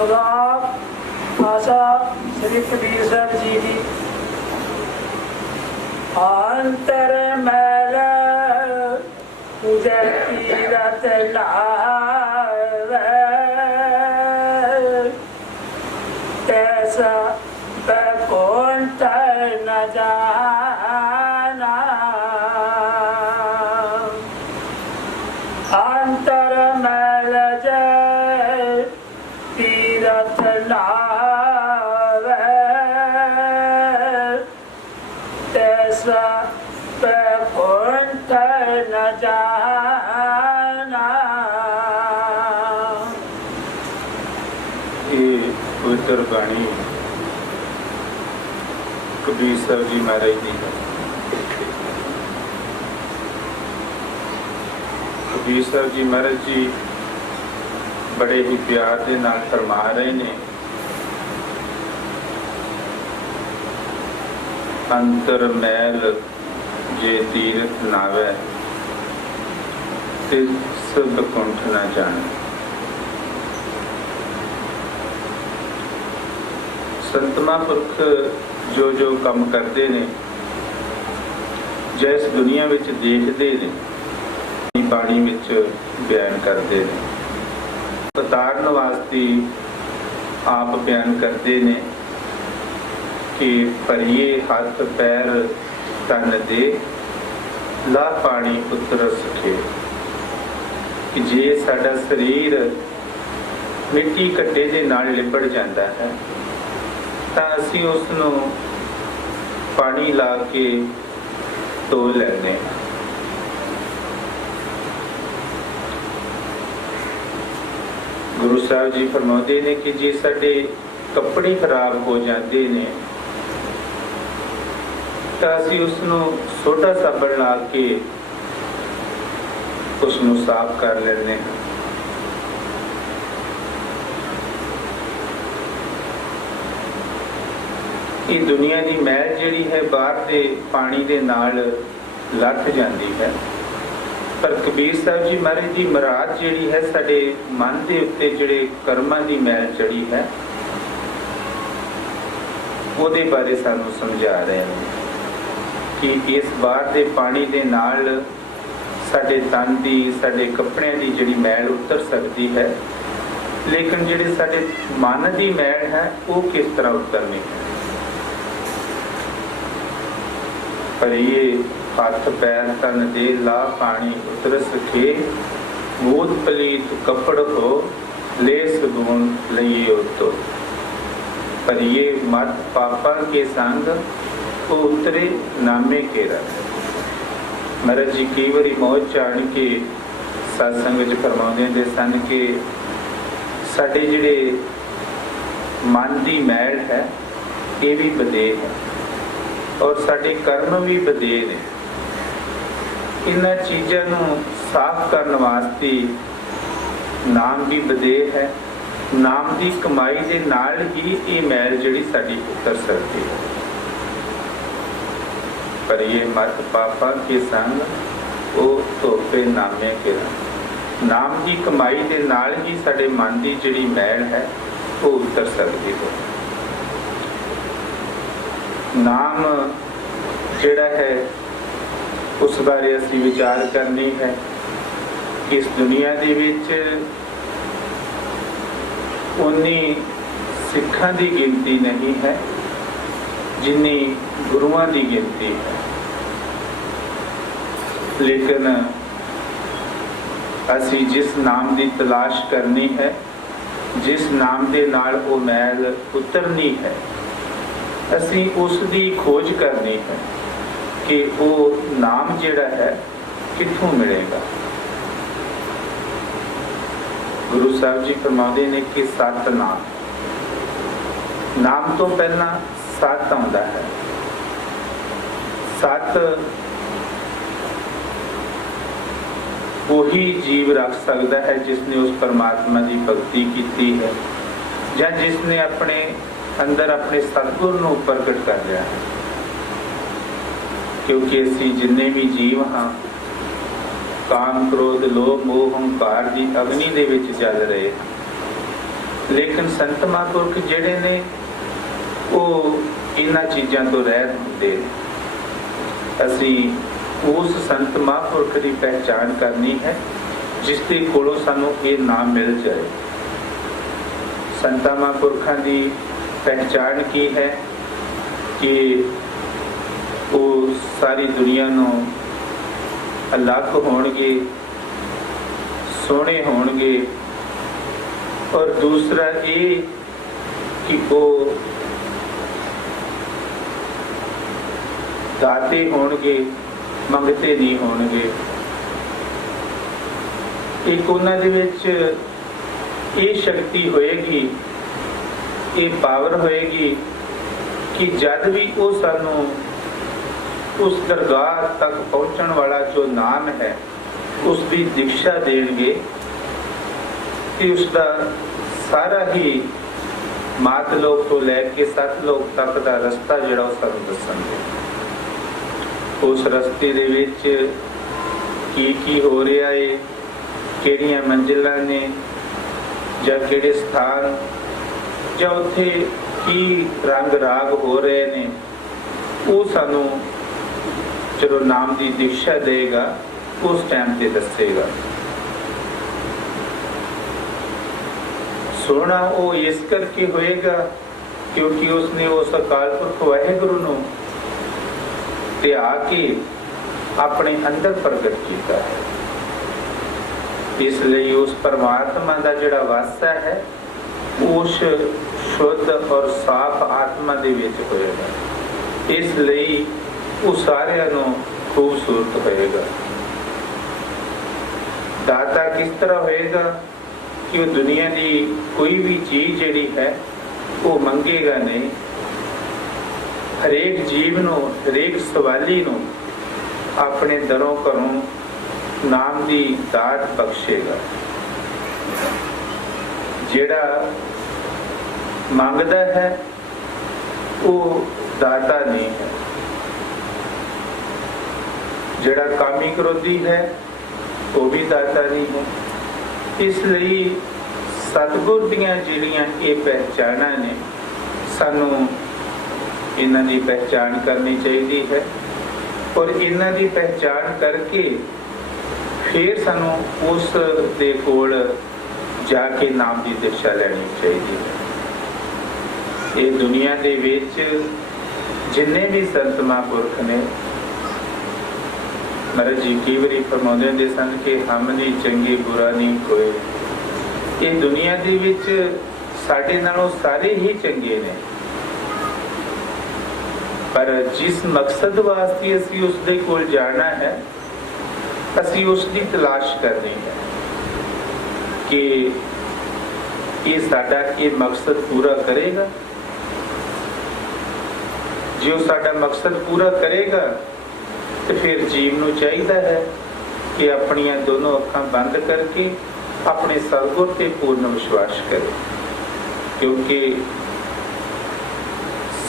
खुदाब आशा श्री कबीर साहब जी की अंतर मैल उदय तीरथ लावे तैसा बैकुंठ न जाना अंतर मैल जय तीरथ लावे तैसा बैकुंठ न जाना। ये पवित्र बाणी कबीर साहब जी महाराज जी है। कबीर साहब जी महाराज जी बड़े ही प्यार के नाल फरमा रहे ने, अंतर मैल जे तीरथ नावे तिस बैकुंठ न जाने। संत महापुरख जो जो काम करते ने, जिस दुनिया विच देखते ने, बाणी विच बयान करते ने, उतारन वास्ते आप बयान करते ने कि भरिए हाथ पैर तन दे ला पानी उतर सके। कि जे साडा शरीर मिट्टी घट्टे दे नाल लिपट जाता है ਤਾਂ ਅਸੀਂ ਉਸ ਨੂੰ ਪਾਣੀ ਲਾ ਕੇ ਧੋ ਲੈਂਦੇ ਹਾਂ। ਗੁਰੂ ਸਾਹਿਬ ਜੀ ਫਰਮਾਉਂਦੇ ਨੇ ਕਿ ਜੇ ਸਾਡੇ ਕੱਪੜੇ ਖਰਾਬ ਹੋ ਜਾਂਦੇ ਨੇ ਤਾਂ ਅਸੀਂ ਉਸ ਨੂੰ ਸੋਡਾ ਸਾਬਣ ਲਾ ਕੇ ਉਸ ਨੂੰ ਸਾਫ਼ ਕਰ ਲੈਂਦੇ ਹਾਂ। ਇਹ ਦੁਨੀਆ ਦੀ ਮੈਲ ਜਿਹੜੀ ਹੈ ਬਾਹਰ ਦੇ ਪਾਣੀ ਦੇ ਨਾਲ ਲੱਥ ਜਾਂਦੀ ਹੈ, ਪਰ ਕਬੀਰ ਸਾਹਿਬ ਜੀ ਮਹਾਰਾਜ ਦੀ ਮੁਰਾਦ ਜਿਹੜੀ ਹੈ ਸਾਡੇ ਮਨ ਦੇ ਉੱਤੇ ਜਿਹੜੇ ਕਰਮਾਂ ਦੀ ਮੈਲ ਚੜੀ ਹੈ ਉਹਦੇ ਬਾਰੇ ਸਾਨੂੰ ਸਮਝਾ ਰਹੇ ਨੇ ਕਿ ਇਸ ਬਾਹਰ ਦੇ ਪਾਣੀ ਦੇ ਨਾਲ ਸਾਡੇ ਤਨ ਦੀ, ਸਾਡੇ ਕੱਪੜਿਆਂ ਦੀ ਜਿਹੜੀ ਮੈਲ ਉਤਰ ਸਕਦੀ ਹੈ, ਲੇਕਿਨ ਜਿਹੜੇ ਸਾਡੇ ਮਨ ਦੀ ਮੈਲ ਹੈ ਉਹ ਕਿਸ ਤਰ੍ਹਾਂ ਉਤਰਨੀ ਹੈ। पर ये हाथ पैर तन दे ला पानी उतर सके, बूद पलीत कपड़ हो ले सगुन लइए तो। पर ये मत पापा के संग को उतरे नामे के रख। महाराज जी कई बारी मौज चाण के सत्संग विच फरमाउंदे सन कि साडे जिहड़े मन दी मैल है ये भी बदेह है और साडे कर्म भी बदेह ने। इन्हां चीज़ां नूं साफ करन वास्ते नाम भी बदेह है, नाम की कमाई दे नाल ही ये मैल जिहड़ी साडी उतर सकदी है। पर ये मत पापा के संग वो धोपे नामे के नाम की कमाई दे नाल ही साडे मन की जिहड़ी मैल है वो उतर सकदी है। नाम जिहड़ा है उस बारे असीं विचार करनी है। इस दुनिया दे विच उन्नी सिखां दी गिनती नहीं है जिन्नी गुरुआं दी गिनती है, लेकिन असीं जिस नाम की तलाश करनी है, जिस नाम दे नाल वो मैल उतरनी है, असीं उस दी खोज करनी है कि वो नाम जिहड़ा है कित्थों मिलेगा। गुरु साहब जी फरमाते ने कि सत नाम, नाम तो पहला सत आउंदा है। सत वही जीव रख सकता है जिसने उस परमात्मा की भक्ति की है या जिसने अपने अंदर अपने सतगुर नूं प्रगट कर लिया है। क्योंकि असी जिन्ने भी जीव हाँ काम क्रोध लोभ मोह हंकार की अग्नि दे विच चल रहे, लेकिन संत महापुरख जिहड़े ने वो इन्हां चीज़ां तो रहत हुंदे ने। असीं उस संत महापुरख की पहचान करनी है जिसके कोलों सानूं ये नाम मिल जाए। संतां महापुरखां की पहचान की है कि वो सारी दुनिया नूं अलग होणगे, सोहणे होणगे, और दूसरा ये कि वो दाते होणगे, मंगते नहीं होणगे। एक उन्हां दे विच ये शक्ति होएगी, ये पावर होएगी कि जद भी वो सानू उस दरगाह तक पहुंचण वाला जो नाम है उसकी दीक्षा देंगे कि उसका सारा ही मात लोक तो लैके सत लोक तक का रस्ता जिहड़ा वो सानू दस्सणगे। उस रस्ते दे विच की हो रहा है, किहड़ियां मंजिलां ने जां किहड़े स्थान जां उत्थे की रंग राग हो रहे ने, वो सानू जो नाम की दीक्षा देगा उस टाइम से दसेगा। सोना वो इस करके होएगा क्योंकि उसने उस अकाल पुरख वाहिगुरु नूं ते आके अपने अंदर प्रगट किया है। इसलिए उस परमात्मा का जिहड़ा वासा है उस शुद्ध और साफ आत्मा दे विच होएगा। इसलिए वो सारिਆਂ ਨੂੰ खूबसूरत होएगा। दाता किस तरह होएगा कि वो दुनिया की कोई भी चीज जिहड़ी है वो मंगेगा नहीं। हरेक जीव नूं, हरेक सवाली नूं अपने दरों घरों नाम की दात बख्शेगा। जिहड़ा मंगदा है वो दाता नहीं है, जिहड़ा कामी क्रोधी है वो भी दाता नहीं है। इसलिए सतगुर दीयां जिहड़ियां ये पहचाना ने सानू इन्हां दी पहचान करनी चाहिए है, और इन्हां दी पहचान करके फिर सानू उस दे कोल जाके नाम की दीक्षा लैनी चाहिए है। ये दुनिया दे विच जिन्ने भी संत महापुरख ने, महाराज जी कई बारी फरमाउंदे हुंदे सन कि हम नहीं चंगे बुरा नहीं कोई। ये दुनिया दे विच साडे नालों सारे ही चंगे ने, पर जिस मकसद वास्ते असीं उस दे कोल जाना है असीं उसकी तलाश करनी है कि ये साडा ये मकसद पूरा करेगा। जो साडा मकसद पूरा करेगा तो फिर जीव नूं चाहिदा है कि अपनियां दोनों अखां बंद करके अपने सतगुर ते पूर्ण विश्वास करे, क्योंकि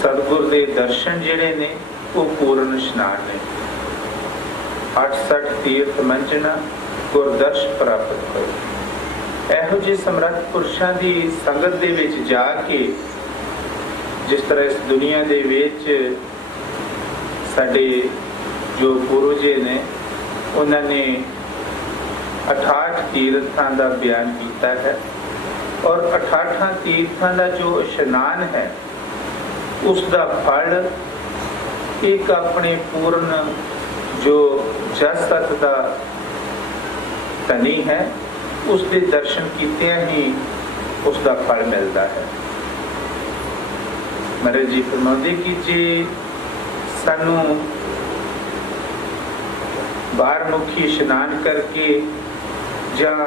सतगुर दे दर्शन जिहड़े ने वो पूर्ण स्नान ने। 68 तीर्थ मंजना गुरदर्श प्राप्त होए। एहो जे समर्थ पुरुषां दी संगत दे विच जा के जिस तरह इस दुनिया दे विच साडे जो पूर्वजे ने उन्होंने 68 तीर्थां का बयान किया है, और 68 तीर्थां का जो इशनान है उसका फल एक अपने पूर्ण जो जस सत का धनी है उसके दर्शन कितिया ही उसका फल मिलता है। महाराज जी फरमाते कि जे सानू बाहरमुखी स्नान करके ਜਾਂ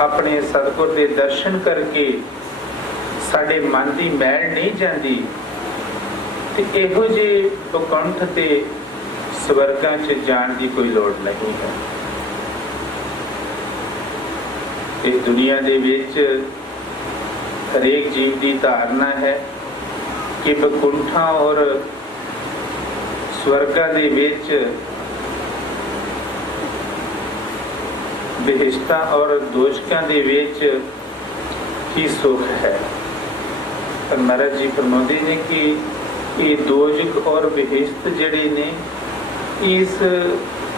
अपने सतगुर के दर्शन करके साडे मन की मैल नहीं जाती तो इहो जे बकुंठ ते स्वर्गां च जाण की कोई लोड़ नहीं है। इस दुनिया दे विच हरेक जीव की धारणा है कि बकुंठा और स्वर्गां दे विच बेहिश्तां और दोजकां दे विच ही सुख है। पर महाराज जी फरमाते ने कि ये दोजक और बेहिश्त जड़े ने इस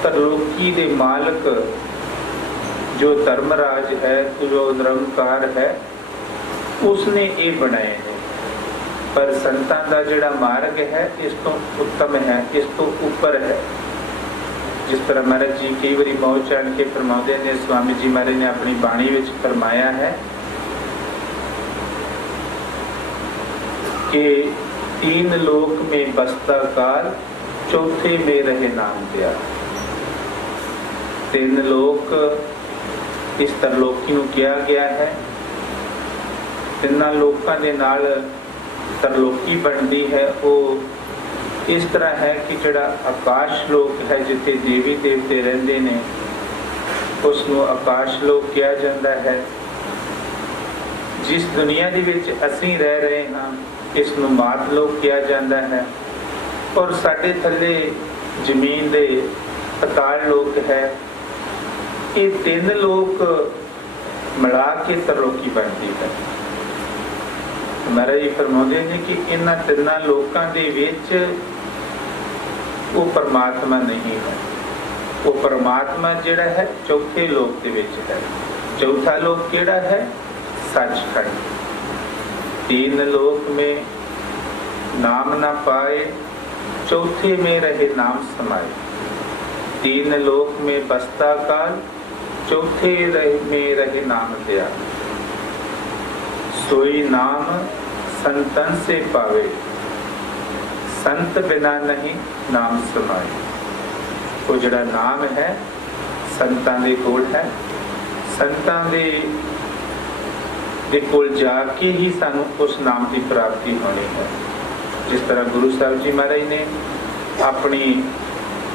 तरलोकी दे मालक जो धर्मराज है, जो निरंकार है, उसने ये बनाए हैं। पर संतां दा जिहड़ा मार्ग है इस तो उत्तम है, इस तो ऊपर है। जिस तरह महाराज जी कई बारी मौज चढ़ के फरमाते ने, स्वामी जी महाराज ने अपनी बाणी विच फरमाया है कि तीन लोक में बसता काल, चौथे में रहे नाम दिया। तीन लोक इस तरलोकी नूं किया गया है। तिन्नां लोकां दे नाल तरलोकी बनती है। वो इस तरह है कि जिहड़ा आकाश लोक है, जिथे देवी देवते रहंदे ने, उसनूं आकाश लोक किया जाता है। जिस दुनिया दे विच असीं रह रहे हां, इसनूं मात लोक किया जाता है। और साडे थल्ले जमीन दे पताल लोक है। ये तीन लोक मिला के तरलोकी बनती है। महाराज जी फरमाते हैं कि इन्हां तिन्नां लोकां दे विच वो परमात्मा नहीं है। वो परमात्मा जिहड़ा है चौथे लोक दे विच है। चौथा लोक किहड़ा है? सचखंड। तीन लोक में नाम न पाए, चौथे में रहे नाम समाए। तीन लोक में बसता काल, चौथे में रहे नाम दिया। सोई नाम संतन से पावे, संत बिना नहीं नाम समाए। वो जड़ा नाम है संतां दे कोल है। संतां दे कोल जाके ही सानू उस नाम की प्राप्ति होनी है। जिस तरह गुरु साहब जी महाराज ने अपनी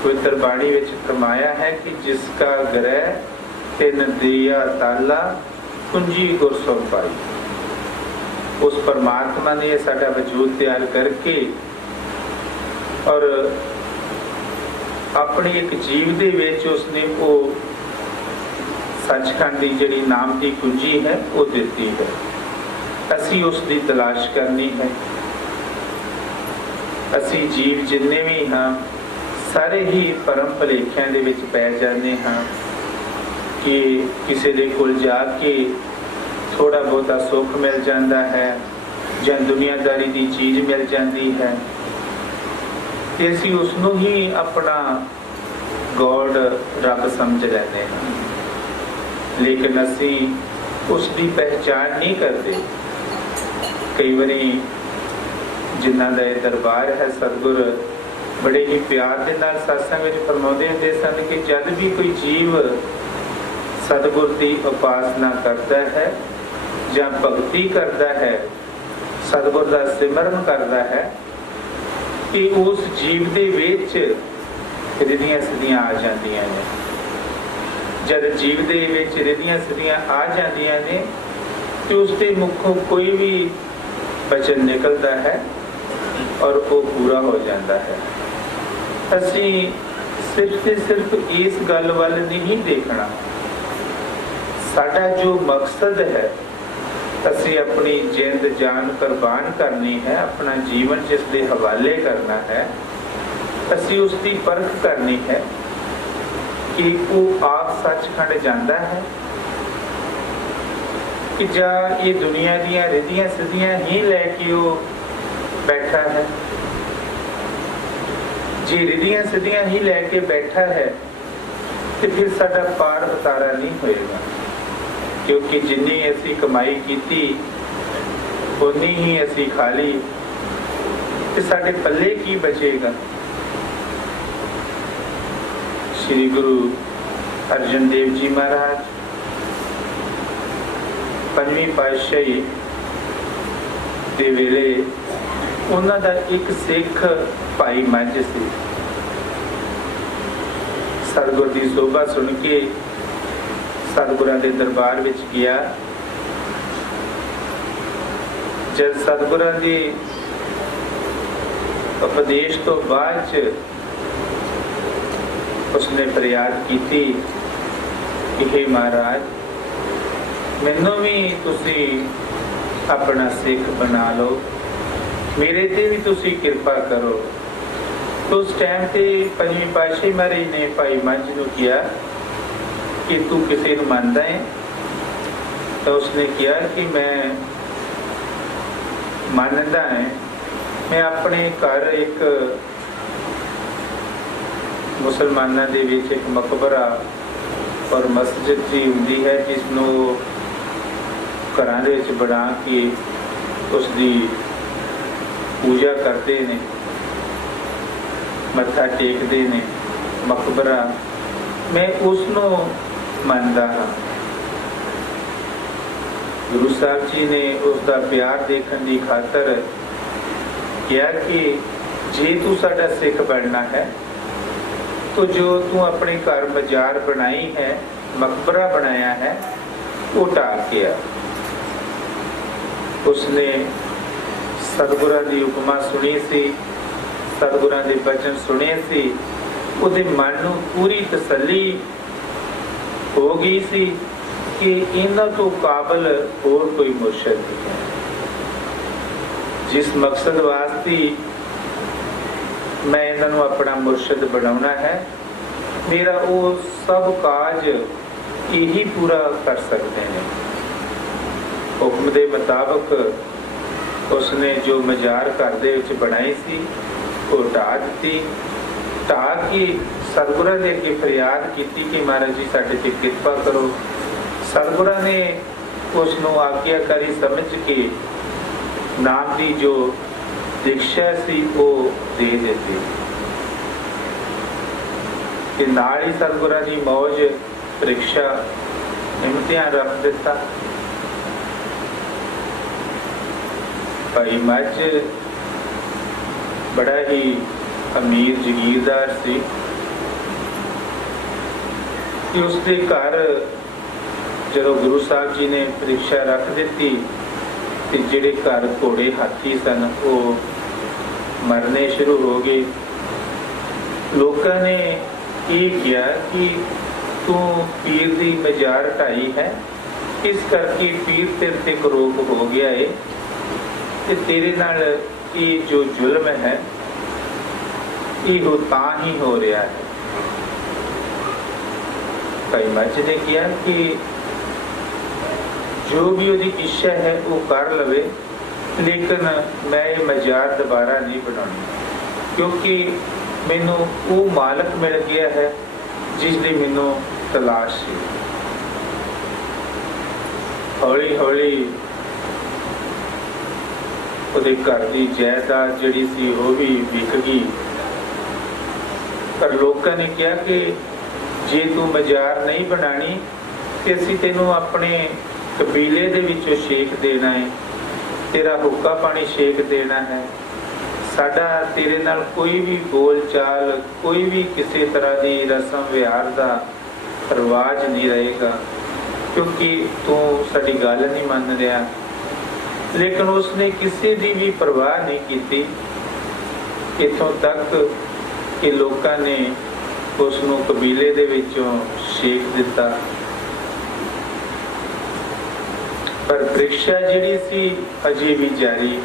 पवित्र बाणी विच फरमाया है कि जिसका ग्रह तिन दिया ताला, कुंजी गुर सो पाई। उस परमात्मा ने ये साडा वजूद तैयार करके और अपने एक जीव दे विच उसने वो सचखंड की जिहड़ी नाम की कुंजी है वो दिती है। असी उसकी तलाश करनी है। असी जीव जिन्ने भी हाँ सारे ही परम भलेखियां दे विच पै जाने हाँ कि किसी दे कोल जाके थोड़ा बहुता सुख मिल जाता है या दुनियादारी की चीज मिल जाती है, ते असीं उसनूं ही अपना गॉड रब समझ लेते हैं। लेकिन असी उसकी पहचान नहीं करते। कई बारी जिन्हां दा दरबार है, सतगुर बड़े ही प्यार के नाल सत्संग विच फरमाउंदे हुंदे सन कि जद भी कोई जीव सतगुर की उपासना करता है या भगती करता है, सतगुर का सिमरन करता है, कि उस जीव दे विच रिधियां सिद्धियां आ जांदियां ने। जब जीव दे विच रिधियां सिद्धियां आ जांदियां ने तो उसके मुखों कोई भी वचन निकलता है और वो पूरा हो जाता है। असी सिर्फ ते सिर्फ इस गल वाल नहीं देखना। साडा जो मकसद है, असी अपनी जिंद जान कुर्बान करनी है, अपना जीवन जिसके हवाले करना है, असी उसकी परख करनी है कि वो आप सचखंड जाता है कि जा ये दुनिया दी रिधियां सिद्धियां ही लैके वो बैठा है। जे रिधियां सिद्धियां ही लैके बैठा है तो फिर साडा पार उतारा नहीं होएगा, क्योंकि जिन्नी असी कमाई की उन्नी ही असी खा ली, तो साडे पल्ले की बचेगा। श्री गुरु अर्जन देव जी महाराज पंजवीं पातशाही दे वेले उन्हां दा एक सिख भाई मंझ सी। सतगुर की शोभा सुन के सतगुरां दे दरबार विच गया। जब सतगुरां दे उपदेश तो बाद उसने फरियाद की कि हे महाराज, मैनू भी तुसी अपना सिख बना लो, मेरे ते भी तुसी कृपा करो। तो उस टाइम ते पंजवीं पातशाही महाराज ने भाई मंझ नूं किया कि तू किसी नूं मनदा है? तो उसने किया कि मैं मानदा है, मैं अपने घर एक मुसलमाना दे विच एक मकबरा और मस्जिद जी हुंदी है जिसनों घरां दे विच बना के उसकी पूजा करते ने, मत्था टेकते ने। मकबरा मैं उसनों मनदा हाँ। गुरु साहब जी ने उसका प्यार देखने की खातर किया कि जे तू साडा सिख बनना है तो जो तू अपने घर बाजार बनाई है, मकबरा बनाया है, वो ढा के आ। उसने सतगुरां दी उपमा सुनी सी, सतगुरां दे बचन सुने सी, उहदे मन नूं पूरी तसल्ली हो गई सी कि इन्हां तो काबिल होर कोई मुर्शिद नहीं है। जिस मकसद वास्ते मैं इन्हां नूं अपना मुर्शिद बनाउणा है, मेरा वो सब काज यही पूरा कर सकते हैं। हुक्म दे मुताबिक उसने जो मजार घर दे विच बनाई सी वो ढा दी। ढा के सतगुरां दे अगे फरियाद की कि महाराज जी साडे ते कृपा करो। सतगुरां ने उसनों आज्ञाकारी समझ के नाम की जो दीक्षा सी वो दे दी। कि नाल ही सतगुरां दी मौज परीक्षा इम्तिहान रख दिता। भाई मझ बड़ा ही अमीर जगीरदार सी कि उसके घर जो गुरु साहब जी ने परीक्षा रख दी कि जिहड़े घर घोड़े हाथी सन वो मरने शुरू हो गए। लोगों ने ये किया कि तू पीर दी मजार ढाई है, इस करके पीर तेरे ते करोग हो गया है ते तेरे नाल ये जो जुल्म है ये तां ही हो रहा है। भाई मझ ने किया कि जो भी उसकी इच्छा है वो कर लवे, लेकिन मैं ये मजार दोबारा नहीं बनानी, क्योंकि मैनू वो मालक मिल गया है जिसकी मैनू तलाश सी। हौली हौली ਉਹਦੇ घर की जायदाद जिहड़ी सी वो भी विक गई। पर लोगों ने कहा कि जे तू मजार नहीं बनानी तो असीं तैनूं अपने कबीले दे विचों शेख देना है, तेरा हुक्का पानी शेख देना है। साडा तेरे नाल कोई भी बोल चाल, कोई भी किसी तरह की रस्म व्यवहार का रिवाज नहीं रहेगा, क्योंकि तू साडी गल नहीं मान रहा। लेकिन उसने किसी की भी परवाह नहीं की। इथों तक कि लोगों ने उसनों कबीले दे विचों शेख दिता। पर परीक्षा जिहड़ी सी अजे भी जारी।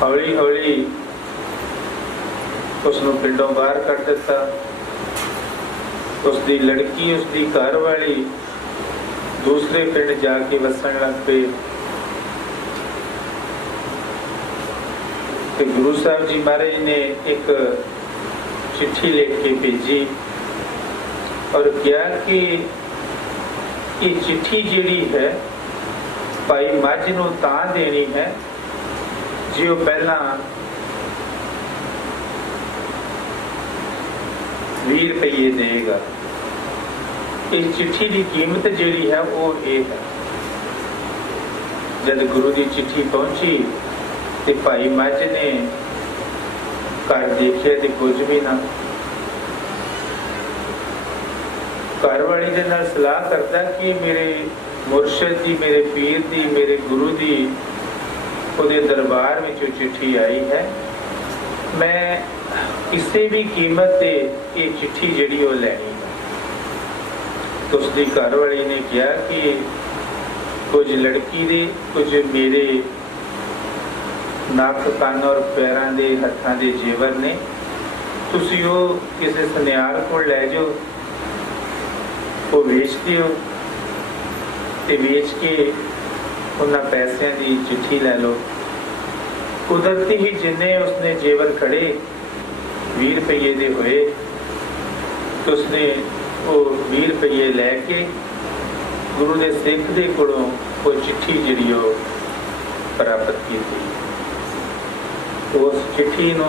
हौली हौली उसनों पिंडों बाहर कर दिता। उसकी लड़की, उसकी घर वाली दूसरे पिंड जाके वसन लग पे। गुरु साहब जी महाराज ने एक चिट्ठी लिख के भेजी और क्या कि ये चिट्ठी जिहड़ी है भाई मझ नूं तां देनी है जो पहला 20 रुपये देगा। इस चिट्ठी की कीमत जिहड़ी है वो ये है। जब गुरु की चिट्ठी पहुंची तो भाई मझ ने घर देखिया तो कुछ भी ना। घर वाली के नाल सलाह करता कि मेरे मुर्शिद की, मेरे पीर की, मेरे गुरु की उहदे दरबार में चिट्ठी आई है, मैं किसी भी कीमत से ये चिट्ठी जिहड़ी वो लैनी है। तो उसकी घर वाली ने कहा कि कुछ लड़की दे कुछ मेरे नक कान और पैरों के हथां के जेवर ने, तुसी वो किसी सुनियार को लै जाओ, वो वेच दिओ ते वेच के उन्होंने पैसों की चिट्ठी लै लो। कुदरती ही जिन्ने उसने जेवर खड़े 20 रुपये दे होए तो उसने वो 20 रुपये लैके गुरु के सिख के कोलों वो चिट्ठी जिहड़ी वो प्राप्त की। उस चिट्ठी नूं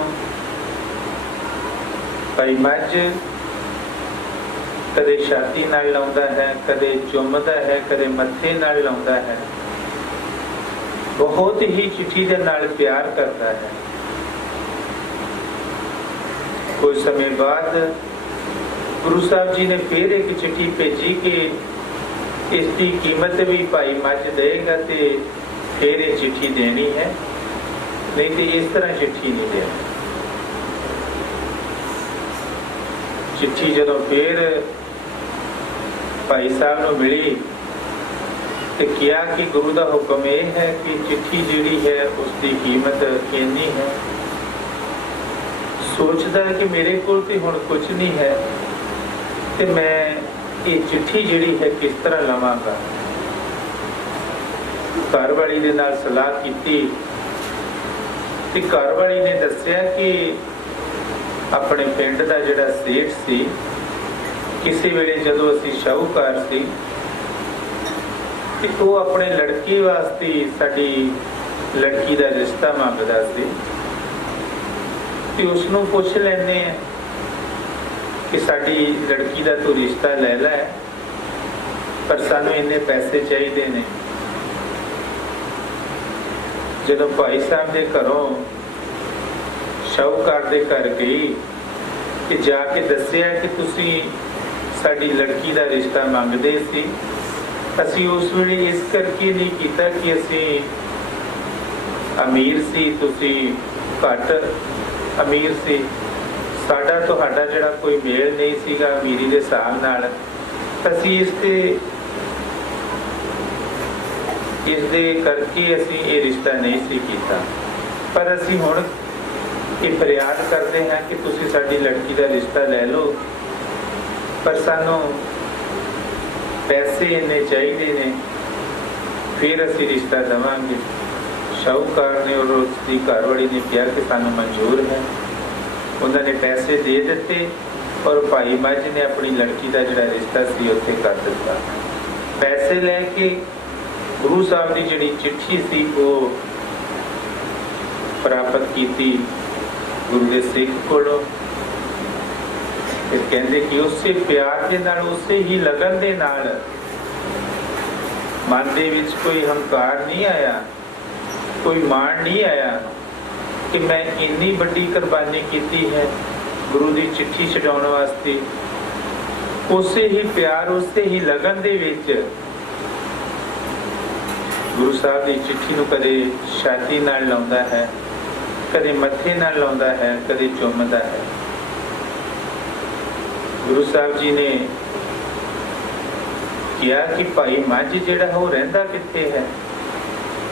भाई मझ कदे छाती नाल लाउंदा है, कदे चुमदा है, कदे मत्थे नाल लाउंदा है, बहुत ही चिट्ठी दे नाल प्यार करता है। कुछ समय बाद गुरु साहब जी ने फिर एक चिट्ठी भेजी कि इसकी कीमत भी भाई मझ देगा तो फिर ये चिट्ठी देनी है, नहीं तो इस तरह चिट्ठी नहीं देनी। चिट्ठी जदों फिर भाई साहब को मिली तो किया कि गुरु का हुक्म यह है कि चिट्ठी जिहड़ी है उसकी कीमत इन्नी है। सोचता है कि मेरे को हुण कुछ नहीं है तो मैं ये चिट्ठी जिहड़ी है किस तरह लवांगा। घरवाली दे नाल सलाह की, घरवाली ने दस्सिया कि अपने पिंड का जिहड़ा सेठ सी, किसी वेले जदों असीं शाहूकार सी कि वो अपने लड़की वास्ते साडी लड़की का रिश्ता मंगदा सी कि उसनों पुछ लैने हैं कि साडी लड़की का तू रिश्ता ले लै, पर सानू इन्ने पैसे चाहिए ने। जदों भाई साहब के घरों शाहूकार के घर गई कि जाके दस्सिया कि तुसी साडी लड़की का रिश्ता मंगदे सी, असी उस वेले इस करके नहीं किया कि असी अमीर सी, तुसी घट अमीर सी, साडा तुहाडा जिहड़ा कोई मेल नहीं सीगा अमीरी के हिसाब नाल, असी इसदे करके असी ये रिश्ता नहीं सी कीता। पर असी हुण ये फरियाद करते हैं कि तुसी साडी लड़की का रिश्ता ले लो, पर सानू पैसे इन्ने चाहिए ने, फिर असी रिश्ता देवांगे। शाहूकार ने और उसकी घरवाली ने कहा कि सानू मंजूर है। उन्होंने पैसे दे दिते और भाई मझ ने अपनी लड़की का जिहड़ा रिश्ता सी उत्थे कर दिता। पैसे लैके गुरु साहब की जिहड़ी चिट्ठी सी वो प्राप्त की गुरु के सिख कोलों। फिर कहते कि उसे प्यार के नाल, उसे ही लगन दे नाल मन दे विच कोई हंकार नहीं आया, कोई मान नहीं आया कि मैं इन्नी बड़ी कुर्बानी की है गुरु की चिट्ठी छडाउण वास्ते। उसे ही प्यार, उसे ही लगन दे विच गुरु साहब की चिट्ठी नूं कदे छाती नाल लाउंदा है, कदे मत्थे नाल लाउंदा है, कदे चुमदा है। गुरु साहब जी ने किया कि भाई मझ जिहड़ा वो रहिंदा कित्थे है।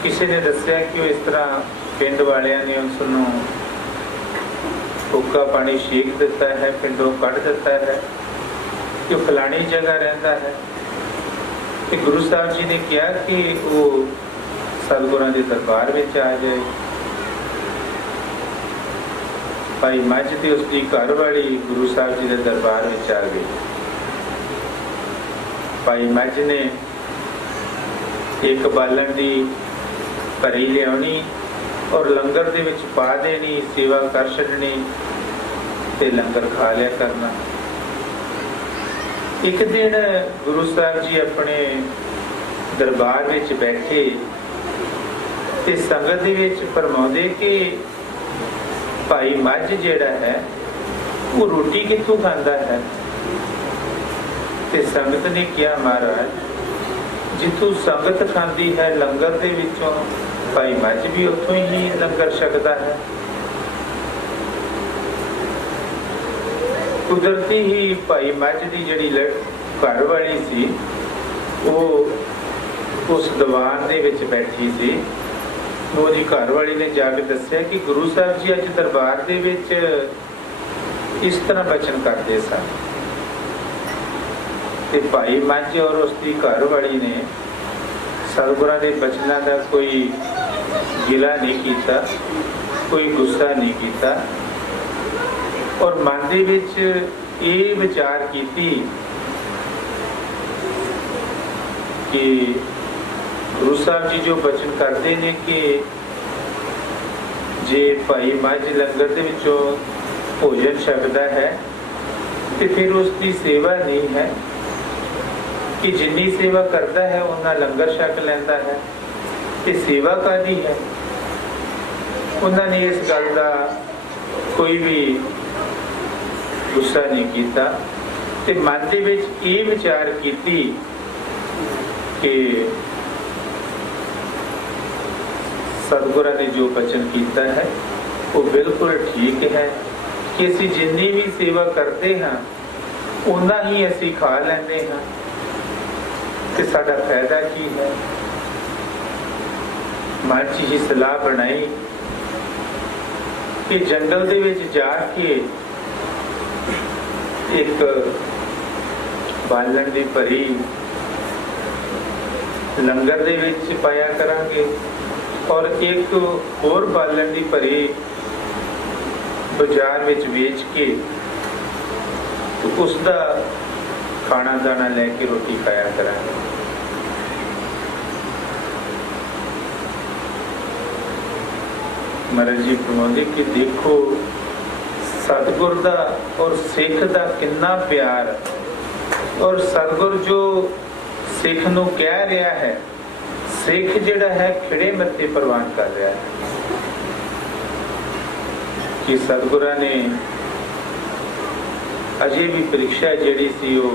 किसी ने दस्सिया कि वो इस तरह पिंड वालियां ने उसनूं हुक्का पानी छेक दिता है, पिंडों कढ़ दिता है कि वो फलानी जगह रहिंदा है। कि गुरु साहब जी ने कहा कि वो सतगुरां दे दरबार में आ जाए। भाई मझ ते उसकी घरवाली गुरु साहब जी के दरबार में आ गई। भाई मझ ने एक बालन की भरी लियानी और लंगर दे विच पा देनी, सेवा कर छड्डनी ते लंगर खा लिया करना। एक दिन गुरु साहब जी अपने दरबार विच बैठे ते संगत दे विच फरमाउंदे कि भाई मझ जिहड़ा है वो रोटी कित्थों खांदा है। ते संगत ने कहा महाराज जिथों संगत खांदी है लंगर दे विचों भाई मझ भी उत्थों ही लंगर छकदा है। कुदरती ही भाई मझ की जिहड़ी घर वाली सी वो उस दीवान दे विच बैठी सी। ਉਹਦੀ घर वाली ने जाके दस्सिया कि गुरु साहब जी अज दरबार दे विच इस तरह बचन करते सन। ते भाई मंझ और उसकी घर वाली ने सतगुरां दे बचनां दा कोई गिला नहीं कीता, कोई गुस्सा नहीं कीता और मन दे विच ये विचार कीती कि गुरु साहब जी जो बचन करते हैं कि जे भाई मझ लंगर दे विचों भोजन छकदा है तो फिर उसकी सेवा नहीं है कि जिन्नी सेवा करता है उन्ना लंगर छक लैंदा है, ते सेवा कादी है। उन्होंने इस गल का कोई भी गुस्सा नहीं किया ते मन दे विच ये विचार कीती कि सतगुरां ने जो बचन किया है वो बिल्कुल ठीक है कि असी जिन्नी भी सेवा करते हाँ उन्ना ही असी खा लेंदे हाँ ते साडा फायदा की है। मन च ही सलाह बनाई कि जंगल दे विच जाके एक बालन दी भरी लंगर दे विच पाया करांगे और एक होर बालन दी भरी बाजार विच बेच के तो उसका खाना दाना लेके रोटी खाया करांगे। महाराज जी फरमाउंदे कि देखो सतगुर दा और सिख दा कितना प्यार, और सतगुर जो सिख नूं कह रहा है, सिख जिहड़ा है खिड़े मत्थे प्रवान कर रहा है कि सतगुरां ने अजे भी परीक्षा जिहड़ी सी वो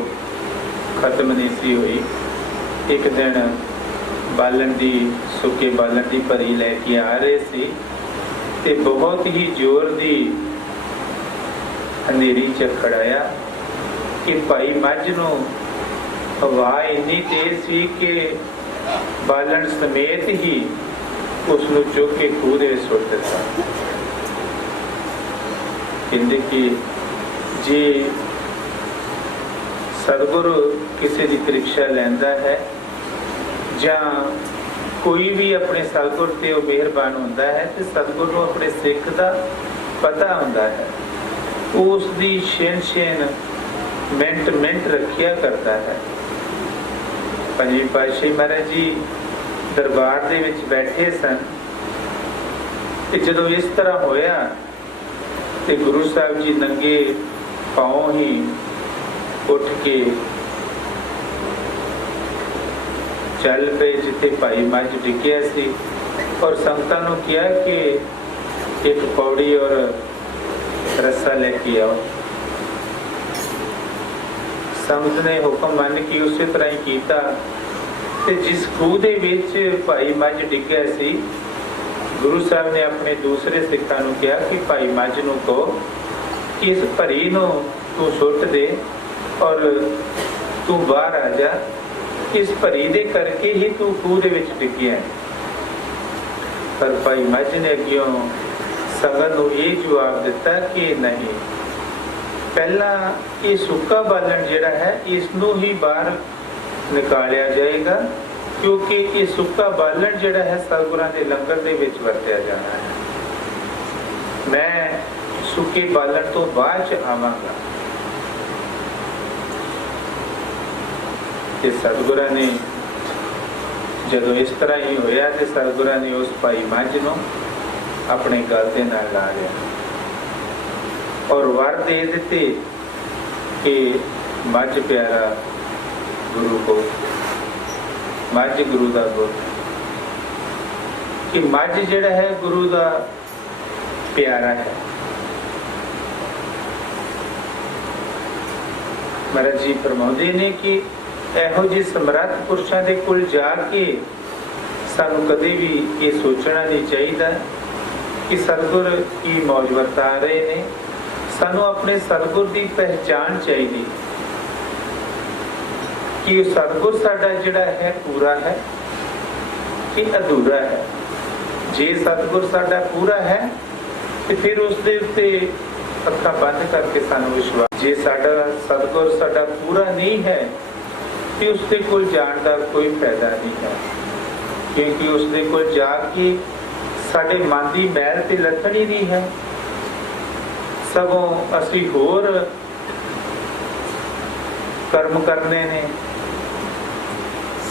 खत्म नहीं सी हुई। एक दिन बालन दी सुके बालन दी भरी लैके आ रहे सी ते बहुत ही जोर दी अंधेरी च खड़ाया कि भाई मझ नूं हवा इन्नी तेज सी कि बालन समेत ही उसनूं चुक के खूह दे सुट दिता। कहंदे कि जे सतगुरु किसी की परीक्षा लैंदा है जां कोई भी अपने सतगुर ते मेहरबान होंदा है तो सतगुर नूं अपने सिख दा पता होंदा है, उसकी छेन मिनट मिनट रखिया करता है। पंजवीं पातशाही महाराज जी दरबार दे विच बैठे सन ते जदों इस तरह होया ते गुरु साहब जी नंगे पाँव ही उठ के चल पे जिथे भाई मझ डिग्या सी और संगतां नूं कहा कि एक पौड़ी और रस्सा लेके आओ। संगत ने हुक्म मान के उस तरह ही कीता ते जिस खूह दे विच भाई मझ डिग्या सी गुरु साहब ने अपने दूसरे सिखां नूं कहा कि भाई मझ नूं कहो कि इस भरी नूं तू सुट दे और तू बाहर आ जा, इस भरी दे करके ही तू खूह दे विच डिग्या है। पर भाई मझ ने अग्यों संगत नूं ये जवाब दिता कि नहीं, पहला ये सुक्का बालन जिहड़ा है इसनूं ही बाहर निकालिया जाएगा क्योंकि ये सुक्का बालन जिहड़ा है सतगुरां दे लंगर दे विच वरतिया जाना है। मैं सुक्के बालन तो बाद च आवांगा। ते सतगुरां ने जदों इस तरह ही होया ते सतगुरां ने उस भाई मझ नूं अपने गल दे नाल ला लिया और वर दे दिते कि मझ प्यारा गुरु को, मझ गुरु दा गुर, कि मझ जिहड़ा है गुरु दा प्यारा है। महाराज जी फरमाउंदे ने कि ਇਹੋ ਜਿਹੇ ਸਮਰੱਥ ਪੁਰਸ਼ਾਂ ਦੇ ਕੋਲ ਜਾ ਕੇ ਸਾਨੂੰ ਕਦੇ ਵੀ ਇਹ ਸੋਚਣਾ ਨਹੀਂ ਚਾਹੀਦਾ ਕਿ ਸਤਿਗੁਰ ਕੀ ਮੌਜ ਵਰਤਾ ਰਹੇ ਨੇ। ਸਾਨੂੰ ਆਪਣੇ ਸਤਿਗੁਰ ਦੀ ਪਹਿਚਾਣ ਚਾਹੀਦੀ ਕਿ ਉਹ ਸਤਿਗੁਰ ਸਾਡਾ ਜਿਹੜਾ ਹੈ ਪੂਰਾ ਹੈ कि अधूरा है। जे सतगुर साडा पूरा है तो फिर उसके उत्ते अखां बंद करके सानू विश्वास, जे साडा सतगुर साडा पूरा नहीं है तो उसके कोल जाण दा कोई फायदा नहीं है, क्योंकि उसके कोल जाके साडे मन की मैल ते लथण ही नहीं है, सगों असीं होर कर्म करने ने,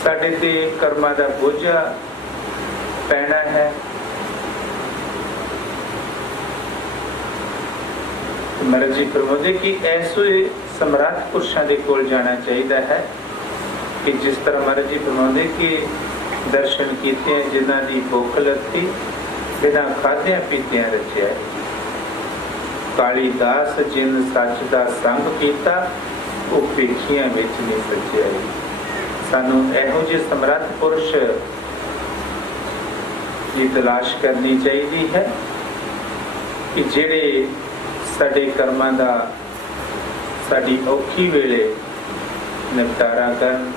साडे ते कर्मां दा बोझा पैना है। महाराज जी फरमाते कि ऐसे समर्थ पुरुषों के कोल जाना चाहिए है कि जिस तरह महाराज जी फरमाते कि दर्शन कीते जिन्हां दी भुख लथी बिना खाद्या पीत्या रचिया, कालीदास जिन सच दा संग कीता वो पेखियां विच नहीं सचिया। सानू इहो जिहे समर्थ पुरुष की तलाश करनी चाहिए है कि जिहड़े साडे कर्मां दा साडी औखी वेले निपटारा करन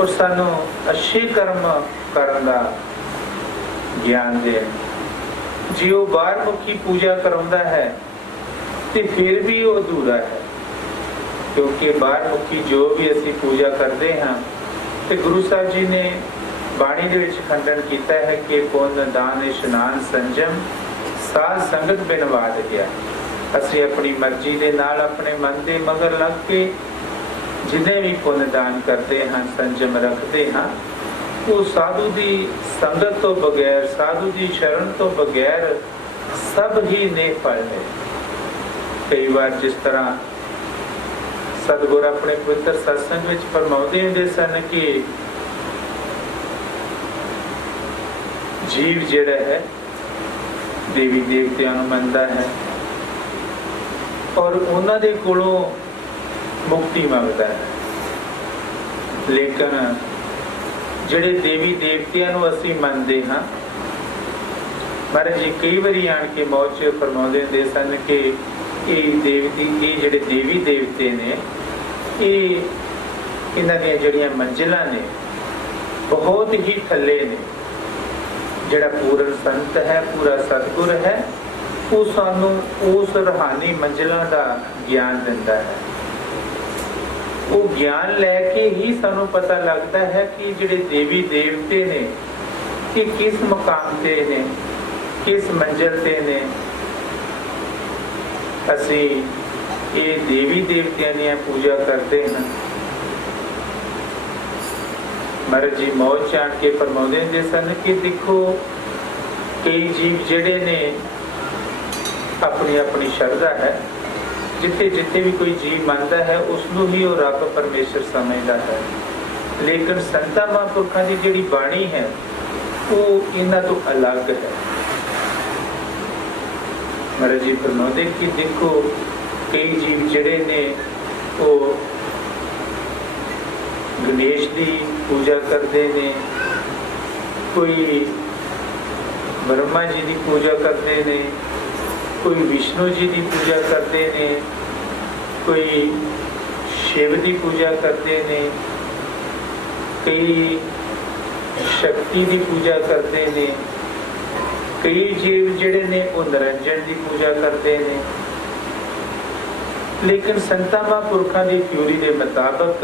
और सानू अच्छे कर्म करन दा ज्ञान देन। जे वो बाहर मुखी पूजा कराउंदा है तो फिर भी वो अधूरा है, क्योंकि बाहर मुखी जो भी असी पूजा करते हाँ तो गुरु साहब जी ने बाणी दे विच खंडन किया है कि पुण्य दान इशनान संजम साध संगत बिन वाद गया। असी अपनी मर्जी के नाल अपने मन के मगर लग के जिन्हें भी पुण्य दान करते हैं संजम रखते हैं वो साधु की संगत तो बगैर साधु की शरण तो बगैर सब ही नेक फल है। कई बार जिस तरह सतगुर अपने पवित्र सत्संग में फरमाते होंदे सन कि जीव जिहड़ा है देवी देवतियां नूं मनदा है और उन्हां दे कोलों मुक्ति मंगदा है, लेकिन जिहड़े देवी देवतियां नूं असीं मनदे हां महाराज जी कई बारी आण के मौत च फरमाउंदे हुंदे सन कि ये देवती ये जिहड़े देवी देवते ने ये इन्हां दीयां जिहड़ियां मंजिलां ने बहुत ही थल्ले ने। जिहड़ा पूर्ण संत है पूरा सतगुर है वो सानू उस रूहानी मंजिलों का ज्ञान दिंदा है। वो ज्ञान लैके ही सानू पता लगता है कि जिहड़े देवी देवते ने कि किस मकाम ते ने किस मंजिल ते ने। असी ये देवी देवतियां दी पूजा करते हैं। महाराज जी मौत चाण के फरमाउंदे हुंदे सन कि देखो कई जीव जिहड़े ने अपनी अपनी शरधा है, जिथे जिथे भी कोई जीव मानता है उसनों ही वो रब परमेश्वर समझदा है, लेकिन संतां महापुरखां दी जिहड़ी बाणी है वो इन्हां तो अलग है। महाराज जी फरमाउंदे कि देखो कई जीव जिहड़े ने वो गणेश की पूजा करते ने, कोई ब्रह्मा जी की पूजा करते ने, कोई विष्णु जी की पूजा करते ने, कोई शिव की पूजा करते ने, कई शक्ति की पूजा करते ने, कई जीव जिहड़े ने वो निरंजन की पूजा करते ने। लेकिन संतां महापुरखां की थ्योरी के मुताबिक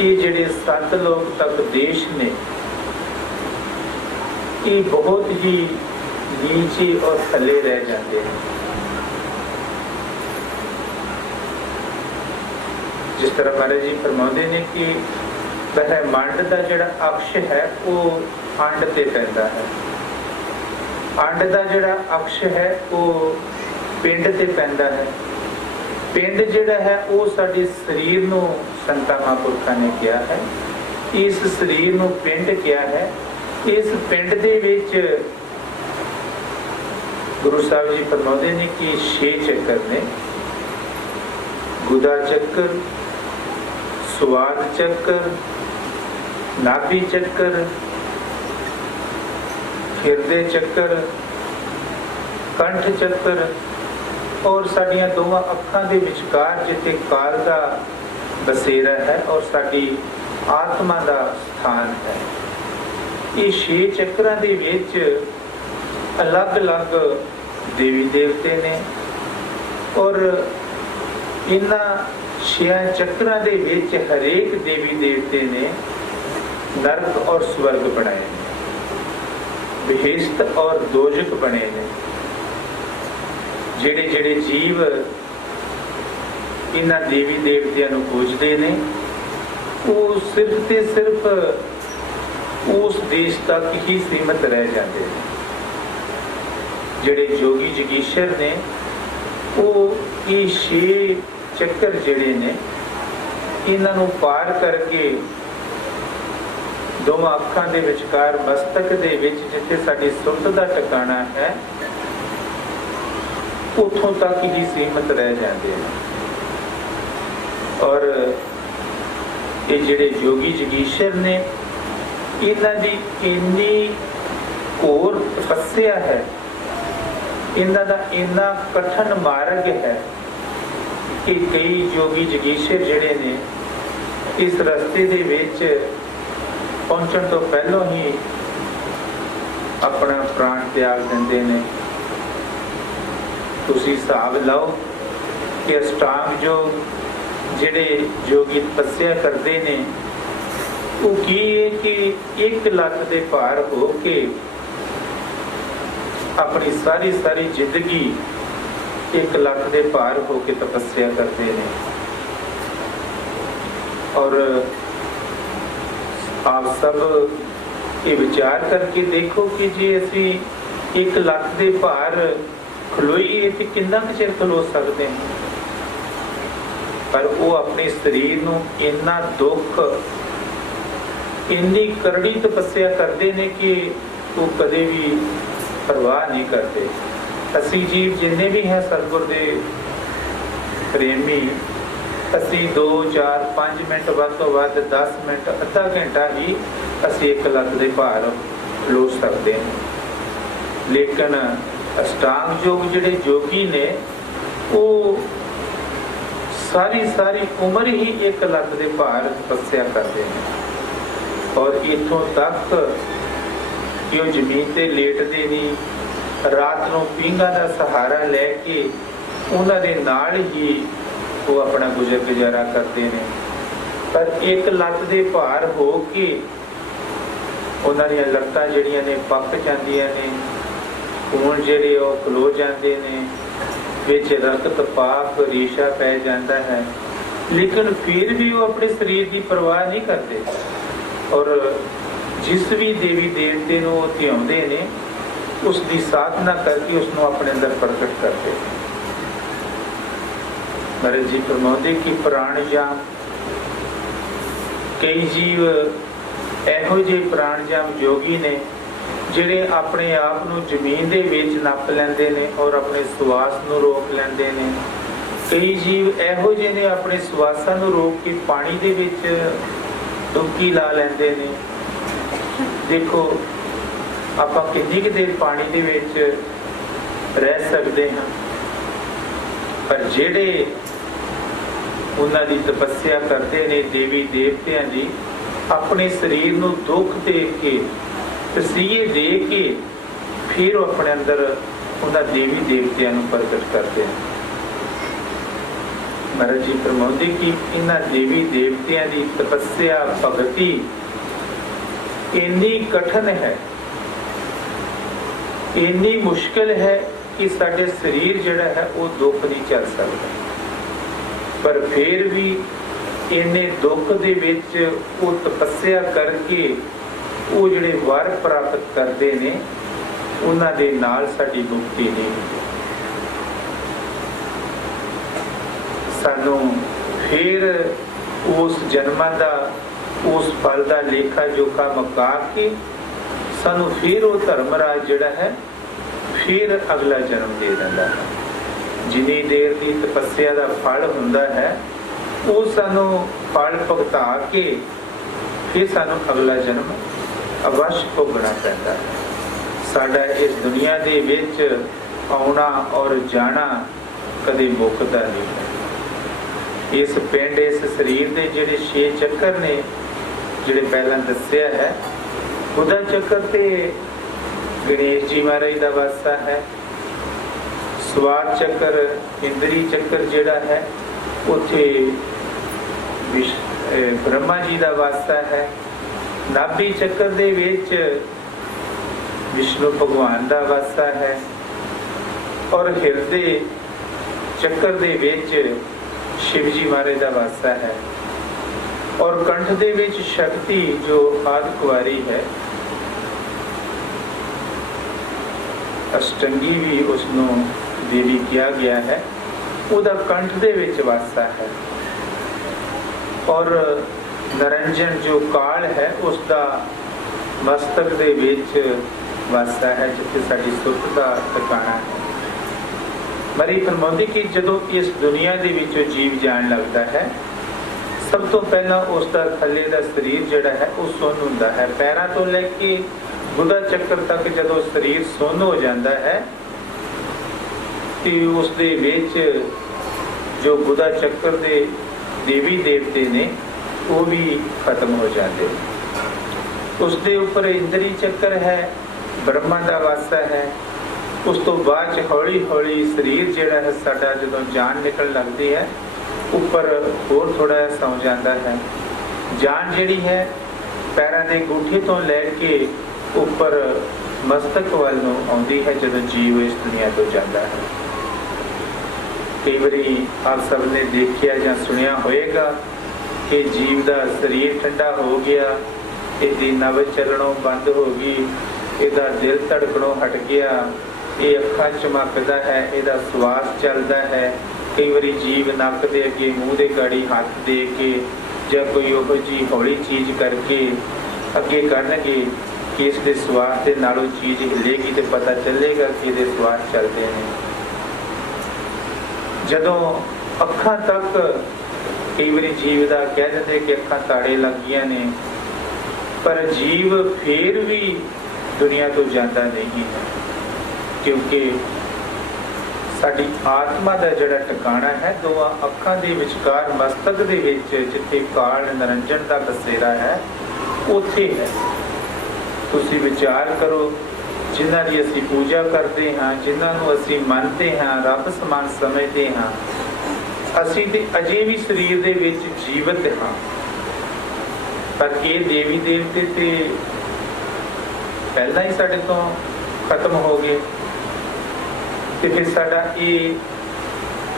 ये जिहड़े 7 लोक तक देश ने ये बहुत ही नीचे और थले रह जाते हैं। जिस तरह महाराज जी फरमाते हैं कि ब्रह्मांड का जिहड़ा अक्ष है वो अंड ते पैंदा है, अंड का जिहड़ा अक्ष है वो पिंड ते पैंदा है, पिंड जिहड़ा है वो साडे शरीर नूं संतां महापुरखां ने किया है। इस शरीर नूं पिंड किया है। इस पिंड दे विच गुरु साहब जी फरमाते हैं कि 6 चक्कर ने, गुदा चक्कर, स्वाद चक्कर, नाभि चक्कर, हिरदे चक्कर, कंठ चक्कर और साडियां दोवां अखां दे विचकार जिथे काल दा बसेरा है और साडी ਆਤਮਾ ਦਾ ਸਥਾਨ ਹੈ। ਇਹ 6 ਚੱਕਰਾਂ ਦੇ ਵਿੱਚ ਅਲੱਗ-ਅਲੱਗ ਦੇਵੀ ਦੇਵਤੇ ਨੇ ਔਰ ਇਹਨਾਂ 6 ਚੱਕਰਾਂ ਦੇ ਵਿੱਚ ਹਰੇਕ ਦੇਵੀ ਦੇਵਤੇ ਨੇ ਨਰਕ ਔਰ ਸਵਰਗ ਬਣਾਏ ਨੇ, ਬਹਿਸ਼ਤ ਔਰ ਦੋਜ਼ਖ ਬਣੇ ਨੇ। ਜਿਹੜੇ ਜਿਹੜੇ ਜੀਵ ਇਹਨਾਂ ਦੇਵੀ ਦੇਵਤਿਆਂ ਨੂੰ ਪੂਜਦੇ ਨੇ ਉਹ ਸਿਰਫ ਤੇ ਸਿਰਫ ਉਸ ਦੇਸ਼ ਤੱਕ ਹੀ ਸੀਮਤ ਰਹਿ ਜਾਂਦੇ ਨੇ। ਜਿਹੜੇ ਜੋਗੀ ਜਗੀਸ਼ਰ ਨੇ ਉਹ ਇਹ 6 ਚੱਕਰ ਜਿਹੜੇ ਨੇ ਇਹਨਾਂ ਨੂੰ ਪਾਰ ਕਰਕੇ ਦੋਵਾਂ ਅੱਖਾਂ ਦੇ ਵਿਚਕਾਰ ਮਸਤਕ ਦੇ ਵਿੱਚ ਜਿੱਥੇ ਸਾਡੀ ਸੁਰਤ ਦਾ ਟਿਕਾਣਾ ਹੈ ਉੱਥੋਂ ਤੱਕ ਹੀ ਸੀਮਤ ਰਹਿ ਜਾਂਦੇ ਨੇ। ਔਰ ਇਹ ਜਿਹੜੇ ਜੋਗੀ ਜਗੀਸ਼ਰ ਨੇ ਇਹਨਾਂ ਦੀ ਇੰਨੀ ਘੋਰ ਤਪੱਸਿਆ ਹੈ, ਇਹਨਾਂ ਦਾ ਇੰਨਾ ਕਠਨ ਮਾਰਗ ਹੈ ਕਿ ਕਈ ਜੋਗੀ ਜਗੀਸ਼ਰ ਜਿਹੜੇ ਨੇ ਇਸ ਰਸਤੇ ਦੇ ਵਿੱਚ ਪਹੁੰਚਣ ਤੋਂ ਪਹਿਲਾਂ ਹੀ ਆਪਣਾ ਪ੍ਰਾਣ ਤਿਆਗ ਦਿੰਦੇ ਨੇ। ਤੁਸੀਂ ਹਿਸਾਬ ਲਾਓ ਕਿ ਅਸ਼ਟਾਂਗ ਯੋਗ ਜਿਹੜੇ ਜੋਗੀ ਤਪੱਸਿਆ ਕਰਦੇ ਨੇ ਉਹ ਕੀ ਹੈ ਕਿ 1 ਲੱਖ ਦੇ ਪਾਰ ਹੋ ਕੇ ਆਪਣੀ ਸਾਰੀ ਜ਼ਿੰਦਗੀ 1 ਲੱਖ ਦੇ ਪਾਰ ਹੋ ਕੇ ਤਪੱਸਿਆ ਕਰਦੇ ਨੇ। ਔਰ ਆਪ ਸਭ ਇਹ ਵਿਚਾਰ ਕਰਕੇ ਦੇਖੋ ਕਿ ਜੇ ਅਸੀਂ 1 ਲੱਖ ਦੇ ਪਾਰ ਖਲੋਈਏ ਤੇ ਕਿੰਨਾ ਕੁ ਚਿਰ ਖਲੋ ਸਕਦੇ ਹਾਂ। ਪਰ ਉਹ ਆਪਣੇ ਸਰੀਰ ਨੂੰ ਇੰਨਾ ਦੁੱਖ, ਇੰਨੀ ਕਰੜੀ ਤਪੱਸਿਆ ਕਰਦੇ ਨੇ ਕਿ ਉਹ ਕਦੇ ਵੀ ਪਰਵਾਹ ਨਹੀਂ ਕਰਦੇ। ਅਸੀਂ ਜੀਵ ਜਿੰਨੇ ਵੀ ਹੈ ਸਤਿਗੁਰ ਦੇ ਪ੍ਰੇਮੀ, ਅਸੀਂ 2, 4, 5 ਮਿੰਟ ਵੱਧ ਤੋਂ ਵੱਧ 10 ਮਿੰਟ ਅੱਧਾ ਘੰਟਾ ਹੀ ਅਸੀਂ 1 ਲੱਖ ਦੇ ਭਾਰ ਖਲੋ ਸਕਦੇ ਹਾਂ। ਲੇਕਿਨ ਅਸ਼ਟਾਂਗ ਯੋਗ ਜਿਹੜੇ ਜੋਗੀ ਨੇ ਉਹ ਸਾਰੀ ਉਮਰ ਹੀ 1 ਲੱਖ ਦੇ ਭਾਰ ਤਪੱਸਿਆ ਕਰਦੇ ਨੇ। ਔਰ ਇਥੋਂ ਤੱਕ ਕਿ ਉਹ ਜ਼ਮੀਨ ਤੇ ਲੇਟਦੇ ਨਹੀਂ, ਰਾਤ ਨੂੰ ਪੀਂਘਾਂ ਦਾ ਸਹਾਰਾ ਲੈ ਕੇ ਉਹਨਾਂ ਦੇ ਨਾਲ ਹੀ ਉਹ ਆਪਣਾ ਗੁਜ਼ਰ ਗੁਜ਼ਾਰਾ ਕਰਦੇ ਨੇ। ਪਰ 1 ਲੱਖ ਦੇ ਭਾਰ ਹੋ ਕੇ ਉਹਨਾਂ ਦੀਆਂ ਲੱਤਾਂ ਜਿਹੜੀਆਂ ਨੇ ਪੱਕ ਜਾਂਦੀਆਂ ਨੇ, ਖੂਨ ਜਿਹੜੇ ਉਹ ਖਲੋ ਜਾਂਦੇ ਨੇ, ਵਿੱਚ ਰਕਤ ਪਾਕ ਰੇਸ਼ਾ ਪੈ ਜਾਂਦਾ ਹੈ, ਲੇਕਿਨ ਫਿਰ ਵੀ ਉਹ ਆਪਣੇ ਸਰੀਰ ਦੀ ਪਰਵਾਹ ਨਹੀਂ ਕਰਦੇ। ਔਰ ਜਿਸ ਵੀ ਦੇਵੀ ਦੇਵਤੇ ਨੂੰ ਉਹ ਧਿਆਉਂਦੇ ਨੇ ਉਸ ਦੀ ਸਾਧਨਾ ਕਰਕੇ ਉਸ ਨੂੰ ਆਪਣੇ ਅੰਦਰ ਪ੍ਰਗਟ ਕਰਦੇ। ਮਹਾਰਾਜ ਜੀ ਫਰਮਾਉਂਦੇ ਕਿ ਪ੍ਰਾਣਯਾਮ, ਕਈ ਜੀਵ ਇਹੋ ਜਿਹੇ ਪ੍ਰਾਣਯਾਮ ਯੋਗੀ ਨੇ ਜਿਹੜੇ ਆਪਣੇ ਆਪ ਨੂੰ ਜ਼ਮੀਨ ਦੇ ਵਿੱਚ ਨੱਪ ਲੈਂਦੇ ਨੇ ਔਰ ਆਪਣੇ ਸਵਾਸ ਨੂੰ ਰੋਕ ਲੈਂਦੇ ਨੇ। ਕਈ ਜੀਵ ਇਹੋ ਜਿਹੇ ਨੇ ਆਪਣੇ ਸਵਾਸਾਂ ਨੂੰ ਰੋਕ ਕੇ ਪਾਣੀ ਦੇ ਵਿੱਚ ਡੁਬਕੀ ਲਾ ਲੈਂਦੇ ਨੇ। ਦੇਖੋ ਆਪਾਂ ਕਿੰਨੀ ਕੁ ਦੇਰ ਪਾਣੀ ਦੇ ਵਿੱਚ ਰਹਿ ਸਕਦੇ ਹਾਂ, ਪਰ ਜਿਹੜੇ ਉਹਨਾਂ ਦੀ ਤਪੱਸਿਆ ਕਰਦੇ ਨੇ ਦੇਵੀ ਦੇਵਤਿਆਂ ਦੀ, ਆਪਣੇ ਸਰੀਰ ਨੂੰ ਦੁੱਖ ਦੇ ਕੇ ਤਸੀਹੇ ਦੇ ਕੇ ਫਿਰ ਉਹ ਆਪਣੇ ਅੰਦਰ ਉਹਨਾਂ ਦੇਵੀ ਦੇਵਤਿਆਂ ਨੂੰ ਪ੍ਰਗਟ ਕਰਦੇ ਹਨ। ਮਹਾਰਾਜ ਜੀ ਫਰਮਾਉਂਦੇ ਕਿ ਇਹਨਾਂ ਦੇਵੀ ਦੇਵਤਿਆਂ ਦੀ ਤਪੱਸਿਆ ਭਗਤੀ ਇੰਨੀ ਕਠਨ ਹੈ, ਇੰਨੀ ਮੁਸ਼ਕਿਲ ਹੈ ਕਿ ਸਾਡੇ ਸਰੀਰ ਜਿਹੜਾ ਹੈ ਉਹ ਦੁੱਖ ਨਹੀਂ ਚੱਲ ਸਕਦਾ। ਪਰ ਫਿਰ ਵੀ ਇੰਨੇ ਦੁੱਖ ਦੇ ਵਿੱਚ ਉਹ ਤਪੱਸਿਆ ਕਰਕੇ ਉਹ ਜਿਹੜੇ ਵਰ ਪ੍ਰਾਪਤ ਕਰਦੇ ਨੇ ਉਹਨਾਂ ਦੇ ਨਾਲ ਸਾਡੀ ਮੁਕਤੀ ਨਹੀਂ ਹੁੰਦੀ। ਸਾਨੂੰ ਫਿਰ ਉਸ ਜਨਮਾਂ ਦਾ ਉਸ ਫਲ ਦਾ ਲੇਖਾ ਜੋਖਾ ਮੁਕਾ ਕੇ ਸਾਨੂੰ ਫਿਰ ਉਹ ਧਰਮ ਰਾਜ ਜਿਹੜਾ ਹੈ ਫਿਰ ਅਗਲਾ ਜਨਮ ਦੇ ਦਿੰਦਾ ਹੈ। ਜਿੰਨੀ ਦੇਰ ਦੀ ਤਪੱਸਿਆ ਦਾ ਫਲ ਹੁੰਦਾ ਹੈ ਉਹ ਸਾਨੂੰ ਫਲ ਭੁਗਤਾ ਕੇ ਫਿਰ ਸਾਨੂੰ ਅਗਲਾ ਜਨਮ ਅਵਸ਼ ਭੋਗਣਾ ਪੈਂਦਾ ਹੈ। ਸਾਡਾ ਇਸ ਦੁਨੀਆ ਦੇ ਵਿੱਚ ਆਉਣਾ ਔਰ ਜਾਣਾ ਕਦੇ ਮੁੱਕਦਾ ਨਹੀਂ। ਇਸ ਪਿੰਡ ਇਸ ਸਰੀਰ ਦੇ ਜਿਹੜੇ 6 ਚੱਕਰ ਨੇ ਜਿਹੜੇ ਪਹਿਲਾਂ ਦੱਸਿਆ ਹੈ, ਗੁਦਾ ਚੱਕਰ ਤੇ ਗਣੇਸ਼ ਜੀ ਮਹਾਰਾਜ ਦਾ ਵਾਸਾ ਹੈ। ਸਵਾਦ ਚੱਕਰ, ਇੰਦਰੀ ਚੱਕਰ ਜਿਹੜਾ ਹੈ ਉੱਥੇ ਬ੍ਰਹਮਾ ਜੀ ਦਾ ਵਾਸਾ ਹੈ। ਨਾਭੀ ਚੱਕਰ ਦੇ ਵਿੱਚ ਵਿਸ਼ਨੂੰ ਭਗਵਾਨ ਦਾ ਵਾਸਾ ਹੈ ਔਰ ਹਿਰਦੇ ਚੱਕਰ ਦੇ ਵਿੱਚ ਸ਼ਿਵ ਜੀ ਮਹਾਰਾਜ ਦਾ ਵਾਸਾ ਹੈ ਔਰ ਕੰਠ ਦੇ ਵਿੱਚ ਸ਼ਕਤੀ ਜੋ ਆਦਿ ਕੁਆਰੀ ਹੈ, ਅਸ਼ਟੰਗੀ ਵੀ ਉਸ ਨੂੰ ਦੇਵੀ ਕਿਹਾ ਗਿਆ ਹੈ, ਉਹਦਾ ਕੰਠ ਦੇ ਵਿੱਚ ਵਾਸਾ ਹੈ ਔਰ ਨਰੰਜਨ ਜੋ ਕਾਲ ਹੈ ਉਸ ਦਾ ਮਸਤਕ ਦੇ ਵਿੱਚ ਵਾਸਾ ਹੈ, ਜਿੱਥੇ ਸਾਡੀ ਸੁੱਖ ਦਾ ਟਿਕਾਣਾ ਹੈ। ਮਰੀ ਫਰਮਾਉਂਦੀ ਕਿ ਜਦੋਂ ਇਸ ਦੁਨੀਆ ਦੇ ਵਿੱਚੋਂ ਜੀਵ ਜਾਣ ਲੱਗਦਾ ਹੈ, ਸਭ ਤੋਂ ਪਹਿਲਾਂ ਉਸ ਦਾ ਥੱਲੇ ਦਾ ਸਰੀਰ ਜਿਹੜਾ ਹੈ ਉਹ ਸੁੰਨ ਹੁੰਦਾ ਹੈ। ਪੈਰਾਂ ਤੋਂ ਲੈ ਕੇ ਗੁਦਾ ਚੱਕਰ ਤੱਕ ਜਦੋਂ ਸਰੀਰ ਸੁੰਨ ਹੋ ਜਾਂਦਾ ਹੈ ਤੇ ਉਸ ਦੇ ਵਿੱਚ ਜੋ ਗੁਦਾ ਚੱਕਰ ਦੇ ਦੇਵੀ ਦੇਵਤੇ ਨੇ ਉਹ ਵੀ ਖਤਮ ਹੋ ਜਾਂਦੇ। ਉਸ ਦੇ ਉੱਪਰ ਇੰਦਰੀ ਚੱਕਰ ਹੈ, ਬ੍ਰਹਮਾ ਦਾ ਵਾਸਾ ਹੈ। ਉਸ ਤੋਂ ਬਾਅਦ ਚ ਹੌਲੀ ਹੌਲੀ ਸਰੀਰ ਜਿਹੜਾ ਹੈ ਸਾਡਾ ਜਦੋਂ ਜਾਨ ਨਿਕਲ ਲੱਗਦੀ ਹੈ, ਉੱਪਰ ਹੋਰ ਥੋੜਾ ਜਿਹਾ ਸੌ ਜਾਂਦਾ ਹੈ। ਜਾਨ ਜਿਹੜੀ ਹੈ ਪੈਰਾਂ ਦੇ ਅੰਗੂਠੇ ਤੋਂ ਲੈ ਕੇ ਉੱਪਰ ਮਸਤਕ ਵੱਲ ਨੂੰ ਆਉਂਦੀ ਹੈ ਜਦੋਂ ਜੀਵ ਇਸ ਦੁਨੀਆ ਤੋਂ ਜਾਂਦਾ ਹੈ। ਕਈ ਵਾਰੀ ਆਪ ਸਭ ਨੇ ਦੇਖਿਆ ਜਾਂ ਸੁਣਿਆ ਹੋਏਗਾ ਕਿ ਜੀਵ ਦਾ ਸਰੀਰ ਠੰਡਾ ਹੋ ਗਿਆ, ਇਹਦੀ ਨਬਜ਼ ਚੱਲਣੋਂ ਬੰਦ ਹੋ ਗਈ, ਇਹਦਾ ਦਿਲ ਧੜਕਣੋਂ ਹਟ ਗਿਆ, ਇਹ ਅੱਖਾਂ ਚਮਕਦਾ ਹੈ, ਇਹਦਾ ਸਵਾਸ ਚੱਲਦਾ ਹੈ। ਕਈ ਵਾਰੀ ਜੀਵ ਨੱਕ ਦੇ ਅੱਗੇ ਮੂੰਹ ਦੇ ਗਾੜੀ ਹੱਥ ਦੇ ਕੇ ਜਾਂ ਕੋਈ ਉਹੋ ਜਿਹੀ ਹੌਲੀ ਚੀਜ਼ ਕਰਕੇ ਅੱਗੇ ਕਰਨਗੇ ਕਿ ਇਸ ਦੇ ਸਵਾਸ ਦੇ ਨਾਲੋਂ ਚੀਜ਼ ਹਿੱਲੇਗੀ ਤੇ ਪਤਾ ਚੱਲੇਗਾ ਕਿ ਇਹਦੇ ਸਵਾਸ ਚੱਲਦੇ ਨੇ। ਜਦੋਂ ਅੱਖਾਂ ਤੱਕ ਕਈ ਵਾਰੀ ਜੀਵ ਦਾ ਕਹਿ ਦਿੰਦੇ ਕਿ ਅੱਖਾਂ ਤਾੜੇ ਲੱਗ ਗਈਆਂ ਨੇ, ਪਰ ਜੀਵ ਫੇਰ ਵੀ ਦੁਨੀਆ ਤੋਂ ਜਾਂਦਾ ਨਹੀਂ ਹੈ, ਕਿਉਂਕਿ ਸਾਡੀ ਆਤਮਾ ਦਾ ਜਿਹੜਾ ਟਿਕਾਣਾ ਹੈ ਦੋਵਾਂ ਅੱਖਾਂ ਦੇ ਵਿਚਕਾਰ ਮਸਤਕ ਦੇ ਵਿੱਚ, ਜਿੱਥੇ ਕਾਲ ਨਰੰਜਨ ਦਾ ਬਸੇਰਾ ਹੈ, ਉੱਥੇ ਹੈ। ਤੁਸੀਂ ਵਿਚਾਰ ਕਰੋ, ਜਿਨ੍ਹਾਂ ਦੀ ਅਸੀਂ ਪੂਜਾ ਕਰਦੇ ਹਾਂ, ਜਿਨ੍ਹਾਂ ਨੂੰ ਅਸੀਂ ਮੰਨਦੇ ਹਾਂ, ਰੱਬ ਸਮਾਨ ਸਮਝਦੇ ਹਾਂ, ਅਸੀਂ ਤੇ ਅਜੇ ਵੀ ਸਰੀਰ ਦੇ ਵਿੱਚ ਜੀਵਤ ਹਾਂ, ਪਰ ਇਹ ਦੇਵੀ ਦੇਵਤੇ ਤੇ ਪਹਿਲਾਂ ਹੀ ਸਾਡੇ ਤੋਂ ਖਤਮ ਹੋ ਗਏ ਤੇ ਫਿਰ ਸਾਡਾ ਇਹ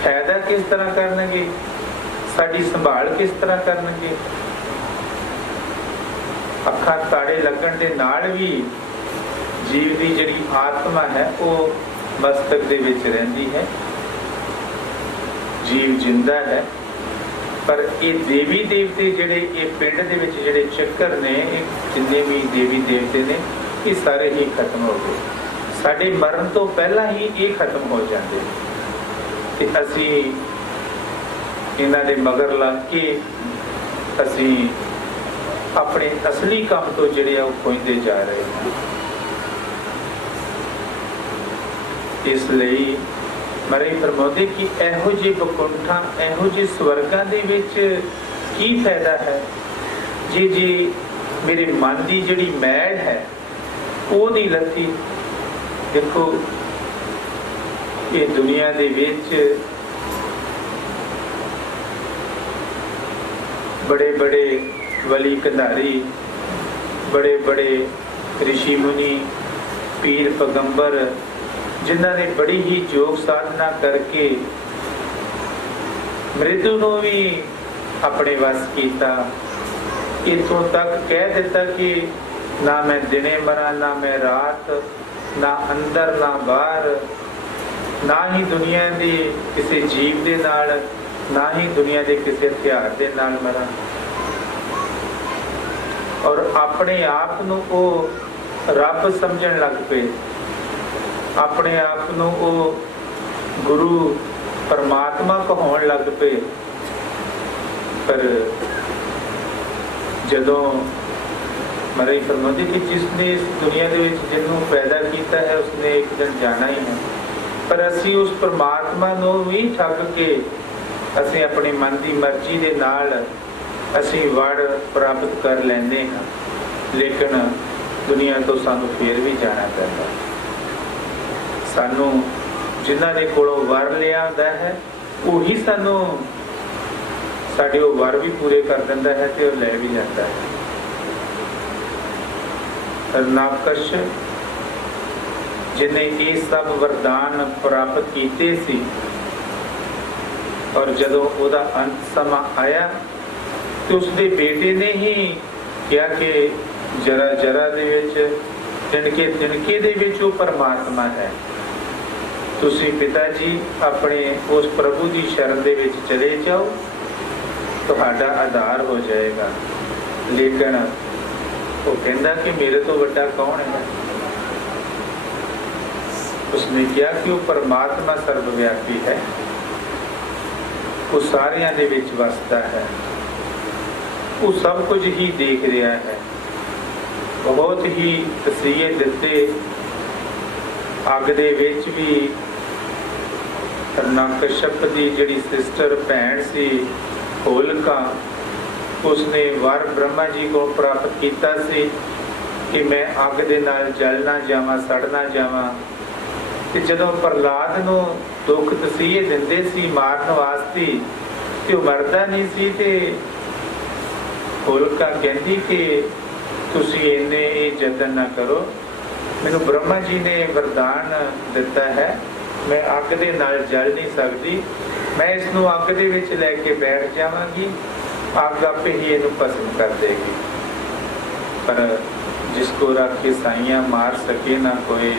ਫਾਇਦਾ ਕਿਸ ਤਰ੍ਹਾਂ ਕਰਨਗੇ, ਸਾਡੀ ਸੰਭਾਲ ਕਿਸ ਤਰ੍ਹਾਂ ਕਰਨਗੇ। ਅੱਖਾਂ ਤਾੜੇ ਲੱਗਣ ਦੇ ਨਾਲ ਵੀ ਜੀਵ ਦੀ ਜਿਹੜੀ ਆਤਮਾ ਹੈ ਉਹ ਮਸਤਕ ਦੇ ਵਿੱਚ ਰਹਿੰਦੀ ਹੈ, ਜੀਵ ਜਿੰਦਾ ਹੈ। ਪਰ ਇਹ ਦੇਵੀ ਦੇਵਤੇ ਜਿਹੜੇ ਇਹ ਪਿੰਡ ਦੇ ਵਿੱਚ ਜਿਹੜੇ ਚੱਕਰ ਨੇ, ਇਹ ਜਿੰਨੇ ਵੀ ਦੇਵੀ ਦੇਵਤੇ ਨੇ, ਇਹ ਸਾਰੇ ਹੀ ਖਤਮ ਹੋ ਗਏ। ਸਾਡੇ ਮਰਨ ਤੋਂ ਪਹਿਲਾਂ ਹੀ ਇਹ ਖਤਮ ਹੋ ਜਾਂਦੇ ਤੇ ਅਸੀਂ ਇਹਨਾਂ ਦੇ ਮਗਰ ਲੱਗ ਕੇ ਅਸੀਂ ਆਪਣੇ ਅਸਲੀ ਕੰਮ ਤੋਂ ਜਿਹੜੇ ਆ ਉਹ ਖੋਈਂਦੇ ਜਾ ਰਹੇ ਹਾਂ। ਇਸ ਲਈ ਮਹਾਰਾਜ ਫਰਮਾਉਂਦੇ ਕਿ ਇਹੋ ਜਿਹੇ ਬਕੁੰਠਾਂ, ਇਹੋ ਜਿਹੇ ਸਵਰਗਾਂ ਦੇ ਵਿੱਚ ਕੀ ਫਾਇਦਾ ਹੈ ਜੇ ਮੇਰੇ ਮਨ ਦੀ ਜਿਹੜੀ ਮੈਲ ਹੈ ਉਹਦੀ ਲੱਥੀ। ਦੇਖੋ, ਇਹ ਦੁਨੀਆ ਦੇ ਵਿੱਚ ਬੜੇ ਬੜੇ ਵਲੀ ਕੰਧਾਰੀ, ਬੜੇ ਬੜੇ ਰਿਸ਼ੀ ਮੁਨੀ, ਪੀਰ ਪੈਗੰਬਰ, ਜਿਨ੍ਹਾਂ ਨੇ ਬੜੀ ਹੀ ਯੋਗ ਸਾਧਨਾ ਕਰਕੇ ਮ੍ਰਿਤੂ ਨੂੰ ਵੀ ਆਪਣੇ ਵਸ ਕੀਤਾ। ਇੱਥੋਂ ਤੱਕ ਕਹਿ ਦਿੱਤਾ ਕਿ ਨਾ ਮੈਂ ਦਿਨੇ ਮਰਾਂ, ਨਾ ਮੈਂ ਰਾਤ, ਨਾ ਅੰਦਰ ਨਾ ਬਾਹਰ, ਨਾ ਹੀ ਦੁਨੀਆ ਦੇ ਕਿਸੇ ਜੀਵ ਦੇ ਨਾਲ, ਨਾ ਹੀ ਦੁਨੀਆ ਦੇ ਕਿਸੇ ਹਥਿਆਰ ਦੇ ਨਾਲ ਮਰਾਂ। ਔਰ ਆਪਣੇ ਆਪ ਨੂੰ ਉਹ ਰੱਬ ਸਮਝਣ ਲੱਗ ਪਏ, ਆਪਣੇ ਆਪ ਨੂੰ ਉਹ ਗੁਰੂ ਪਰਮਾਤਮਾ ਕਹਾਉਣ ਲੱਗ ਪਏ। ਪਰ ਜਦੋਂ ਮਹਾਰਾਜ ਫਰਮਾਉਂਦੇ ਕਿ ਜਿਸਨੇ ਇਸ ਦੁਨੀਆ ਦੇ ਵਿੱਚ ਜਿਹਨੂੰ ਪੈਦਾ ਕੀਤਾ ਹੈ ਉਸਨੇ ਇੱਕ ਦਿਨ ਜਾਣਾ ਹੀ ਹੈ, ਪਰ ਅਸੀਂ ਉਸ ਪਰਮਾਤਮਾ ਨੂੰ ਵੀ ਠੱਗ ਕੇ ਅਸੀਂ ਆਪਣੀ ਮਨ ਦੀ ਮਰਜ਼ੀ ਦੇ ਨਾਲ ਅਸੀਂ ਵਰ ਪ੍ਰਾਪਤ ਕਰ ਲੈਂਦੇ ਹਾਂ, ਲੇਕਿਨ ਦੁਨੀਆ ਤੋਂ ਸਾਨੂੰ ਫਿਰ ਵੀ ਜਾਣਾ ਪੈਂਦਾ। ਸਾਨੂੰ ਜਿਨ੍ਹਾਂ ਦੇ ਕੋਲੋਂ ਵਰ ਲਿਆ ਹੁੰਦਾ ਹੈ ਉਹੀ ਸਾਨੂੰ ਸਾਡੇ ਉਹ ਵਰ ਵੀ ਪੂਰੇ ਕਰ ਦਿੰਦਾ ਹੈ ਤੇ ਉਹ ਲੈ ਵੀ ਜਾਂਦਾ ਹੈ। ਹਰਨਾਕਸ਼ ਜਿਨੇ ਇਹ ਸਭ ਵਰਦਾਨ ਪ੍ਰਾਪਤ ਕੀਤੇ ਸੀ, ਔਰ ਜਦੋਂ ਉਹਦਾ ਅੰਤ ਸਮਾਂ ਆਇਆ ਤੇ ਉਸਦੇ ਬੇਟੇ ਨੇ ਹੀ ਕਿਹਾ ਕਿ ਜਰਾ ਜਰਾ ਦੇ ਵਿੱਚ, ਤਿਣਕੇ ਤਿਣਕੇ ਦੇ ਵਿੱਚ ਉਹ ਪਰਮਾਤਮਾ ਹੈ। ਤੁਸੀਂ ਪਿਤਾ ਜੀ ਆਪਣੇ ਉਸ ਪ੍ਰਭੂ ਦੀ ਸ਼ਰਨ ਦੇ ਵਿੱਚ ਚਲੇ ਜਾਓ, ਤੁਹਾਡਾ ਆਧਾਰ ਹੋ ਜਾਏਗਾ। ਲੇਕਿਨ ਉਹ ਕਹਿੰਦਾ ਕਿ ਮੇਰੇ ਤੋਂ ਵੱਡਾ ਕੌਣ ਹੈ? ਉਸਨੇ ਕਿਹਾ ਕਿ ਉਹ ਪਰਮਾਤਮਾ ਸਰਵਵਿਆਪੀ ਹੈ, ਉਹ ਸਾਰਿਆਂ ਦੇ ਵਿੱਚ ਵਸਦਾ ਹੈ, ਉਹ ਸਭ ਕੁਝ ਹੀ ਦੇਖ ਰਿਹਾ ਹੈ। ਬਹੁਤ ਹੀ ਤਸੀਹੇ ਦਿੱਤੇ। ਅੱਗ ਦੇ ਵਿੱਚ ਵੀ ਹਰਨਾਕਸ਼ਪ ਦੀ ਜਿਹੜੀ ਸਿਸਟਰ ਭੈਣ ਸੀ ਹੋਲਕਾ, ਉਸਨੇ ਵਰ ਬ੍ਰਹਮਾ ਜੀ ਕੋਲ ਪ੍ਰਾਪਤ ਕੀਤਾ ਸੀ ਕਿ ਮੈਂ ਅੱਗ ਦੇ ਨਾਲ ਜਲ ਨਾ ਜਾਵਾਂ, ਸੜ ਨਾ ਜਾਵਾਂ। ਤੇ ਜਦੋਂ ਪ੍ਰਹਲਾਦ ਨੂੰ ਦੁੱਖ ਤਸੀਹੇ ਦਿੰਦੇ ਸੀ ਮਾਰਨ ਵਾਸਤੇ ਤੇ ਉਹ ਮਰਦਾ ਨਹੀਂ ਸੀ, ਤੇ ਹੋਲਕਾ ਕਹਿੰਦੀ ਕਿ ਤੁਸੀਂ ਇੰਨੇ ਇਹ ਯਤਨ ਨਾ ਕਰੋ, ਮੈਨੂੰ ਬ੍ਰਹਮਾ ਜੀ ਨੇ ਵਰਦਾਨ ਦਿੱਤਾ ਹੈ, ਮੈਂ ਅੱਗ ਦੇ ਨਾਲ ਜਲ ਨਹੀਂ ਸਕਦੀ, ਮੈਂ ਇਸ ਨੂੰ ਅੱਗ ਦੇ ਵਿੱਚ ਲੈ ਕੇ ਬੈਠ ਜਾਵਾਂਗੀ, ਅੱਗ ਆਪੇ ਹੀ ਇਹਨੂੰ ਭਸਮ ਕਰ ਦੇਗੀ। ਪਰ ਜਿਸ ਕੋ ਰਾਖੇ ਸਾਈਆਂ ਮਾਰ ਸਕੇ ਨਾ ਕੋਈ,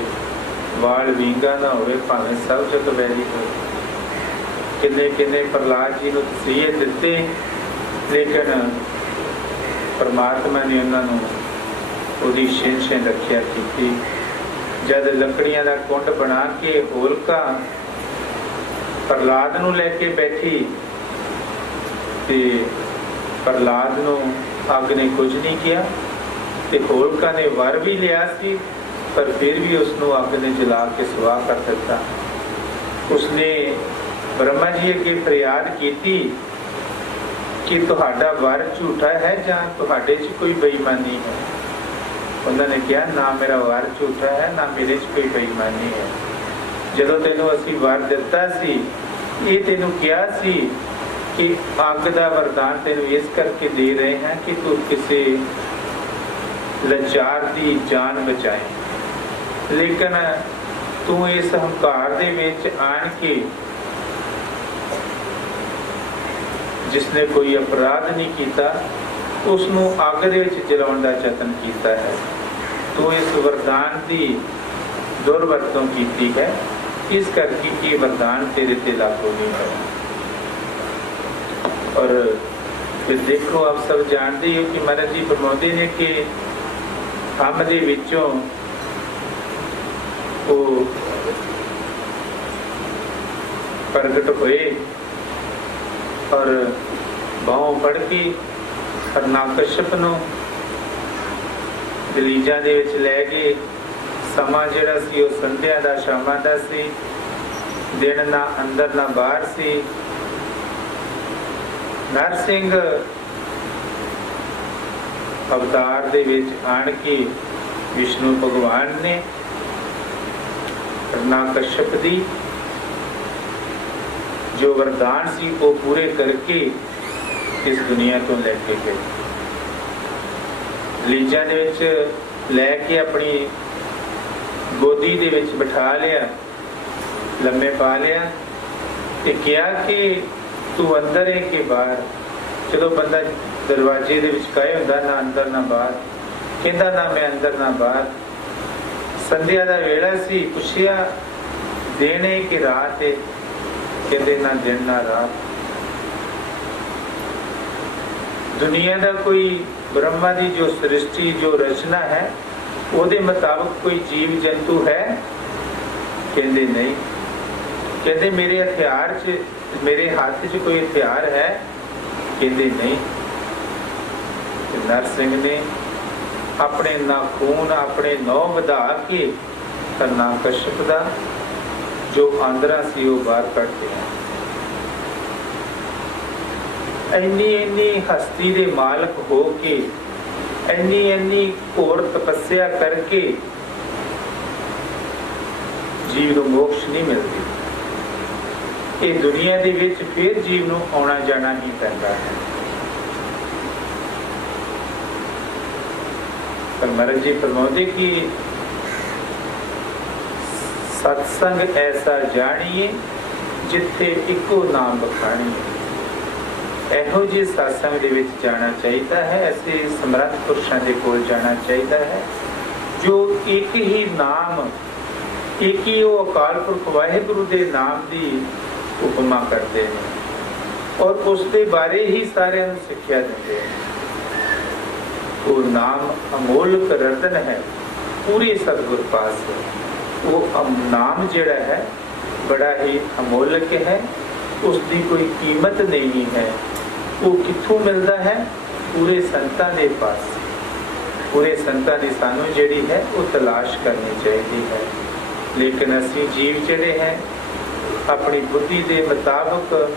ਵਾਲ ਵਿੰਗਾ ਨਾ ਹੋਵੇ ਭਾਵੇਂ ਸਭ ਜਗ ਵੈਰੀ ਹੋਵੇ। ਕਿੰਨੇ ਕਿੰਨੇ ਪ੍ਰਹਲਾਦ ਜੀ ਨੂੰ ਤਸੀਹੇ ਦਿੱਤੇ, ਲੇਕਿਨ ਪਰਮਾਤਮਾ ਨੇ ਉਹਨਾਂ ਨੂੰ ਉਹਦੀ ਛਿਣ ਰੱਖਿਆ ਕੀਤੀ। ਜਦ ਲੱਕੜੀਆਂ ਦਾ ਕੁੰਡ ਬਣਾ ਕੇ ਹੋਲਕਾ ਪ੍ਰਹਲਾਦ ਨੂੰ ਲੈ ਕੇ ਬੈਠੀ ਤੇ ਪ੍ਰਹਲਾਦ ਨੂੰ ਅੱਗ ਨੇ ਕੁਝ ਨਹੀਂ ਕਿਹਾ, ਤੇ ਹੋਲਕਾ ਨੇ ਵਰ ਵੀ ਲਿਆ ਸੀ ਪਰ ਫਿਰ ਵੀ ਉਸਨੂੰ ਅੱਗ ਨੇ ਜਲਾ ਕੇ ਸੁਆਹ ਕਰ ਦਿੱਤਾ। ਉਸਨੇ ਬ੍ਰਹਮਾ ਜੀ ਅੱਗੇ ਫਰਿਆਦ ਕੀਤੀ ਕਿ ਤੁਹਾਡਾ ਵਰ ਝੂਠਾ ਹੈ ਜਾਂ ਤੁਹਾਡੇ 'ਚ ਕੋਈ ਬੇਈਮਾਨੀ ਹੈ। ਉਹਨਾਂ ਨੇ ਕਿਹਾ ਨਾ ਮੇਰਾ ਵਰ ਝੂਠਾ ਹੈ, ਨਾ ਮੇਰੇ 'ਚ ਕੋਈ ਬੇਈਮਾਨੀ ਹੈ। ਜਦੋਂ ਤੈਨੂੰ ਅਸੀਂ ਵਰ ਦਿੱਤਾ ਸੀ, ਇਹ ਤੈਨੂੰ ਕਿਹਾ ਸੀ ਕਿ ਅੱਗ ਦਾ ਵਰਦਾਨ ਤੈਨੂੰ ਇਸ ਕਰਕੇ ਦੇ ਰਹੇ ਹਾਂ ਕਿ ਤੂੰ ਕਿਸੇ ਲਾਚਾਰ ਦੀ ਜਾਨ ਬਚਾਏ, ਲੇਕਿਨ ਤੂੰ ਇਸ ਹੰਕਾਰ ਦੇ ਵਿੱਚ ਆਣ ਕੇ ਜਿਸਨੇ ਕੋਈ ਅਪਰਾਧ ਨਹੀਂ ਕੀਤਾ ਉਸ ਨੂੰ ਅੱਗ ਦੇ ਵਿੱਚ ਜਲਾਉਣ ਦਾ ਯਤਨ ਕੀਤਾ ਹੈ। ਤੂੰ ਇਸ ਵਰਦਾਨ ਦੀ ਦੁਰਵਰਤੋਂ ਕੀਤੀ ਹੈ, ਇਸ ਕਰਕੇ ਇਹ ਵਰਦਾਨ ਤੇਰੇ ਤੇ ਲਾਗੂ ਨਹੀਂ ਹੈ। ਔਰ ਫਿਰ ਦੇਖੋ, ਆਪ ਸਭ ਜਾਣਦੇ ਹੋ ਕਿ ਮਹਾਰਾਜ ਜੀ ਫਰਮਾਉਂਦੇ ਨੇ ਕਿ ਹਮ ਦੇ ਵਿੱਚੋਂ ਉਹ ਪ੍ਰਗਟ ਹੋਏ ਔਰ ਬਾਹੋਂ ਫੜ ਕੇ ਹਰਨਾਕਸ਼ਪ ਨੂੰ ਦਲੀਜਾ ਦੇ ਵਿੱਚ ਲੈ ਗਏ। ਸਮਾਂ ਜਿਹੜਾ ਸੀ ਉਹ ਸੰਧਿਆ ਦਾ, ਸ਼ਾਮਾਂ ਦਾ ਸੀ, ਦਿਨ ਨਾ ਅੰਦਰ ਨਾ ਬਾਹਰ ਸੀ। ਨਰਸਿੰਘ ਅਵਤਾਰ ਦੇ ਵਿੱਚ ਆਣ ਕੇ ਵਿਸ਼ਨੂੰ ਭਗਵਾਨ ਨੇ ਹਰਨਾਕਸ਼ਪ ਦੀ ਜੋ ਵਰਦਾਨ ਸੀ ਉਹ ਪੂਰੇ ਕਰਕੇ ਇਸ ਦੁਨੀਆ ਤੋਂ ਲੈ ਕੇ ਗਏ। ਲੀਜਾ ਦੇ ਵਿੱਚ ਲੈ ਕੇ ਆਪਣੀ ਗੋਦੀ ਦੇ ਵਿੱਚ ਬਿਠਾ ਲਿਆ, ਲੰਮੇ ਪਾ ਲਿਆ ਤੇ ਕਿਹਾ ਕਿ ਤੂੰ ਅੰਦਰ ਹੈ ਕਿ ਬਾਹਰ। ਜਦੋਂ ਬੰਦਾ ਦਰਵਾਜ਼ੇ ਦੇ ਵਿੱਚ ਕਹੇ ਹੁੰਦਾ ਨਾ ਅੰਦਰ ਨਾ ਬਾਹਰ, ਕਹਿੰਦਾ ਨਾ ਮੈਂ ਅੰਦਰ ਨਾ ਬਾਹਰ। ਸੰਧਿਆ ਦਾ ਵੇਲਾ ਸੀ, ਪੁੱਛਿਆ ਦਿਨ ਹੈ ਕਿ ਰਾਤ ਹੈ, ਕਹਿੰਦੇ ਨਾ ਦਿਨ ਨਾ ਰਾਤ। ਦੁਨੀਆ ਦਾ ਕੋਈ ਬ੍ਰਹਮਾ ਦੀ ਜੋ ਸ੍ਰਿਸ਼ਟੀ ਜੋ ਰਚਨਾ ਹੈ ਉਹਦੇ ਮੁਤਾਬਕ ਕੋਈ ਜੀਵ ਜੰਤੂ ਹੈ? ਕਹਿੰਦੇ ਨਹੀਂ। ਕਹਿੰਦੇ ਮੇਰੇ ਹਥਿਆਰ 'ਚ, ਮੇਰੇ ਹੱਥ 'ਚ ਕੋਈ ਹਥਿਆਰ ਹੈ? ਕਹਿੰਦੇ ਨਹੀਂ। ਨਰਸਿੰਘ ਨੇ ਆਪਣੇ ਨਾਖੂਨ, ਆਪਣੇ ਨਹੁੰ ਵਧਾ ਕੇ ਹਰਨਾਕਸ਼ਪ ਦਾ ਜੋ ਆਂਦਰਾ ਸੀ ਉਹ ਬਾਹਰ ਕੱਢ ਦਿਆ। ਇੰਨੀ ਹਸਤੀ ਦੇ ਮਾਲਕ ਹੋ ਕੇ, ਇੰਨੀ ਘੋਰ ਤਪੱਸਿਆ ਕਰਕੇ ਜੀਵ ਨੂੰ ਮੋਕਸ਼ ਨਹੀਂ ਮਿਲਦੀ। ਇਹ ਦੁਨੀਆ ਦੇ ਵਿੱਚ ਫਿਰ ਜੀਵ ਨੂੰ ਆਉਣਾ ਜਾਣਾ ਹੀ ਪੈਂਦਾ ਹੈ। ਪਰ ਮਹਾਰਾਜ ਜੀ ਫਰਮਾਉਂਦੇ ਕਿ ਸਤਸੰਗ ਐਸਾ ਜਾਣੀਏ ਜਿੱਥੇ ਇੱਕੋ ਨਾਮ ਬਖਾਣੀਏ। ਇਹੋ ਜਿਹੇ ਸਤਸੰਗ ਦੇ ਵਿੱਚ ਜਾਣਾ ਚਾਹੀਦਾ ਹੈ। ਐਸੇ ਸਮਰੱਥ ਪੁਰਸ਼ਾਂ ਦੇ ਕੋਲ ਜਾਣਾ ਚਾਹੀਦਾ ਹੈ ਜੋ ਇੱਕ ਹੀ ਨਾਮ, ਇੱਕ ਹੀ ਉਹ ਅਕਾਲ ਪੁਰਖ ਵਾਹਿਗੁਰੂ ਦੇ ਨਾਮ ਦੀ ਉਪਮਾ ਕਰਦੇ ਨੇ ਔਰ ਉਸ ਦੇ ਬਾਰੇ ਹੀ ਸਾਰਿਆਂ ਨੂੰ ਸਿੱਖਿਆ ਦਿੰਦੇ ਨੇ। ਉਹ ਨਾਮ ਅਮੋਲਕ ਰਤਨ ਹੈ ਪੂਰੇ ਸਤਿਗੁਰ ਪਾਸ। ਉਹ ਨਾਮ ਜਿਹੜਾ ਹੈ ਬੜਾ ਹੀ ਅਮੋਲਕ ਹੈ, ਉਸ ਦੀ ਕੋਈ ਕੀਮਤ ਨਹੀਂ ਹੈ। ਉਹ ਕਿੱਥੋਂ ਮਿਲਦਾ ਹੈ? ਪੂਰੇ ਸੰਤਾਂ ਦੇ ਪਾਸ। ਪੂਰੇ ਸੰਤਾਂ ਦੀ ਸਾਨੂੰ ਜਿਹੜੀ ਹੈ ਉਹ ਤਲਾਸ਼ ਕਰਨੀ ਚਾਹੀਦੀ ਹੈ। ਲੇਕਿਨ ਅਸੀਂ ਜੀਵ ਜਿਹੜੇ ਹੈ ਆਪਣੀ ਬੁੱਧੀ ਦੇ ਮੁਤਾਬਕ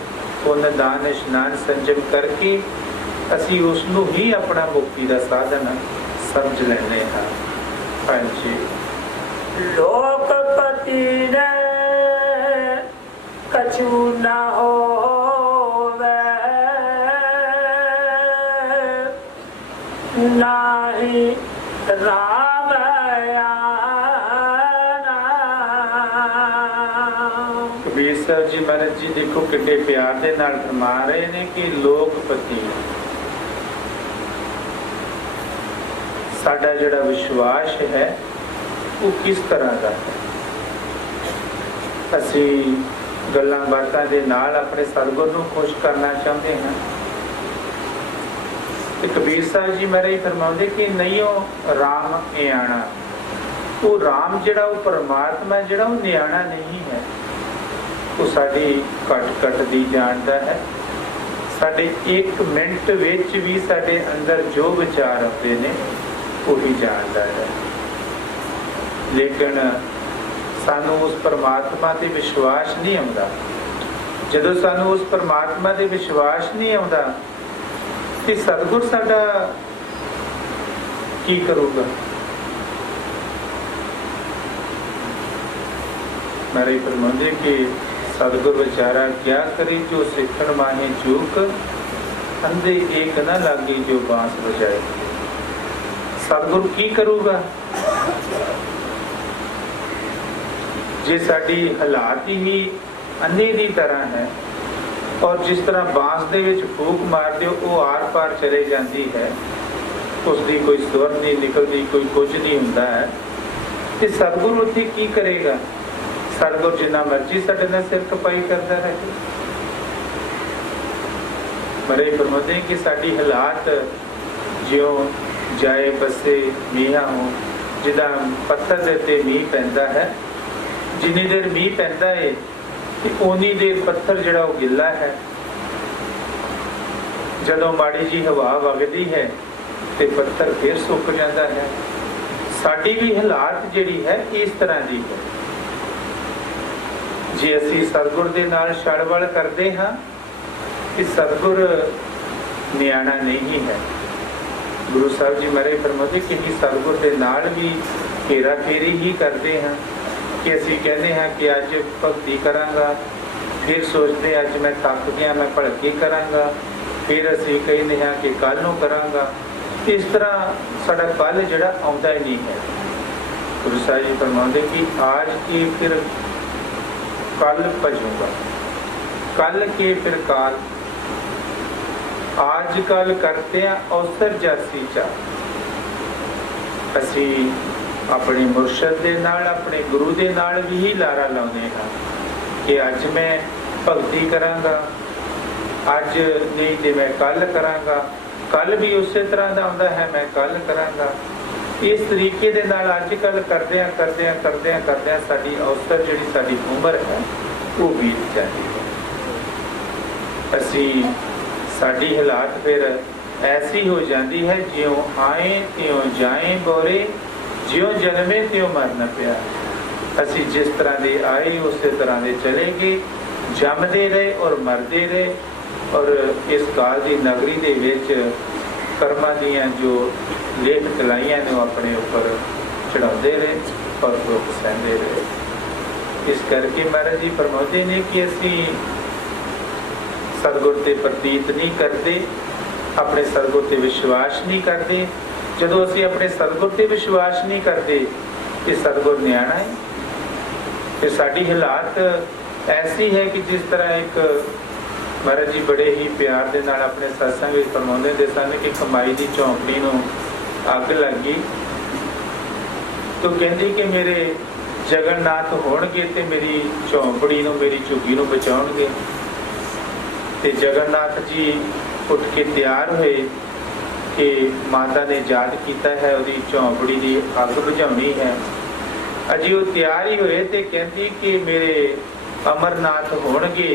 ਪੁੰਨ ਦਾਨ ਇਸ਼ਨਾਨ ਸੰਜਮ ਕਰਕੇ ਅਸੀਂ ਉਸ ਨੂੰ ਹੀ ਆਪਣਾ ਮੁਕਤੀ ਦਾ ਸਾਧਨ ਸਮਝ ਲੈਂਦੇ ਹਾਂ। ਹਾਂਜੀ। ਲੋਕਪਤੀ ਨੇ ਕਛੂ ਨਾ ਹੋਵੇ, ਨਾਹੀ ਰਾਮ ਕਬੀਰ ਸਾਹਿਬ ਜੀ ਮਹਾਰਾਜ ਜੀ ਦੇਖੋ ਕਿੰਨੇ ਪਿਆਰ ਦੇ ਨਾਲ ਫਰਮਾ ਰਹੇ ਨੇ ਕਿ ਲੋਕਪਤੀ ਸਾਡਾ ਜਿਹੜਾ ਵਿਸ਼ਵਾਸ ਹੈ ਉਹ ਕਿਸ ਤਰ੍ਹਾਂ ਦਾ ਹੈ। ਅਸੀਂ ਗੱਲਾਂ ਬਾਤਾਂ ਦੇ ਨਾਲ ਆਪਣੇ ਸਤਿਗੁਰ ਨੂੰ ਖੁਸ਼ ਕਰਨਾ ਚਾਹੁੰਦੇ ਹਾਂ ਤੇ ਕਬੀਰ ਸਾਹਿਬ ਜੀ ਮਹਾਰਾਜ ਫਰਮਾਉਂਦੇ ਕਿ ਨਹੀਂ ਉਹ ਰਾਮ ਨਿਆਣਾ। ਉਹ ਰਾਮ ਜਿਹੜਾ ਉਹ ਪਰਮਾਤਮਾ ਜਿਹੜਾ ਉਹ ਨਿਆਣਾ ਨਹੀਂ ਹੈ। ਉਹ ਸਾਡੀ ਘਟ ਦੀ ਜਾਣਦਾ ਹੈ। ਸਾਡੇ 1 ਮਿੰਟ ਵਿੱਚ ਵੀ ਸਾਡੇ ਅੰਦਰ ਜੋ ਵਿਚਾਰ ਆਉਂਦੇ ਨੇ ਉਹੀ ਜਾਣਦਾ ਹੈ। ਲੇਕਿਨ ਸਾਨੂੰ ਉਸ ਪਰਮਾਤਮਾ ਤੇ ਵਿਸ਼ਵਾਸ ਨਹੀਂ ਆਉਂਦਾ। ਜਦੋਂ ਸਾਨੂੰ ਉਸ ਪਰਮਾਤਮਾ ਤੇ ਵਿਸ਼ਵਾਸ ਨਹੀਂ ਆਉਂਦਾ ਤੇ ਸਤਿਗੁਰ ਸਾਡਾ ਕੀ ਕਰੂਗਾ? ਮਾਰੇ ਫਰਮਾਉਂਦੇ ਕਿ सतगुर विचारा क्या करी जो सिखण माहे चूक, अंधे एक न लागी जो बांस बजाए। सतगुरु की करूगा जे साडी हालात ही अंधे दी तरह है और जिस तरह बांस दे विच फूक मार दिओ वो आर पार चले जाती है, उसकी कोई स्वर नहीं निकलती, कोई कुछ नहीं हुंदा है। ते सतगुरु उत्थे की करेगा? सतगुर जिन्ना मर्जी साडे नाल सिर खपाई करता रहे। बड़े फरमाते कि साडी हालात ज्यों जाए बसे मीहा हो, जिदा पत्थर दे ते मीह पैंदा है, जिन्नी देर मीह पैंदा है ते उन्नी देर पत्थर जिहड़ा वो गिला है। जदों माड़ी जी हवा वगदी है ते पत्थर फिर सुक जाता है। साडी भी हालात जिहड़ी है इस तरह दी है। जे असी सतगुर दे नाल छड़वल करते हाँ कि सतगुर नियाणा नहीं है। गुरु साहब जी महाराज फरमाते कि सतगुर दे नाल भी घेरा फेरी ही करते हैं कि असी कहते हैं कि अज भगती करांगा, फिर सोचते अज मैं थक गया मैं भड़की करांगा, फिर असी कहते हैं कि कल नूं करांगा। इस तरह साडा कल जिहड़ा आउंदा ही नहीं है। गुरु साहब जी फरमाते कि आज की फिर कल भजूंगा, कल के फिर काल, आज कल करते हैं अवसर जासी चा। असी अपने मुर्शद दे नाल अपने गुरु दे नाल भी ही लारा लाउने हां कि अज मैं भगती करांगा, अज नहीं ते मैं कल करांगा, कल भी उस तरह का आउंदा है मैं कल करांगा। इस तरीके दे नाल अजकल करदियां साडी अवसर जिहड़ी साडी उम्र है वो बीत जाती है। असी साडी हालात फिर ऐसी हो जाती है ज्यों आए त्यों जाए बोरे, ज्यों जन्मे त्यों मरना पिया। असी जिस तरह दे आए उस तरह दे चले गए, जमदे रहे और मरदे रहे। और इस काल की नगरी दे विच कर्मां दीयां जो लेख कलाइयां ने अपने ऊपर चढ़ाते रहे और दुख सहते रहे। इस करके महाराज जी फरमाते ने कि असी सतगुर ते प्रतीत नहीं करते, अपने सतगुर ते विश्वास नहीं करते। जदों असी अपने सतगुर ते विश्वास नहीं करते कि सतगुर न्याणा है, फिर साडी हालात ऐसी है कि जिस तरह एक महाराज जी बड़े ही प्यार दे नाल अपने सत्संग विच फरमाउंदे हुंदे सन कि कमाई दी झोंपड़ी नूं अग लग गई तो कहंदे कि मेरे जगन्नाथ होणगे ते मेरी झोंपड़ी नूं मेरी झुग्गी नूं बचाउणगे। ते जगन्नाथ जी उठ के तैयार हुए कि माता ने याद किया है उहदी झोंपड़ी की अग बुझाउणी है। अजी वो तैयार ही हुए तो कहती कि मेरे अमरनाथ होणगे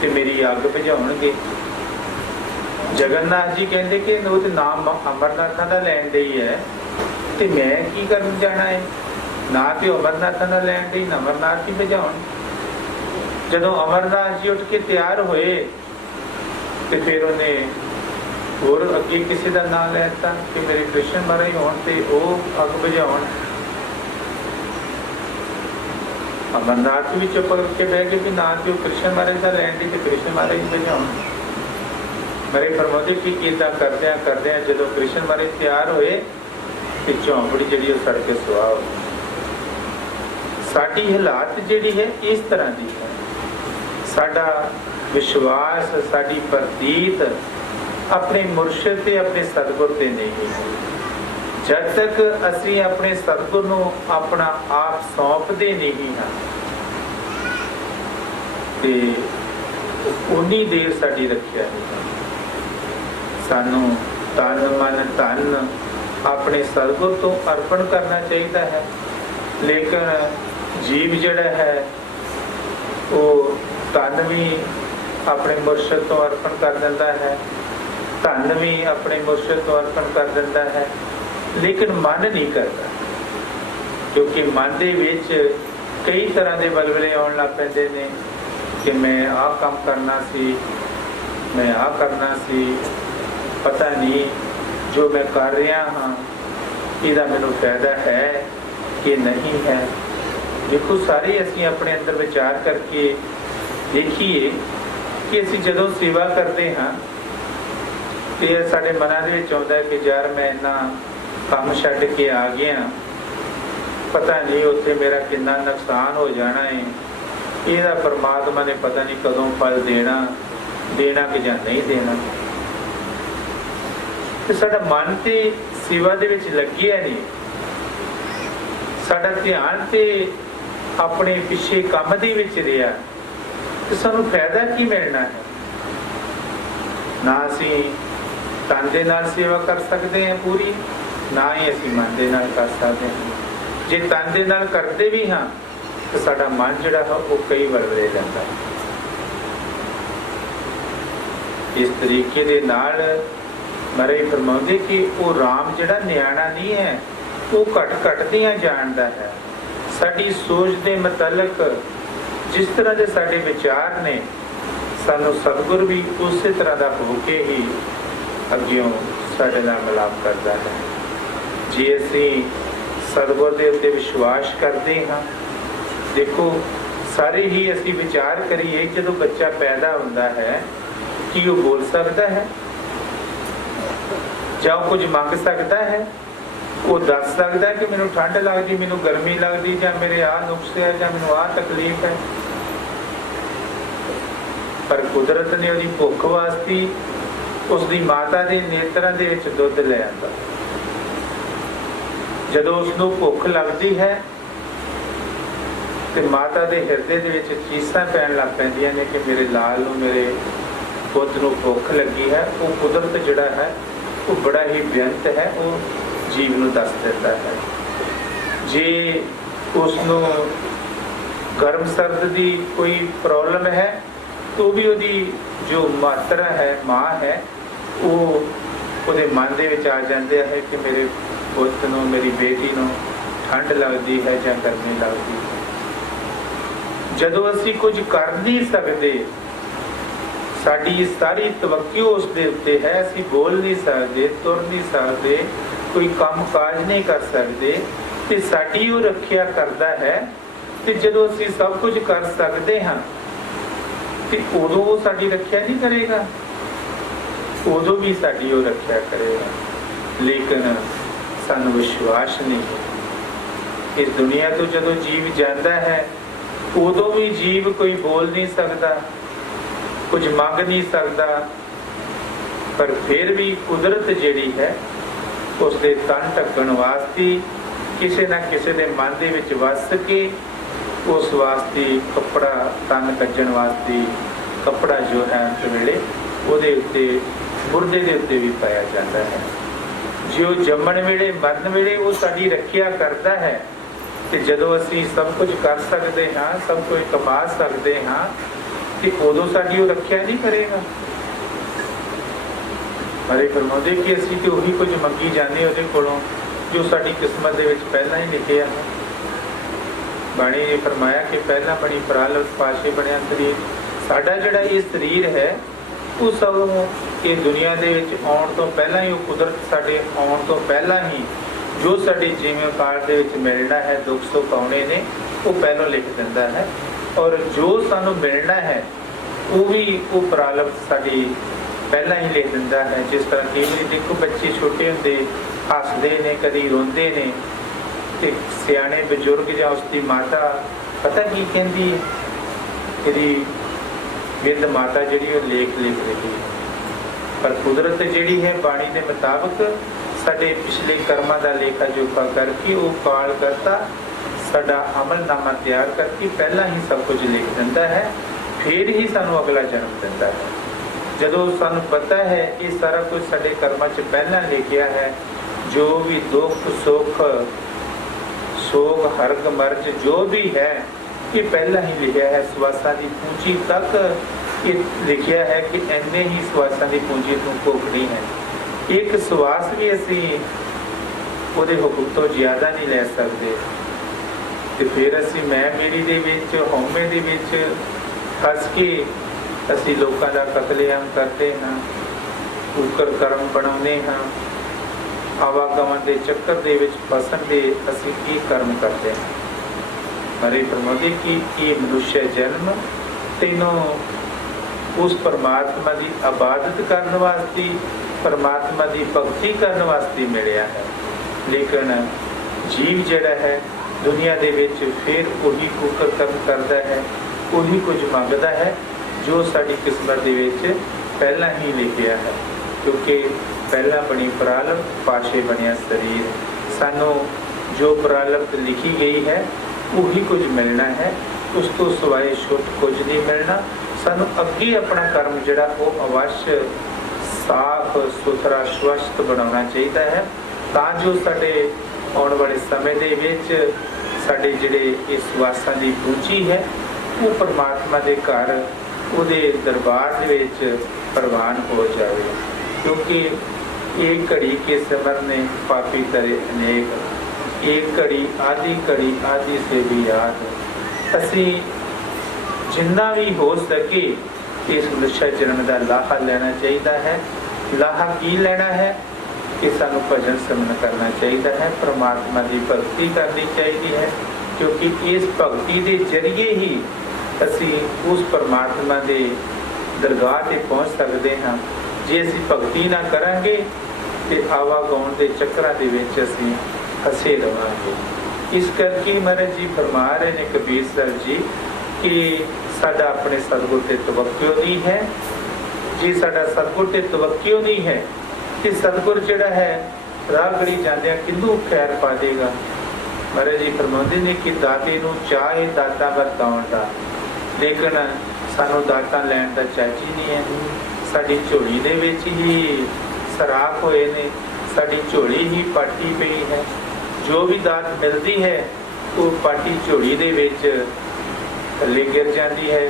ते मेरी अग बुझाउणगे। जगन्नाथ जी कहते कि वो तो नाम अमरनाथां दा लैण दे ही है ते मैं की करन जाना है, ना तो अमरनाथां दा लैण दे ना अमरनाथ की बुझाउण। जदों अमरनाथ जी उठ के तैयार होए ते फिर उन्हें होर अगे किसी का नाम लैता कि मेरे कृष्ण महाराज होण ते ओह अग बुझाउण। अमरनाथ भी चुप करके बह गए कि ना तो कृष्ण महाराज का लैन दी कृष्ण महाराज बुझाउण। मेरे फरमाते कि इदा करदे जो कृष्ण महाराज तैयार होए तो झोंपड़ी जी सड़ के सुहा हो। साडी हालात जिहड़ी है इस तरह की है, साडा विश्वास साडी प्रतीत अपने मुर्शिद ते अपने सतगुर ते नहीं है। जब तक असी अपने सतगुर नूं अपना आप सौंपदे नहीं हाँ ते उन्नी देर साडी रखिया नहीं। सानू तन मन धन अपने सतगुर तो अर्पण करना चाहिए है, लेकिन जीव जिहड़ा है वो तन भी अपने मुर्शिद तो अर्पण कर दिंदा है, धन भी अपने मुर्शिद तो अर्पण कर दिंदा है, लेकिन मन नहीं करता। क्योंकि मन दे विच कई तरह के बलबले आउण लग पैंदे ने कि मैं आ काम करना सी, मैं आ करना सी, पता नहीं जो मैं कर रहा हाँ इसदा मैनूं फायदा है कि नहीं है। देखो सारे असीं अपने अंदर विचार करके देखिए कि असीं जदों सेवा करते हाँ तो साडे मनां दे विच आउंदा है कि यार मैं इन्ना काम छड्ड के आ गया, पता नहीं उत्थे मेरा कितना नुकसान हो जाना है, इसदा परमात्मा ने पता नहीं कदों फल देना कि जां नहीं देना। तो साडा मन ते सेवा दे विच लग्गिया नहीं, साडा ध्यान ते अपने पिछे काम दे विच रिहा, तो सानूं फायदा की मिलना है। ना असीं तन दे नाल सेवा कर सकते हैं पूरी, ना ही असीं मन दे नाल कर सकते हैं। जे तन दे नाल करते भी हाँ तो साडा मन जिहड़ा है वो कई वरवरे जाता है। इस तरीके दे नाल महाराज फरमाउंदे कि वो राम जिहड़ा न्याणा नहीं है, वो घट घटदियां जानदा है। साडी सोच दे मुतालक जिस तरह के साडे विचार ने सानू सतगुर भी उस तरह का होके ही अग्यों साडे नाल मिलाप करता है। जे असीं सतगुर दे उत्ते विश्वास करते हाँ, देखो सारे ही असीं विचार करिए जदों बच्चा पैदा होंदा है कि वो बोल सकता है जां कुछ मंग सकता है, वो दस सकता है कि मैनूं ठंड लगदी, मैनूं गर्मी लगदी, जां मेरे आ नुक्स है, जां मैनूं आ तकलीफ है। पर कुदरत ने उसकी भुख वास्ते उसकी माता के नेत्रां दे विच दुध ले आंदा। जदों उसनूं भुख लगती है तो माता के हिरदे दे विच चीसां पैण लग पैंदियां ने कि मेरे लाल नूं, मेरे पुੱਤ नूं भुख लगी है। वो कुदरत जिहड़ा है वो बड़ा ही बेअंत है, वो जीव नूं दस देता है। जे उसनूं गर्म सर्द की कोई प्रॉब्लम है तो भी उसकी जो मात्रा है, माँ है, वो ਉਹਦੇ मन ਦੇ ਵਿੱਚ आ जाते है कि मेरे पुੱਤ ਨੂੰ, मेरी बेटी ਨੂੰ ठंड लगती है ਜਾਂ गर्मी लगती है। ਜਦੋਂ ਅਸੀਂ ਕੁਝ ਕਰ ਨਹੀਂ ਸਕਦੇ, साड़ी सारी तवक्यो उस दे उत्ते है। असीं बोल नहीं सकते, तुर नहीं सकते, कोई काम काज नहीं कर सकते, ते साडी वो रखिया करता है। ते जदों असीं सब कुछ कर सकते हाँ ते उदों वो साडी रखिया नहीं करेगा, उदों भी साडी वो रखिया करेगा। लेकिन सानू विश्वास नहीं है। इस दुनिया तो जदों जीव जाता है उदों भी जीव कोई बोल नहीं सकता, कुछ मंग नहीं सकता, पर फिर भी कुदरत जिहड़ी है उसके तन ढकण वास्ते किसी ना किसी के मन दे विच वस के उस वास्ते कपड़ा तन कज्जण वास्ते कपड़ा जो है अंत वेले उहदे उत्ते गुरदे दे उत्ते भी पाया जाता है। जो जम्मण वेले मरण वेले वो साडी रखिया करता है। ते जदों असीं सब कुछ कर सकते हाँ, सब कुछ कमा सकते हाँ, ते उदों साडी वो रखिया नहीं करेगा। हरे फरमाउंदे कि असीं ते उही कुछ मंगी जाने उहदे कोलों जो साडी किस्मत दे विच पहलां ही लिखिया है। बाणी ने फरमाया कि पहला बड़ी प्रालब्ध पाशे बनिया शरीर। साडा जिहड़ा ये शरीर है वो सब ये दुनिया दे विच आउण तो पहला ही, वो कुदरत साडे आउण तो पहला ही जो साडे जीवन काल दे विच मिलना है, दुख सुख आउणे ने, वो पहलों लिख दिंदा है। और जो सानू मिलना है वो भी वो प्रालब्ध साडी पहला ही लिख दिंदा है। जिस तरह कई बार देखो बच्चे छोटे होंदे हसदे ने, कदी रोंदे ने, ते सियाणे बजुर्ग जां उसकी माता पता की कहंदी है, इहदी विद माता जिहड़ी वो लेख लिख रही है। पर कुदरत जिहड़ी है बाणी के मुताबिक साडे पिछले कर्मां दा लेखा जोखा करके वो काल करता साडा अमलनामा तैयार करके पहला ही सब कुछ लिख दिंदा है, फिर ही सानू अगला जन्म दिंदा है। जदों सानू पता है ये सारा कुछ साडे कर्मां च पहला लिखिया है, जो भी दुख सुख सोग हर्ग मर्ज जो भी है ये पहला ही लिखा है। सवासां की पूंजी तक ये लिखिया है कि इन्ने ही सवासां की पूंजी तू भोगनी है। एक सवास भी असी उहदे हुक्म तो ज्यादा नहीं ले सकते, ते फिर असी मैं मेरी दे विच हौमे दे विच फस के असी लोकां दा कतलेआम करते हाँ, कुकर कर्म बनाउने हाँ, आवागमन के चक्कर दे विच फसन दे असी की कर्म करते हैं। हरे फरमाते कि ये मनुष्य जन्म तैनों उस परमात्मा की इबादत करने वास्ते, परमात्मा की भगती करने वास्ते मिलिया है। लेकिन जीव जिहड़ा है दुनिया दे विच फिर वही कुकर कर्म करता है, वही कुछ मंगता है जो साडी किस्मत दे विच पहला ही लिखिया है। क्योंकि पहला बनी प्रालब्ध पाशे बनिया शरीर। सानू जो प्रालब्ध लिखी गई है वही कुछ मिलना है, उस तो सिवाय छुट कुछ नहीं मिलना। सानू अगे अपना कर्म जिहड़ा वो अवश्य साफ सुथरा स्वस्थ बनाना चाहिए है, तां जो साडे आने वाले समय दे विच साडे जिहड़े इस वासां दी पूंजी है वो परमात्मा दे घर उहदे दरबार दे विच प्रवान हो जाए। क्योंकि एक घड़ी के सिमरने पापी करे अनेक, एक घड़ी आदि से भी याद। असी जिन्ना भी हो सके इस मनुष्य जन्म का लाहा लेना चाहिए है। लाहा की लेना है कि सानू भजन सिमरन करना चाहिए है, परमात्मा की भगती करनी चाहिए है। क्योंकि इस भगती के जरिए ही असी उस परमात्मा के दरगाह से पहुँच सकते हैं। जे असी भगती ना करांगे तो आवागौन के चक्करां दे विच असी फसे रहांगे। इस करके महाराज जी फरमा रहे ने कबीर साहब जी कि साडा अपने सतगुर ते तवक्यो नहीं है। जे साडा सतगुर ते तवक्यो नहीं है तो सतगुर जिहड़ा है राह गड़ी जांदियां किन्नू खैर पा देगा। महाराज जी फरमाउंदे ने कि दाते नूं चाहे दाता वरताउण दा, लेकिन सानू दाता लैण दा चाची नहीं है। साडी झोली दे विच ही सराख होए ने, साडी झोली ही पाटी पई है। जो भी दात मिलती है वो पाटी झोली दे विच थल्ले गिर जाती है।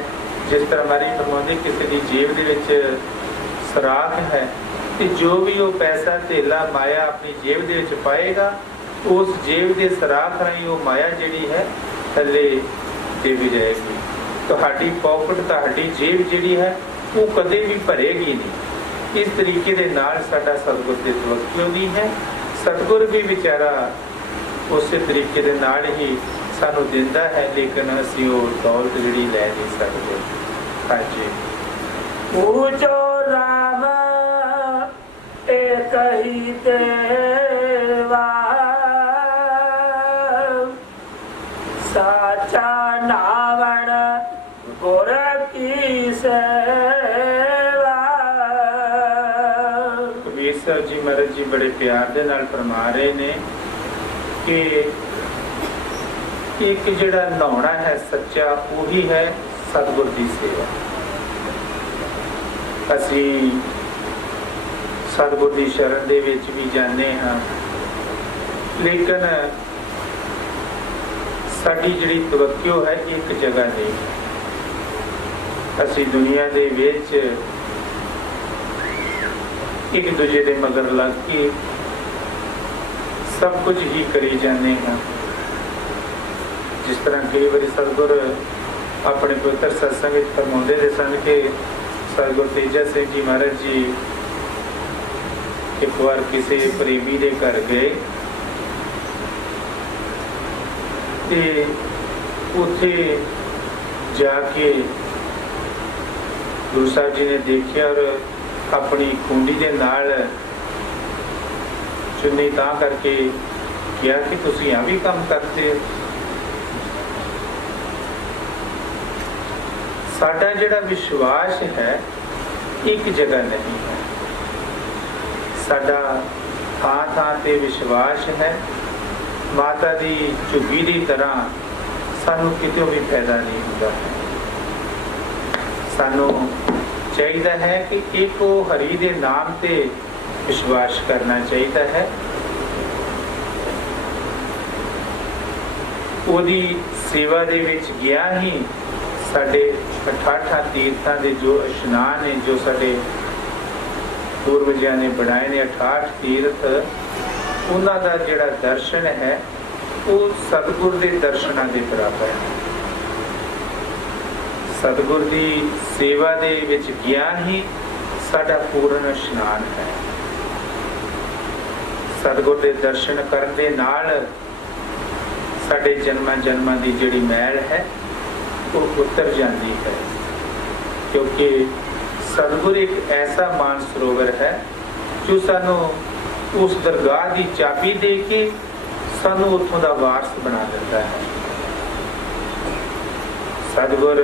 जिस तरह हमारी फरमाउंदे किसी की जेब दे विच सराख है तो जो भी वो पैसा धेला माया अपनी जेब दे विच पाएगा उस जेब के सराख राही वो माया जिहड़ी है थल्ले देवी जाएगी। तुहाडी पॉकेट तुहाडी जेब जिहड़ी है वो कदे भी भरेगी नहीं। इस तरीके दे नाल साडा सतगुर दे तवक्कुल नहीं है। सतगुर भी बेचारा उस तरीके दे नाल ही सानू दिंदा है, लेकिन असीं वो दौलत जिहड़ी लै नहीं सकदे। हाँ जी। पूजो राम एक ही देवा, साचा नावण गुर की सेवा। कबीर साहब जी महाराज जी बड़े प्यार दे नाल फरमा रहे ने कि एक जिहड़ा नहाउणा है सच्चा वही है सतगुर की सेवा। असीं सतगुर की शरण दे विच भी जाने हाँ, लेकिन साडी जिहड़ी तवक्क्यो है एक जगह नहीं। असीं दुनिया दे विच एक दूजे दे मगर लग के सब कुछ ही करी जाने हाँ। जिस तरह कई बार सतगुर अपने पवित्र सत्संग विच फरमाउंदे ने सन कि सतगुर तेजा सिंह जी महाराज जी एक बार किसी प्रेमी के घर गए ते उत्थे जाके गुरु साहब जी ने देखा और अपनी खूंडी के नाल चुन्नी तां करके किया कि तुसीं आ भी काम करते हो। साडा जिहड़ा विश्वास है एक जगह नहीं है। साडा थां थां ते विश्वास है। माता दी झुग्गी दी तरह सानू कितों भी पैदा नहीं होता। सानू चाहिए है कि एक वो हरि दे नाम ते विश्वास करना चाहिए है। ओदी सेवा दे विच गया ही साडे 68 तीर्थां दे जो इशनान है, जो साडे पूर्वजां ने बनाए ने 68 तीर्थ, उन्हां दा जिहड़ा दर्शन है वो सतगुर दे दर्शनां दे बराबर है। सतगुर दी सेवा दे विच गया ही साडा पूर्ण इशनान है। सतगुर दे दर्शन करन दे नाल साडे जन्मां जन्मां दी जिहड़ी मैल है वो उतर जाती है, क्योंकि सतगुर एक ऐसा मान सरोवर है जो सानू उस दरगाह की चाबी दे के सानू उत्थों दा वारस बना देता है। सतगुर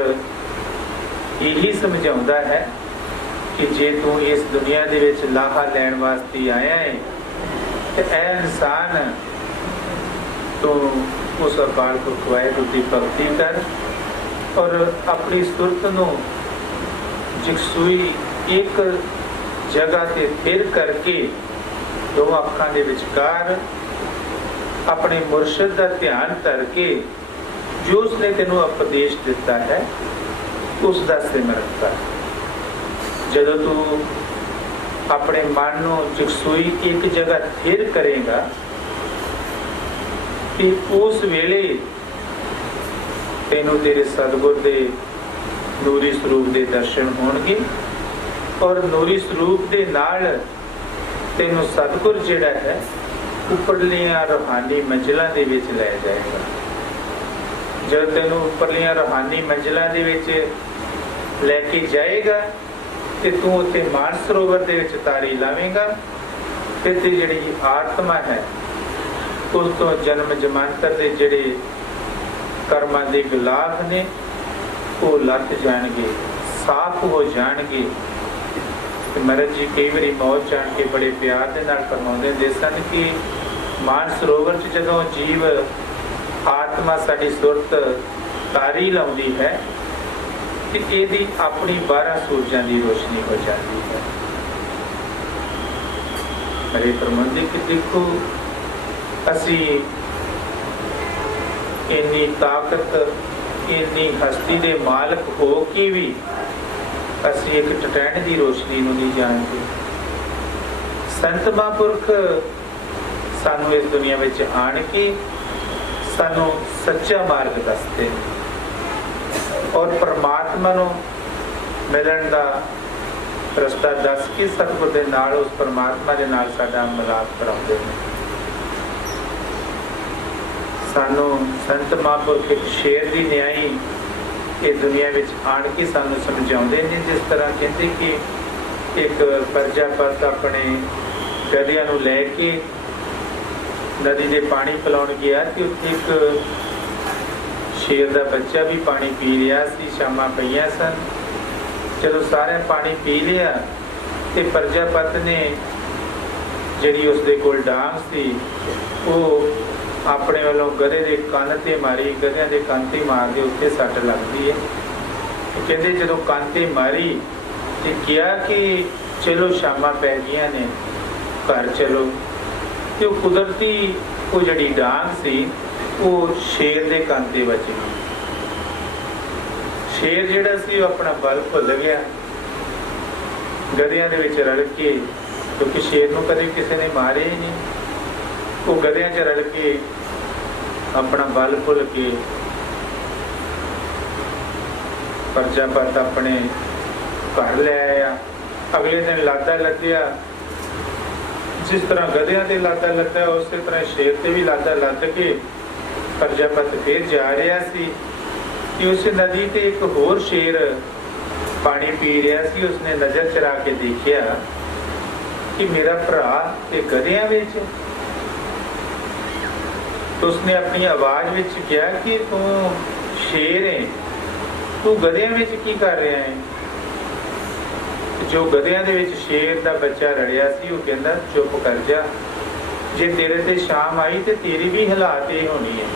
यही समझाउंदा है कि जे तू इस दुनिया दे विच लाहा लैण वास्ते आया है ते ऐ इंसान तू उस अकाल पुरख वाहिगुरू दी भगती कर और अपनी सुरत नू जिकसूई एक जगह ते फिर करके दो अखां दे विचकार अपने मुर्शिद दा ध्यान करके जो उसने तेनू उपदेश दिता है उसका सिमरन कर। जदों तू अपने मन नू जिकसूई एक जगह फिर करेगा कि उस वेले तेनू तेरे सतगुर दे नूरी स्वरूप दे दर्शन होणगे और नूरी स्वरूप दे नाल तेनू सतगुर जिहड़ा है उपरलियां रूहानी मंजिलां दे विच लै जाएगा। जब तेनू उपरलियां रूहानी मंजिलां दे विच लैके जाएगा ते तू उत्थे मान सरोवर दे विच तारी लावेंगा। ते जिहड़ी आत्मा है उस तो जन्म जमांतर दे जिहड़े कर्मां दे गुलाब ने वो लथ जाणगे, साफ हो जाणगे। महाराज जी कई बारी मौत जान के बड़े प्यार दे नाल फरमाउंदे हुंदे सन कि मान सरोवर च जदों जीव आत्मा साडी सुरत तारी लाउंदी है ते इहदी अपनी 12 सूरजां दी रोशनी हो जाती है। हरे फरमाउंदे कि देखो असी इन्नी ताकत इन्नी हस्ती दे मालक हो के भी असी एक टटैंड दी रोशनी नूं नहीं जानते। संत महापुरख सानू इस दुनिया विच आण के सानू सच्चा मार्ग दसदे और परमात्मा नूं मिलन का रस्ता दस के सतगुर दे नाल उस परमात्मा दे नाल साडा मिलाप कराउंदे ने। सानू संत महापुरख एक शेर की न्याई ये दुनिया में आन के सानू समझाउंदे ने। जिस तरह कहते कि एक प्रजापत अपने गधिया नूं लैके नदी दे पानी पिलाउण गया कि उत्थे एक शेर का बच्चा भी पानी पी रहा सी। शामां पईयां सन, जदों सारे पानी पी लिया तो प्रजापत ने जिहड़ी उसदे कोल डांग सी वो अपने वालों गधे के कंन ते मारी। गधियां दे कंन ते मार के उत्ते सट लगती है। कहते जदों कंन ते मारी तो किया कि चलो शामां पै गईयां ने, घर चलो। तो कुदरती वो जिहड़ी डांग सी वो शेर के कंन ते वज गई। शेर जिहड़ा सी अपना बल भुल गया, गधियां दे विच रल के, क्योंकि शेर नूं कदे किसी ने मारे ही नहीं, वो गधियां च रल के अपना बल भुल के प्रजापत अपने घर ले आया। अगले दिन लादा लद्या, जिस तरह गधियां ते लादा लद्दा उस तरह शेर ते भी लादा लद के प्रजापत फिर जा रहा सी कि उस नदी ते एक होर शेर पानी पी रहा सी। उसने नजर चरा के देखिया कि मेरा भरा ये गधियां विच। तो उसने अपनी आवाज विच कहा कि तू शेर है, तू गधियां विच की कर रहा है। जो गधियां दे विच शेर दा बच्चा रड़िया सी वो कहंदा चुप कर जा, जे तेरे ते शाम आई तो तेरी भी हालात ये होनी है।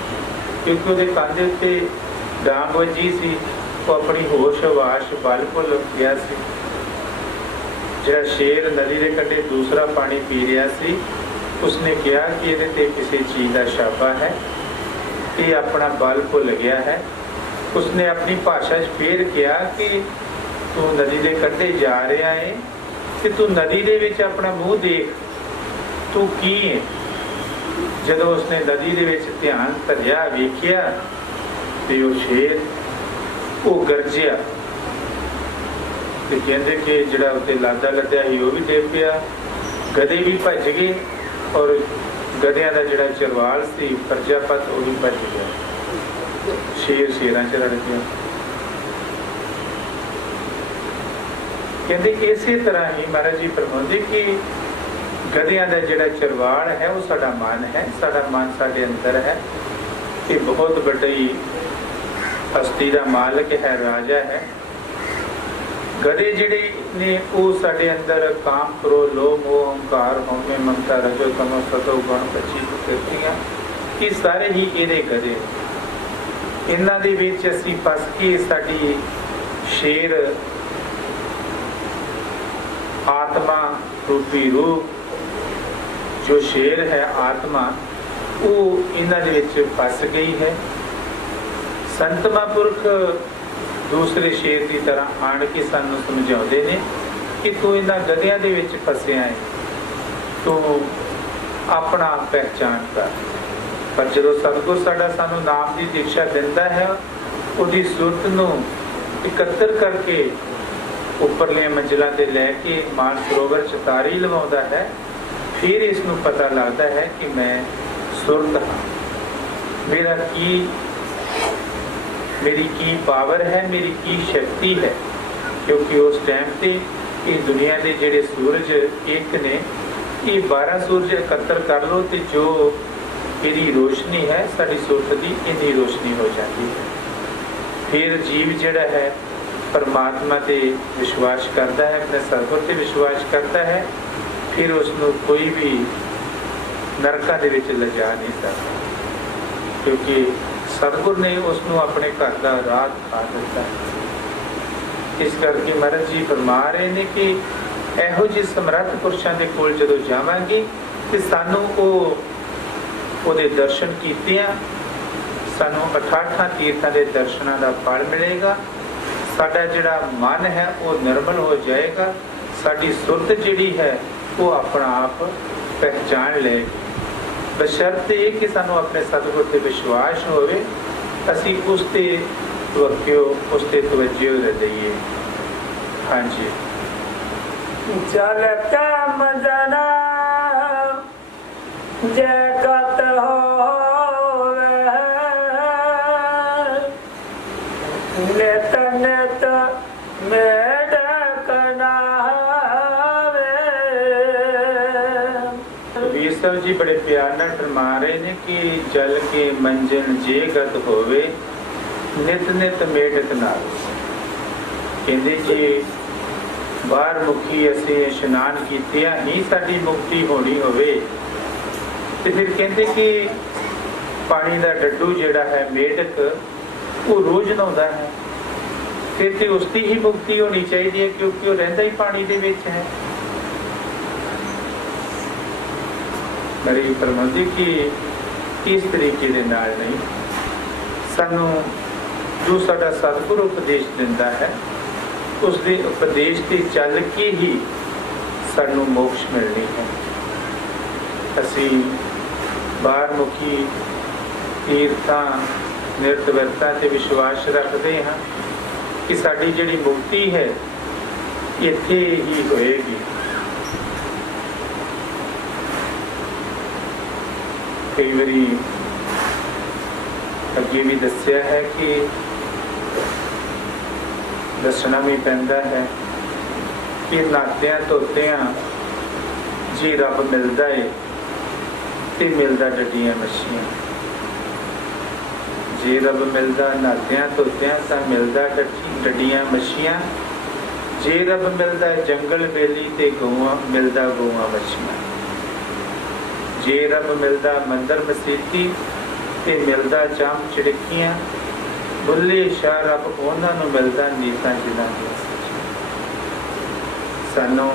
क्योंकि वो कंध उत्ते डांग वजी सी, वो अपनी होश आवाश बल भुल गया सी। जिहड़ा शेर नदी के कंढे दूसरा पानी पी रहा सी उसने कहा कि ये ते किसी चीज़ का शाबा है, ये अपना बल भुल गया है। उसने अपनी भाषा फिर कहा कि तू नदी के कंढे जा रहा है कि तू नदी दे विच अपना मुँह देख, तू की है। जदों उसने नदी दे विच ध्यान धरिया वेखिया तो वो शेर वो गरजिया। कहते कि जिहड़ा उत्ते लादा लद्या ही वो भी डिग पिया, गधे भी भज गए और गधियां दा जिहड़ा चरवाल सी प्रजापत वो भी भज गया। शेर शेरां च रड़ गया। कहते इसी तरह ही महाराज जी फरमाउंदे कि गधियां दा जिहड़ा चरवाल है वो साडा मन है, साडा मन साडे अंदर है। ये बहुत बड़ी हस्ती का मालिक है, राजा है। गधे जिहड़े ने वो साडे अंदर काम, क्रोध, लोभ, मोह, अहंकार, हौमे, ममता, रजो, तमो, सतो, गुण, 25 प्रकृतियां, ये सारे ही इहदे गधे। इन्हां दे विच असीं फस के साडी शेर आत्मा रूपी रूप जो शेर है आत्मा वो इन्हां दे विच फस गई है। संत महापुरख दूसरे शेर की तरह आण के सानू समझाउंदे ने कि तू इन्हां गधियां दे विच फसिया है, तू अपना पहचान कर। पर जदों सतगुर साडा सानू नाम की दीक्षा दिंदा है, उहदी सुरत नू इकत्तर करके उपरलियां मंजिलां ते लैके मान सरोवर च तारी लवाउंदा है, फिर इसनू पता लगता है कि मैं सुरत हाँ, मेरी की पावर है, मेरी की शक्ति है। क्योंकि उस टाइम पे ये दुनिया के जेडे सूरज एक ने, ये 12 सूरज इकट्ठा कर लो तो जो यदि रोशनी है साड़ी सुरत की इन्नी रोशनी हो जाती है। फिर जीव जिहड़ा है परमात्मा ते विश्वास करता है, अपने सतगुर ते विश्वास करता है, फिर उसनों कोई भी नरकां दे विच लिजा नहीं सकता। क्योंकि सतगुर ने उसनों अपने घर का राह दिखा दिता है। इस करके महाराज जी फरमा रहे हैं कि इहो जिहे समर्थ पुरुषों के कोल जदों जावांगे ते सानू ओहदे दर्शन कीतियां, सानू 88 तीर्थां दे दर्शनां दा फल मिलेगा। साडा जिहड़ा मन है वो निर्मल हो जाएगा, साडी सुरत जिहड़ी है वो अपना आप पहचान लेगी। बशर्ते कि सानू अपने सतगुर ते विश्वास होवे, असीं उस ते वक्यो उस ते तवज्जो दे दईए। हाँ जी। जल काम जना जगत होवे नित नित मेढक नहावे। कबीर साहब जी बड़े प्यार नाल फरमा रहे ने कि जल के मंजन जे गत होवे नित नित मेढक नाल। कहंदे जी बाहर मुखी असीं इशनान कीतिया ही साडी मुक्ति होनी होवे ते फिर कहते कि पानी का डड्डू जिहड़ा है मेढक वो रोज नहाउंदा है फिर तो उसकी ही मुक्ति होनी चाहिए है क्योंकि वो रहिंदा ही पानी दे विच है। मेरी फरमांदी कि इस तरीके दे नाल नहीं सानू जो साडा सतगुरु उपदेश दिंदा है उसके उपदेश से चल के ही सानू मोक्ष मिलनी है। असी बाहर मुखी तीर्थां निरत वरतां ते विश्वास रखते हैं कि साडी जिहड़ी मुक्ति है इत्थे ही होएगी। कई बारी अगे भी दस्सिया है कि दसना भी पैंदा है कि नातियां धोतियां जी रब मिलता है ते मिलता डड्डियां मच्छियां। जे रब मिलता नातियां धोतियां तां मिलता डड्डियां मच्छियां। जे रब मिलता जंगल बेली ते गऊआं मिलता गऊआं मच्छियां। जे रब मिलता मंदिर मसीती ते मिलता चाम चिड़कियां। बुल्ले शाह रब उन्हां नूं मिलता नीतां जिन्हां दी। सानू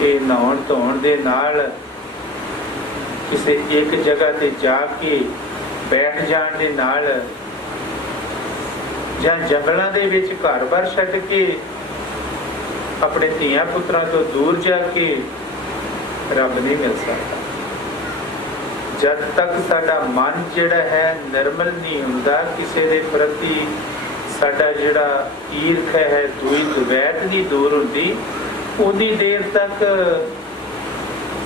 ये नहाउण धोण दे नाल किसी एक जगह ते जाके बैठ जाण दे नाल जां जंगलां दे विच घर-बार छड्ड के अपने धीआं पुत्रां तो दूर जाके रब नहीं मिल सकता। जद तक साडा मन जिहड़ा है निर्मल नहीं हुंदा किसी दे प्रति साडा जिहड़ा ईर्ख है दुई द्वैत नहीं दूर हुंदी उन्नी देर तक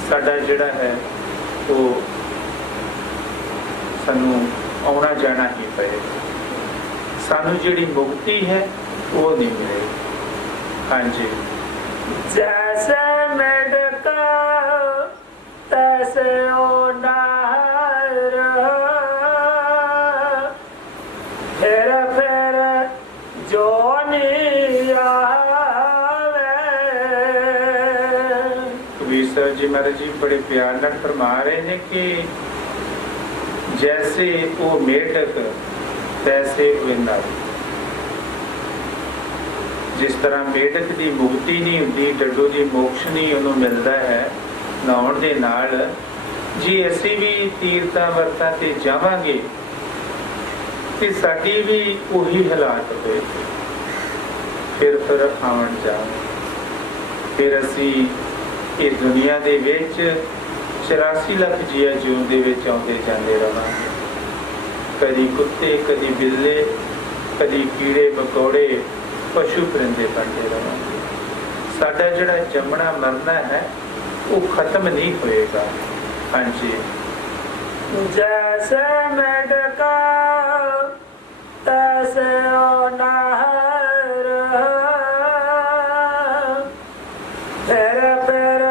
साडा जिहड़ा है वो सानू आउणा जाना ही पएगा। सानू जिहड़ी मुक्ति है वो नहीं मिलेगी। हाँ जी। जैसे मेढका तैसे ओ नार फिर जोनी आवे। कबीर साहब जी महाराज जी बड़े प्यार नाल फरमा रहे हैं कि जैसे वो मेढक तैसे वे नर। जिस तरह मेढक की मुक्ति नहीं होती डड्डू की मोक्ष नहीं उन्होंने मिलता है नहाउण दे नाल जी असी भी तीर्थां वरतां ते जावांगे ते साडी भी उही हालात होएगी। फिर आवन जावन फिर असी ये दुनिया दे विच 84 लाख जीआ जून दे विच आउंदे जांदे रहांगे। कदी कुत्ते कदी बिल्ले कदी कीड़े मकोड़े पशु परिंदे बनते रहांगे। साडा जिहड़ा जमना मरना है वो खत्म नहीं होएगा। हाँ जी। जैसे मेढका तैसे ओ नहर फिर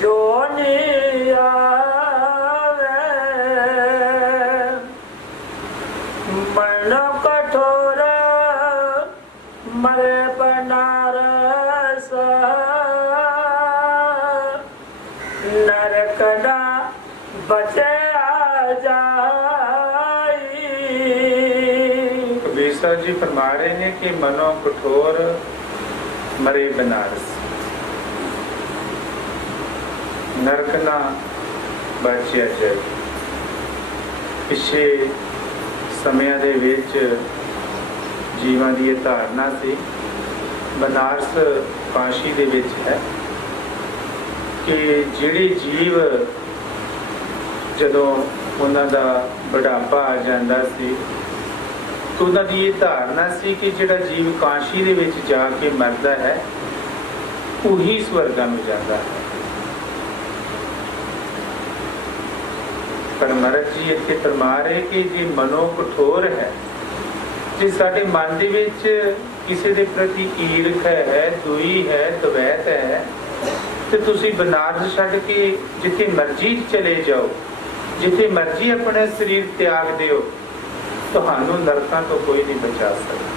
जोनी आवे। मन कठोर मरे बनारस नरक ना बचे आ जाई। कबीर साहब जी फरमा रहे हैं कि मनो कठोर मरे बनारस नरक ना बचिया जाए। पिछे समयां दे विच जीवां दी धारणा सी बनारस काशी दे विच है कि ਜਿਹੜੇ जीव जदों उन्हां दा बुढ़ापा आ जांदा सी तो उन्हां दी ये धारणा सी कि जिहड़ा जीव कांशी दे विच जा के मरदा है ਉਹੀ स्वर्गां नूं जांदा है। पर महाराज जी इत्थे फरमा रहे कि जे मनो कठोर है, जे साडे मन दे विच किसी दे प्रति ईर्ख है, दुई है, द्वैत है, ते तुसीं बनारस छड्ड के जिथे मर्जी चले जाओ, जिथे मर्जी अपना शरीर त्याग दिओ, तुहानूं नरकां तो कोई नहीं बचा सकदा।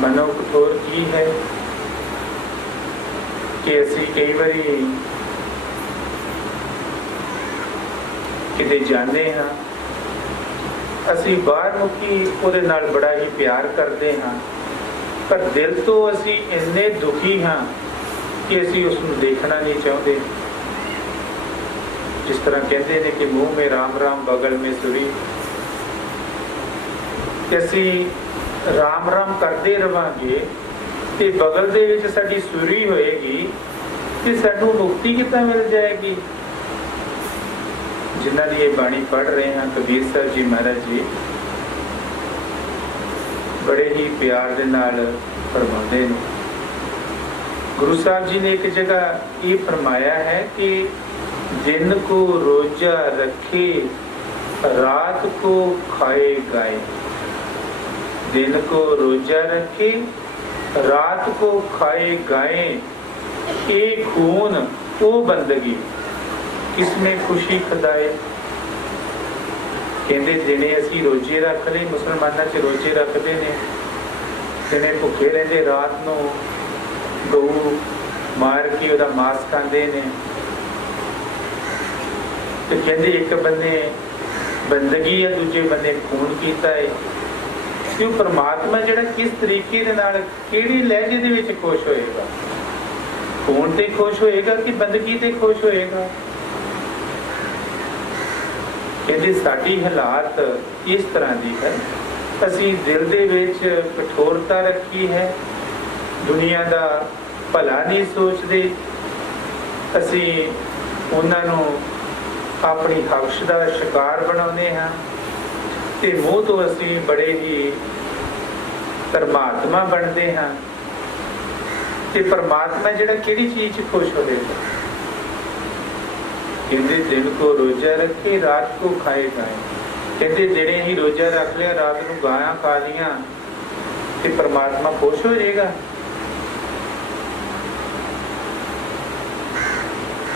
मनो कठोर की है कि असीं कई बारी किते जाने हाँ, असीं बाहर मुखी उहदे नाल बड़ा ही प्यार करते हाँ, पर दिल तो असीं इन्ने दुखी हाँ कि असीं उसनूं देखना नहीं चाहते। जिस तरह कहते हैं कि मुंह में राम राम बगल में सुरी, असीं राम राम करते रवांगे ते बगल दे विच साडी सुरी होएगी ते सानूं मुक्ति कित्थों मिल जाएगी। जिन्हां दी ये बाणी पढ़ रहे हैं कबीर साहब जी महाराज जी बड़े ही प्यार दे नाल फरमाते हैं। गुरु साहब जी ने एक जगह ये फरमाया है कि दिन को रोजा रखे रात को खाए गाए, दिन को रोजा रखे रात को खाए गाए, एक खून वो बंदगी किसमें खुशी खदाए। कहते दिने असी रोजे रख ले, मुसलमाना च रोजे रखते ने, दिने भुखे रहते, रात को गऊ मार के उहदा मांस खाते ने। तो कहते एक बंदे बंदगी है, दूजे बंदे खून कीता है। कि परमात्मा जिहड़ा किस तरीके दे नाल किहड़े लहजे दे विच खुश होएगा, खून ते खुश होएगा कि बंदगी ते खुश होएगा। कहते साडी हालात इस तरह दी है, असीं दिल दे विच कठोरता रखी है, दुनिया दा भला नहीं सोचदे, असीं उन्हां नूं अपनी हवश दा शिकार बनाउने हां ते मूँह तो असीं बड़े ही परमात्मा बनते हाँ। ते परमात्मा जिहड़ा किहड़ी चीज च खुश होवेगा। कहते दिन को रोजा रखे रात को खाए गाए, कहते दिने ही रोजा रख लिया रात को गायां खा लिया ते परमात्मा खुश हो जाएगा।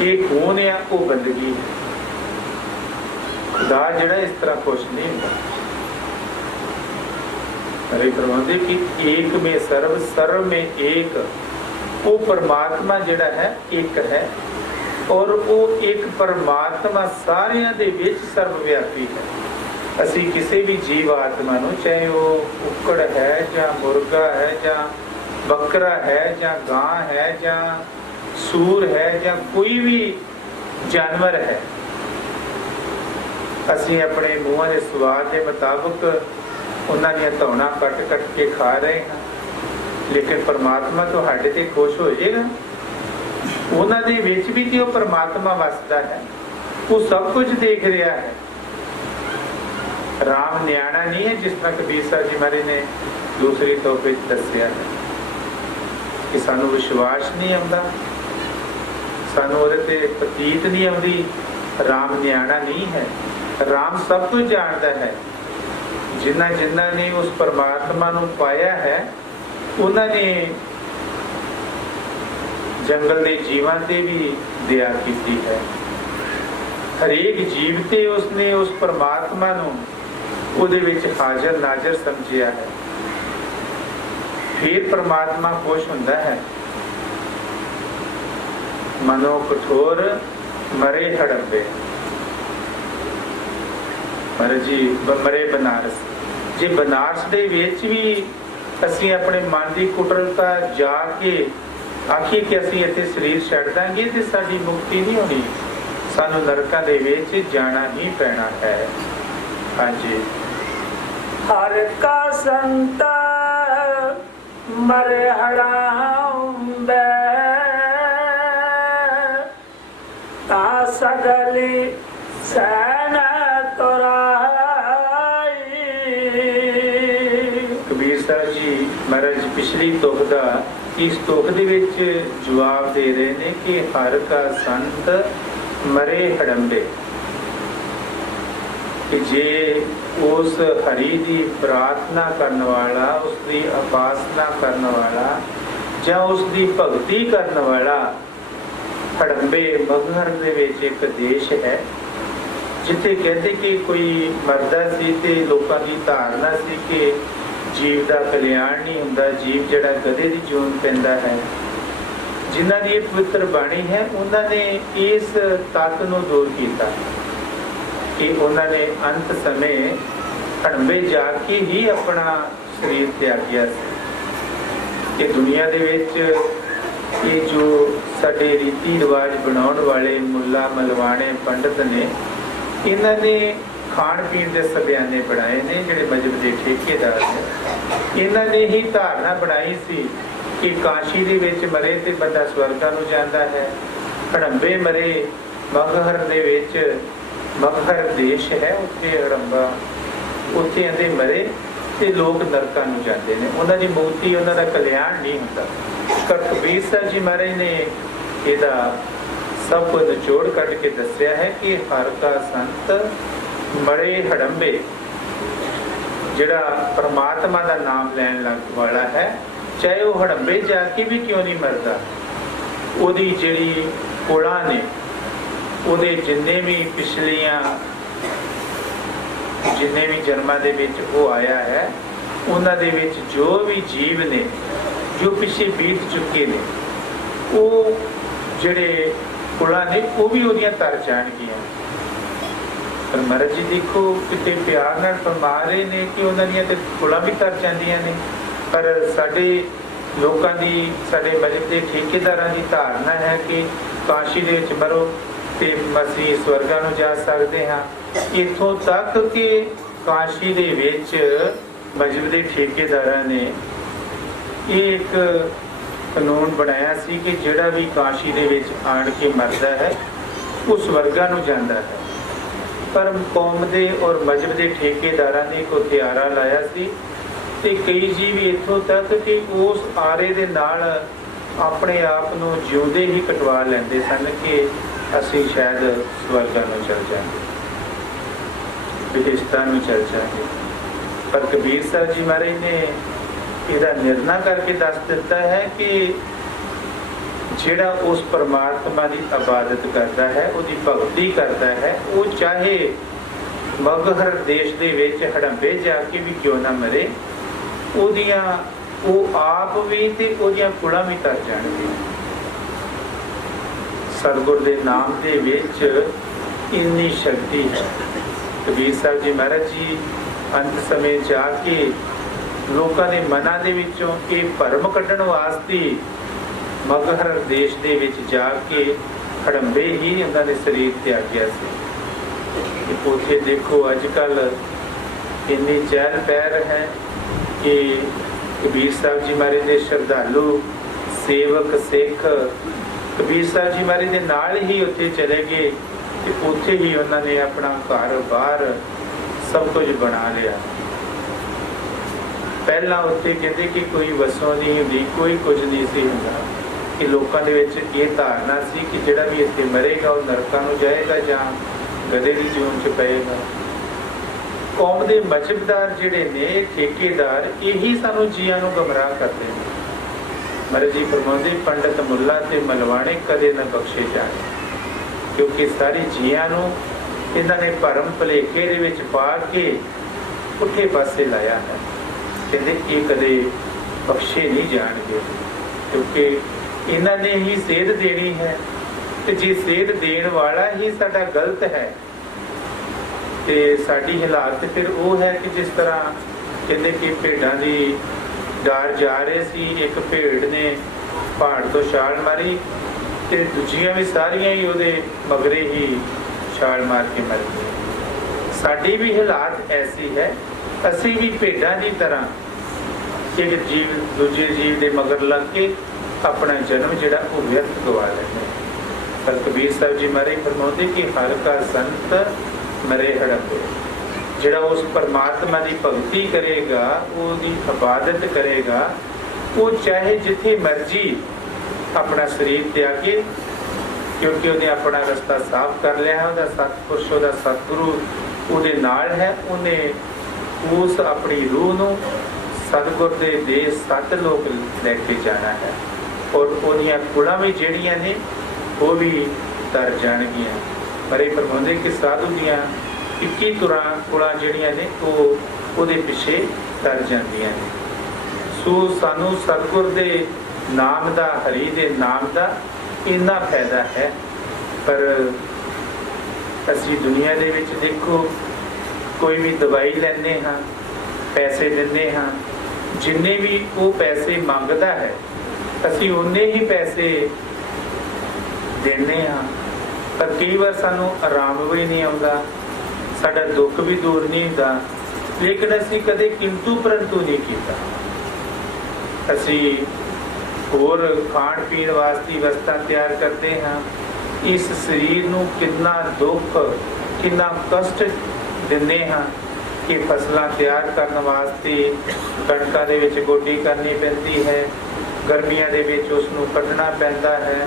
ये खून है वो बंदगी है, खुदा जिहड़ा इस तरह खुश नहीं होता। अरे फरमाते कि एक में सर्व, सर्व में एक, वो परमात्मा जिहड़ा है एक है, और वो एक परमात्मा सारियां दे विच सर्वव्यापी है। असी किसी भी जीव आत्मा नूं, चाहे वो कुक्कड़ है जां मुर्गा है जां बकरा है जां गां है जां सूर है जां कोई भी जानवर है, असी अपने मूँह के स्वाद के मुताबिक उन्होंने धौना कट कट के खा रहे हैं, लेकिन परमात्मा तो साडे ते खुश हो जाएगा। उन्होंने विच भी तो परमात्मा वसदा है, वो सब कुछ देख रहा है। राम न्याणा नहीं है, जिस तरह कबीर साहब जी महाराज ने दूसरी तोहफे दसिया है कि सानू विश्वास नहीं आता, सानू उहदे ते प्रतीत नहीं आती। राम न्याणा नहीं है, राम सब कुछ जानता है। जिन्ना जिन्ना ने उस परमात्मा नूं पाया है, उन्होंने जंगल के जीवां ते भी दया की है। हरेक जीव ते उसने उस परमात्मा नूं उहदे विच हाजर नाजर समझिया है। फिर परमात्मा खुश हुंदा है। मनो कठोर मरे हड़बे, महाराज जी मरे बनारस। जे बनारस दे विच भी असीं अपने मन की कुटलता जाके आखिए कि असीं इत्थे शरीर छड्ड दांगे ते साडी मुक्ति नहीं होनी, सानू नरकां दे विच जाना ही पैना है। हाँ जी। हर का संत मरे हड़ाउंबे ता सगली सैन तोरा ਸਾਹਿਬ ਜੀ ਮਹਾਰਾਜ ਪਿਛਲੀ ਤੁਕ ਦਾ ਇਸ ਤੁਕ ਦੇ ਵਿੱਚ ਜਵਾਬ ਦੇ ਰਹੇ ਨੇ ਕਿ ਹਰ ਕਾ ਸੰਤ ਮਰੇ ਹੜੰਬੇ, ਕਿ ਜੇ ਉਸ ਹਰੀ ਦੀ ਪ੍ਰਾਰਥਨਾ ਕਰਨ ਵਾਲਾ, ਉਸ ਦੀ ਉਪਾਸਨਾ ਕਰਨ ਵਾਲਾ ਜਾਂ ਉਸ ਦੀ ਭਗਤੀ ਕਰਨ ਵਾਲਾ ਹੜੰਬੇ ਮਗਹਰ ਦੇ ਵਿੱਚ ਇੱਕ ਦੇਸ਼ ਹੈ ਜਿੱਥੇ ਕਹਿੰਦੇ ਕਿ ਕੋਈ ਮਰਦਾ ਸੀ ਤੇ ਲੋਕਾਂ ਦੀ ਧਾਰਨਾ ਸੀ ਕਿ ਜੀਵ ਦਾ ਕਲਿਆਣ ਨਹੀਂ ਹੁੰਦਾ, ਜੀਵ ਜਿਹੜਾ ਗਧੇ ਦੀ ਜੂਨ ਪੈਂਦਾ ਹੈ। ਜਿਨ੍ਹਾਂ ਦੀ ਇਹ ਪਵਿੱਤਰ ਬਾਣੀ ਹੈ ਉਹਨਾਂ ਨੇ ਇਸ ਤੱਤ ਨੂੰ ਦੂਰ ਕੀਤਾ ਕਿ ਉਹਨਾਂ ਨੇ ਅੰਤ ਸਮੇਂ ਹੜੰਬੇ ਜਾ ਕੇ ਹੀ ਆਪਣਾ ਸਰੀਰ ਤਿਆਗਿਆ ਸੀ। ਕਿ ਦੁਨੀਆ ਦੇ ਵਿੱਚ ਇਹ ਜੋ ਸਾਡੇ ਰੀਤੀ ਰਿਵਾਜ ਬਣਾਉਣ ਵਾਲੇ ਮੁੱਲਾ ਮਲਵਾਣੇ ਪੰਡਤ ਨੇ, ਇਹਨਾਂ ਨੇ ਖਾਣ ਪੀਣ ਦੇ ਸਬਿਆਨੇ ਬਣਾਏ ਨੇ, ਜਿਹੜੇ ਮਜਬ ਦੇ ਠੇਕੇਦਾਰ ਨੇ। ਇਹਨਾਂ ਨੇ ਹੀ ਧਾਰਨਾ ਬਣਾਈ ਸੀ ਕਿ ਕਾਸ਼ੀ ਦੇ ਵਿੱਚ ਮਰੇ ਤੇ ਬੰਦਾ ਸਵਰਗਾਂ ਨੂੰ ਜਾਂਦਾ ਹੈ, ਹੜੰਬੇ ਮਰੇ ਮਗਹਰ ਦੇ ਵਿੱਚ, ਮਗਹਰ ਦੇਸ਼ ਹੈ ਉੱਥੇ ਹੜੰਬਾ, ਉੱਥੇ ਆਂਦੇ ਮਰੇ ਤੇ ਲੋਕ ਨਰਕਾਂ ਨੂੰ ਜਾਂਦੇ ਨੇ, ਉਹਨਾਂ ਦੀ ਮੁਕਤੀ, ਉਹਨਾਂ ਦਾ ਕਲਿਆਣ ਨਹੀਂ ਹੁੰਦਾ। ਪਰ ਕਬੀਰ ਸਾਹਿਬ ਜੀ ਮਹਾਰਾਜ ਨੇ ਇਹਦਾ ਸਭ ਕੁਝ ਨਿਚੋੜ ਕੱਢ ਕੇ ਦੱਸਿਆ ਹੈ ਕਿ ਹਰ ਕਾ ਸੰਤ ਮਰੇ ਹੜੰਬੇ, ਜਿਹੜਾ ਪਰਮਾਤਮਾ ਦਾ ਨਾਮ ਲੈਣ ਲੱਗ ਵਾਲਾ ਹੈ, ਚਾਹੇ ਉਹ ਹੜੰਬੇ ਜਾ ਕੇ ਵੀ ਕਿਉਂ ਨਹੀਂ ਮਰਦਾ, ਉਹਦੀ ਜਿਹੜੀ ਕੁਲਾਂ ਨੇ, ਉਹਦੇ ਜਿੰਨੇ ਵੀ ਪਿਛਲੀਆਂ ਜਿੰਨੇ ਵੀ ਜਨਮਾਂ ਦੇ ਵਿੱਚ ਉਹ ਆਇਆ ਹੈ, ਉਹਨਾਂ ਦੇ ਵਿੱਚ ਜੋ ਵੀ ਜੀਵ ਨੇ ਜੋ ਪਿੱਛੇ ਬੀਤ ਚੁੱਕੇ ਨੇ, ਉਹ ਜਿਹੜੇ ਕੁਲਾਂ ਨੇ ਉਹ ਵੀ ਉਹਦੀਆਂ ਤਰ ਜਾਣਗੀਆਂ। ਪਰ ਮਹਾਰਾਜ ਜੀ ਦੇਖੋ ਕਿਤੇ ਪਿਆਰ ਨਾਲ ਫਰਮਾ ਰਹੇ ਨੇ ਕਿ ਉਹਨਾਂ ਦੀਆਂ ਤੇ ਕੁਲਾਂ ਵੀ ਤਰ ਜਾਂਦੀਆਂ ਨੇ। ਪਰ ਸਾਡੇ ਲੋਕਾਂ ਦੀ, ਸਾਡੇ ਮਜਬ ਦੇ ਠੇਕੇਦਾਰਾਂ ਦੀ ਧਾਰਨਾ ਹੈ ਕਿ ਕਾਸ਼ੀ ਦੇ ਵਿੱਚ ਮਰੋ ਤੇ ਅਸੀਂ ਸਵਰਗਾਂ ਨੂੰ ਜਾ ਸਕਦੇ ਹਾਂ। ਇੱਥੋਂ ਤੱਕ ਕਿ ਕਾਸ਼ੀ ਦੇ ਵਿੱਚ ਮਜਬ ਦੇ ਠੇਕੇਦਾਰਾਂ ਨੇ ਇਹ ਇੱਕ ਕਾਨੂੰਨ ਬਣਾਇਆ ਸੀ ਕਿ ਜਿਹੜਾ ਵੀ ਕਾਸ਼ੀ ਦੇ ਵਿੱਚ ਆਣ ਕੇ ਮਰਦਾ ਹੈ ਉਹ ਸਵਰਗਾਂ ਨੂੰ ਜਾਂਦਾ ਹੈ। ਪਰ ਕੌਮ ਦੇ ਔਰ ਮਜਬ ਦੇ ਠੇਕੇਦਾਰਾਂ ਨੇ ਇੱਕ ਹਥਿਆਰਾ ਲਾਇਆ ਸੀ ਤੇ ਕਈ ਜੀ ਵੀ ਇੱਥੋਂ ਤੱਕ ਕਿ ਉਸ ਆਰੇ ਦੇ ਨਾਲ ਆਪਣੇ ਆਪ ਨੂੰ ਜਿਉਂਦੇ ਹੀ ਕਟਵਾ ਲੈਂਦੇ ਸਨ ਕਿ ਅਸੀਂ ਸ਼ਾਇਦ ਸਵਰਗਾਂ ਨੂੰ ਚਲ ਜਾਵਾਂਗੇ, ਵਿਦੇਸ਼ਾਂ ਨੂੰ ਚਲ ਜਾਵਾਂਗੇ। ਪਰ ਕਬੀਰ ਸਾਹਿਬ ਜੀ ਮਹਾਰਾਜ ਨੇ ਇਹਦਾ ਨਿਰਣਾ ਕਰਕੇ ਦੱਸ ਦਿੱਤਾ ਹੈ ਕਿ ਜਿਹੜਾ ਉਸ ਪਰਮਾਤਮਾ ਦੀ ਇਬਾਦਤ ਕਰਦਾ ਹੈ, ਉਹਦੀ ਭਗਤੀ ਕਰਦਾ ਹੈ, ਉਹ ਚਾਹੇ ਮਗਹਰ ਦੇਸ਼ ਦੇ ਵਿੱਚ ਹੜੰਬੇ ਜਾ ਕੇ ਵੀ ਕਿਉਂ ਨਾ ਮਰੇ, ਉਹ ਆਪ ਵੀ ਤੇ ਉਹਦੀਆਂ ਕੁਲਾਂ ਵੀ ਤਰ ਜਾਣਗੀਆਂ। ਸਤਿਗੁਰ ਦੇ ਨਾਮ ਦੇ ਵਿੱਚ ਇੰਨੀ ਸ਼ਕਤੀ ਹੈ। ਕਬੀਰ ਸਾਹਿਬ ਜੀ ਮਹਾਰਾਜ ਜੀ ਅੰਤ ਸਮੇਂ ਜਾ ਕੇ ਲੋਕਾਂ ਦੇ ਮਨਾਂ ਦੇ ਵਿੱਚੋਂ ਇਹ ਭਰਮ ਕੱਢਣ ਵਾਸਤੇ ਮਗਹਰ ਦੇਸ਼ ਦੇ ਵਿੱਚ ਜਾ ਕੇ ਹੜੰਬੇ ਹੀ ਉਹਨਾਂ ਦੇ ਸਰੀਰ ਤਿਆਗਿਆ ਸੀ। ਉੱਥੇ ਦੇਖੋ ਅੱਜ ਕੱਲ ਇੰਨੀ ਚਹਿਲ ਪਹਿਲ ਹੈ ਕਿ ਕਬੀਰ ਸਾਹਿਬ ਜੀ ਮਹਾਰਾਜ ਦੇ ਸ਼ਰਧਾਲੂ ਸੇਵਕ ਸਿੱਖ ਕਬੀਰ ਸਾਹਿਬ ਜੀ ਮਹਾਰਾਜ ਦੇ ਨਾਲ ਹੀ ਉੱਥੇ ਚਲੇ ਗਏ ਤੇ ਉੱਥੇ ਹੀ ਉਹਨਾਂ ਨੇ ਆਪਣਾ ਘਰ ਬਾਹਰ ਸਭ ਕੁਝ ਬਣਾ ਲਿਆ। ਪਹਿਲਾਂ ਉੱਥੇ ਕਹਿੰਦੇ ਕਿ ਕੋਈ ਵਸੋਂ ਨਹੀਂ ਹੁੰਦੀ, ਕੋਈ ਕੁਝ ਨਹੀਂ ਸੀ ਹੁੰਦਾ, ਕਿ ਲੋਕਾਂ ਦੇ ਵਿੱਚ ਇਹ ਧਾਰਨਾ ਸੀ ਕਿ ਜਿਹੜਾ ਵੀ ਇੱਥੇ ਮਰੇਗਾ ਉਹ ਨਰਕਾਂ ਨੂੰ ਜਾਏਗਾ ਜਾਂ ਗਧੇ ਦੀ ਜੂਨ 'ਚ ਪਏਗਾ। ਕੌਮ ਦੇ ਮਜਬਦਾਰ ਜਿਹੜੇ ਨੇ, ਠੇਕੇਦਾਰ, ਇਹੀ ਸਾਨੂੰ ਜੀਆਂ ਨੂੰ ਗਮਰਾਹ ਕਰਦੇ ਨੇ। ਮਹਾਰਾਜ ਜੀ ਫਰਮਾਉਂਦੇ ਪੰਡਤ ਮੁੱਲਾ ਤੇ ਮਲਵਾਣੇ ਕਦੇ ਨਾ ਬਖਸ਼ੇ ਜਾਣ, ਕਿਉਂਕਿ ਸਾਰੇ ਜੀਆਂ ਨੂੰ ਇਹਨਾਂ ਨੇ ਭਰਮ ਭੁਲੇਖੇ ਦੇ ਵਿੱਚ ਪਾ ਕੇ ਪੁੱਠੇ ਪਾਸੇ ਲਾਇਆ ਹੈ। ਕਹਿੰਦੇ ਇਹ ਕਦੇ ਬਖਸ਼ੇ ਨਹੀਂ ਜਾਣਗੇ, ਕਿਉਂਕਿ ਇਹਨਾਂ ਨੇ ਹੀ ਸੇਧ ਦੇਣੀ ਹੈ ਤੇ ਜੇ ਸੇਧ ਦੇਣ ਵਾਲਾ ਹੀ ਸਾਡਾ ਗਲਤ ਹੈ ਤੇ ਸਾਡੀ ਹਾਲਾਤ ਫਿਰ ਉਹ ਹੈ ਕਿ ਜਿਸ ਤਰ੍ਹਾਂ ਕਹਿੰਦੇ ਕਿ ਭੇਡਾਂ ਦੀ ਡਾਰ ਜਾ ਰਹੇ ਸੀ, ਇੱਕ ਭੇਡ ਨੇ ਪਹਾੜ ਤੋਂ ਛਾਲ ਮਾਰੀ ਤੇ ਦੂਜੀਆਂ ਵੀ ਸਾਰੀਆਂ ਹੀ ਉਹਦੇ ਮਗਰੇ ਹੀ ਛਾਲ ਮਾਰ ਕੇ ਮਰ ਗਈਆਂ। ਸਾਡੀ ਵੀ ਹਾਲਾਤ ਐਸੀ ਹੈ, ਅਸੀਂ ਵੀ ਭੇਡਾਂ ਦੀ ਤਰ੍ਹਾਂ ਇੱਕ ਜੀਵ ਦੂਜੇ ਜੀਵ ਦੇ ਮਗਰ ਲੱਗ ਕੇ ਆਪਣਾ ਜਨਮ ਜਿਹੜਾ ਉਹ ਵਿਅਰਥ ਗਵਾ ਲੈਂਦੇ। ਪਰ ਕਬੀਰ ਸਾਹਿਬ ਜੀ ਮਹਾਰਾਜ ਫਰਮਾਉਂਦੇ ਕਿ ਹਰ ਕਾ ਸੰਤ ਮਰੇ ਹੜੰਬੇ, ਜਿਹੜਾ ਉਸ परमात्मा की भगती करेगा, उसकी इबादत करेगा, वो चाहे जिथे मर्जी अपना शरीर त्यागे, क्योंकि उन्हें अपना रास्ता साफ कर लिया है। उसका सतपुरुष, उसका सतगुरु उसदे नाल है। उन्हें उस अपनी रूह नूं सतगुर दे देश सतलोक लैके जाना है, और उहदियां कुलां भी जिहड़ियां ने वो भी तर जाणगियां। पर ये फरमाउंदे कि साधु दियां 21 कुलां जिहड़ियां ने ਉਹਦੇ ਪਿੱਛੇ ਤਰ ਜਾਂਦੀਆਂ ਨੇ। सो सानू सतगुर दे नाम दा, हरि दे नाम दा इन्ना फायदा है। पर असी दुनिया दे विच देखो, कोई भी दवाई लैंदे हाँ, पैसे दिंदे हाँ, जिन्ने भी वो पैसे मंगदा है असी उन्ने ही पैसे देने हाँ। पर कई बार सानू आराम भी नहीं आता, साडा दुख भी दूर नहीं होता, लेकिन असी कदे किंतु परंतु नहीं किया। असी होर खाण पीण वास्ते वस्तां तैयार करते हाँ, इस शरीर नूं कितना दुख, कितना कष्ट दिंदे हाँ कि फसलां तैयार करने वास्ते कणकां दे विच गोडी करनी पैंदी है, गर्मियां दे विच उस नूं कढना पैंदा है,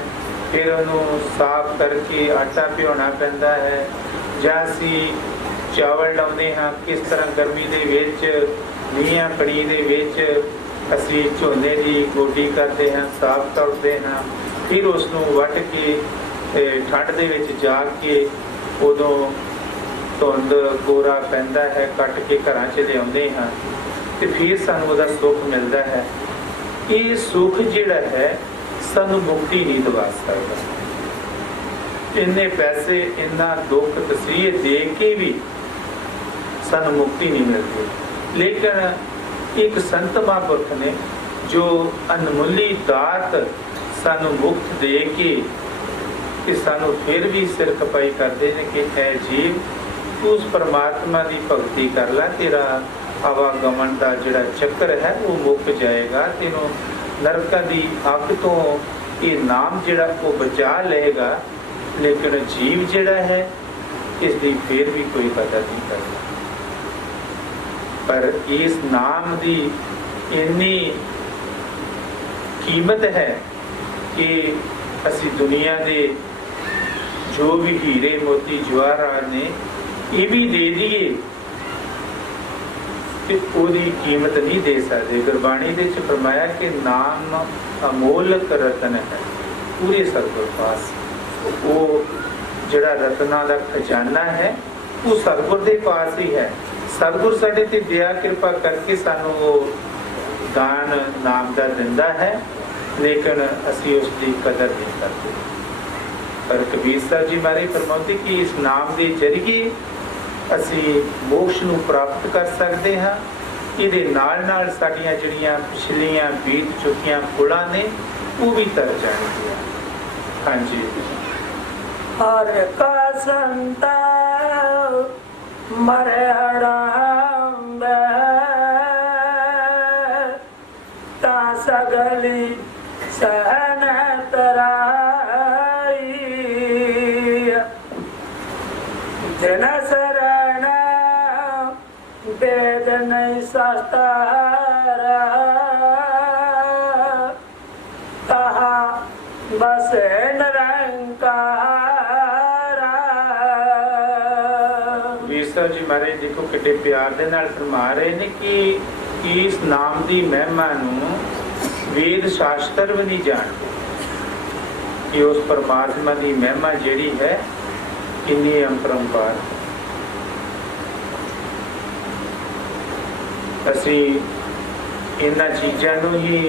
फिर उन्होंने साफ करके आटा भिगोना पैंदा है। जां असी चावल लाउंदे हाँ, किस तरह गर्मी दे विच मींहां कणी दे विच असी झोने की गोडी करते हैं, साफ करते हैं, फिर उसनूं वट के ठंड दे विच जा के उदों धुंद कोरा पैंदा है, कट के घरां च लिआउंदे हाँ, ते फिर सानूं उहदा सुख मिलता है। ये सुख जिहड़ा है सानू मुक्ति नहीं दवा सकता। इन्ने पैसे, इन्ना दुख तसीह दे के भी सानू मुक्ति नहीं मिलती। लेकिन एक संत महापुरख ने जो अनमुल्ली दात सानू मुक्त दे के सानू फिर भी सिर खपाई करते हैं कि ऐ जीव तू उस परमात्मा की भगती कर ला, तेरा आवागमन का जिहड़ा चक्कर है वो मुक जाएगा, तेनों नरकां दी अग तो ये नाम जिहड़ा वो बचा लेगा। लेकिन जीव जिहड़ा है इसकी फिर भी कोई कदर नहीं करता। पर इस नाम की इन्नी कीमत है कि असी दुनिया के जो भी हीरे मोती जवाहरात ने ये भी दे दिए तो उसकी कीमत नहीं दे सकते। गुरबाणी दे च फरमाया कि नाम अमोलक रतन है पूरे सतगुर पास। वो जिहड़ा रत्ना का खजाना है वो सतगुर के पास ही है। सतगुर साडे ते दया कृपा करके सानू वो दान नाम का दिंदा है, लेकिन असी उसकी कदर नहीं करते। पर कबीर साहब जी महाराज फरमाते कि इस नाम के जरिए असी मोक्ष नूं प्राप्त कर सकते हाँ। ये नाल नाल साडियां जिहड़ियां पिछलियां बीत चुकियां कुलां ने वो भी तर जाणगियां। हाँ जी। हर का संता मरहड़ांग ता सगली सहन तराई, जन शरण वेद नहीं शास्त्र कहा बस निरंकार। जी महाराज देखो कितने प्यार दे नाल फरमा रहे ने कि इस नाम की महिमा नूं वेद शास्त्र भी नहीं जानते कि उस परमात्मा की महिमा जिहड़ी है कितनी अपरंपार। असी इन्हां चीज़ां नूं ही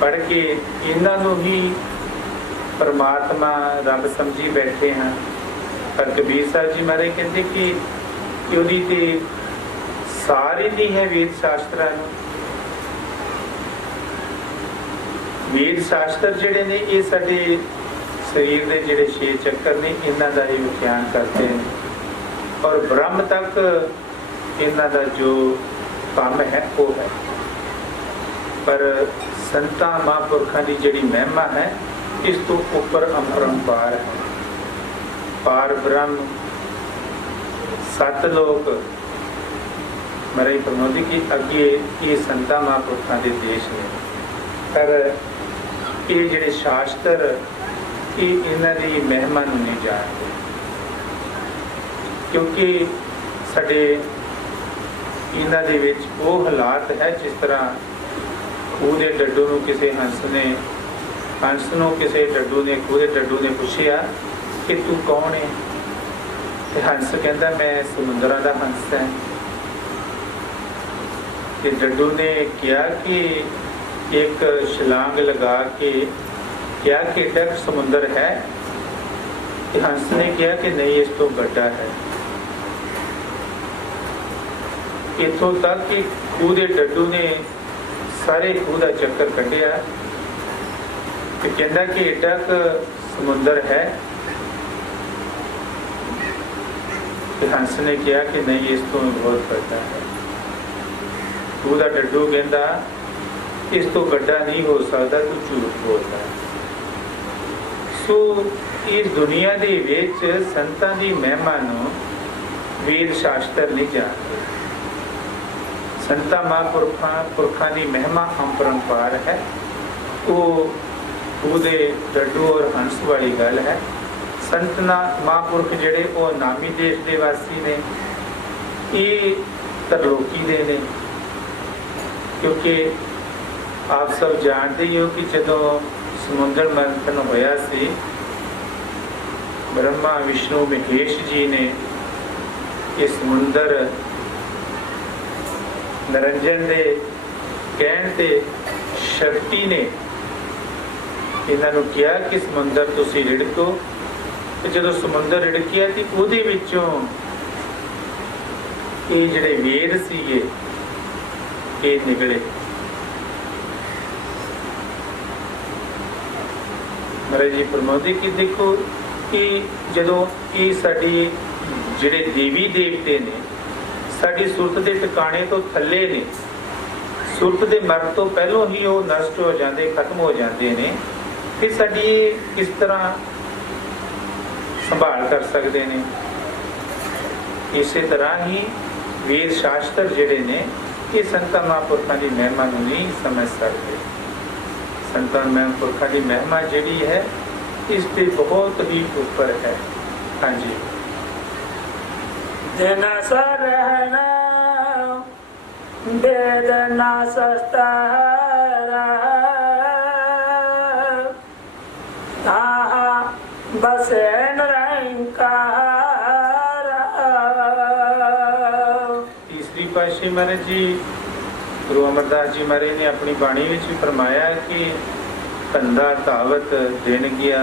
पढ़ के इन्हां नूं ही परमात्मा रब समझी बैठे हैं। पर कबीर साहब जी महाराज कहते कि ਉਹਦੀ ਤੇ सारी नहीं है वेद शास्त्रां नूं। वेद शास्त्र जिहड़े ने ये साडे शरीर के जिहड़े 6 चक्कर ने इन्हां दा ही विख्यान करते हैं, और ब्रह्म तक इन्हां दा जो काम है वो है। पर संतां महापुरखां दी जिहड़ी महिमा है इस तो ऊपर अपरंपार है। पार ब्रह्म सतलोक महाराज फरमाते कि अगे ये संतां महापुरखां दे देश ने, पर ये जिहड़े शास्त्र ये इन्हां दी महिमा नूं नहीं जानते, क्योंकि साडे इन्हां दे विच वो हालात है जिस तरह खूह दे डड्डू नूं किसी हंस नूं किसी डड्डू ने खूह दे डड्डू ने पुछिया कि तू कौन है, ते हंस कहता मैं समुद्रां दा हंस है। ते डड्डू ने कहा कि एक छलांग लगा के क्या कि एडा समुंदर है, ते हंस ने कहा कि नहीं इस तो बड़ा है। इथों तक कि खूह दे डड्डू ने सारे खूह का चक्कर कढ़िया, कहता कि एडा समुंदर है, ते हंस ने कहा कि नहीं इस तो बहुत बड़ा है। खूह का डड्डू कहता इस तो बड़ा नहीं हो सकता, तू झूठ बोलता है। सो इस दुनिया दे विच संतां दी महिमा नूं वेद शास्त्र नहीं जानते। संतां महापुरखां दी महिमा अपरंपार है, वो खूह दे डड्डू और हंस वाली गल है। संत महापुरख जिहड़े वो नामी देश दे वासी ने, ये तरलोकी दे ने, क्योंकि आप सब जानते ही हो कि जदों समुद्र मंथन होया सी, ब्रह्मा विष्णु महेश जी ने ये समुंदर निरंजन दे कहण ते शक्ति ने इन्हां नूं कहा कि समुंदर तुसीं रिड़को। ते जदों समुंदर रिड़किया ते उहदे विचों ये जिहड़े वेद सीगे ये निकले। महाराज जी फरमाते कि देखो कि जदों ये साडी जिहड़े देवी देवते ने साडी सुरत के टिकाणे तो थले ने, सुरत के मरण तो पहलों ही वो नष्ट हो जाते, खत्म हो जाते ने, फिर साडी किस तरह संभाल कर सकते हैं। इस तरह ही वेद शास्त्र जिहड़े ने ये संतां महापुरखां की महिमा नूं नहीं समझ सकते। संतां महापुरखां की महिमा जिहड़ी है इस पे बहुत ही ऊपर है। हाँ जी। दिन सरहना वेद न सस्तारा, बसे निरंकार। तीसरी पातशाही महाराज जी गुरु अमरदास जी महाराज ने अपनी बाणी में भी फरमाया कि धंधा धावत दिन गया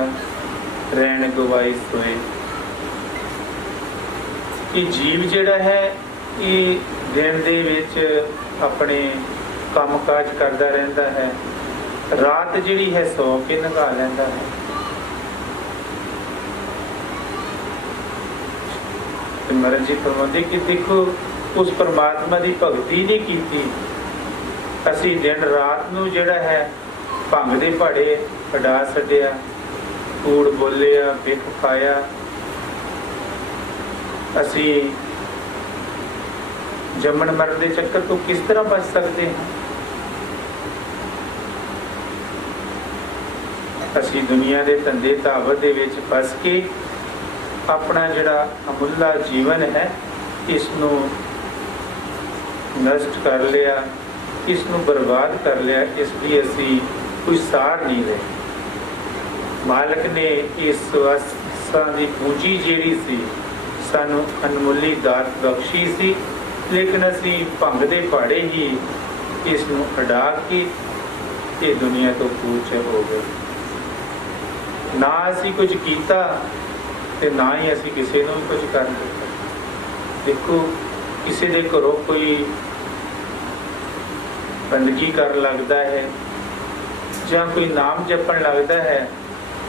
रैन गवाई सोए, कि जीव जिहड़ा है ये दिन दे विच अपने काम काज करता रहता है, रात जिहड़ी है सौ के लंघा लैंदा है। महाराज जी फरमाते कि देखो उस परमात्मा की भगती नहीं की, असी दिन रात नूं जिहड़ा है भंग दे भाड़े उडा छड्डिया, कूड़ बोलिया, बिख खाया, असी जमन मरण के चक्कर तो किस तरह बच सकते हैं। असी दुनिया के धंधे धावत दे विच फस के अपना जिहड़ा अमुल्ला जीवन है इसनूं नष्ट कर लिया, इसनूं बर्बाद कर लिया, इसलिए असी कोई सार नहीं रहे। मालक ने इस असां दी पूंजी जिहड़ी सी सानू अनमुल्ली दात बख्शी सी, लेकिन असी भंग दे भाड़े ही इसनूं अडा के ये दुनिया तो कूच हो गए। ना असी कुछ कीता ते ना ही असी किसी नूं कुछ कर दिता। देखो किसी दे घरों कोई बंदगी कर लगता है ਜਾਂ कोई नाम जपन लगता है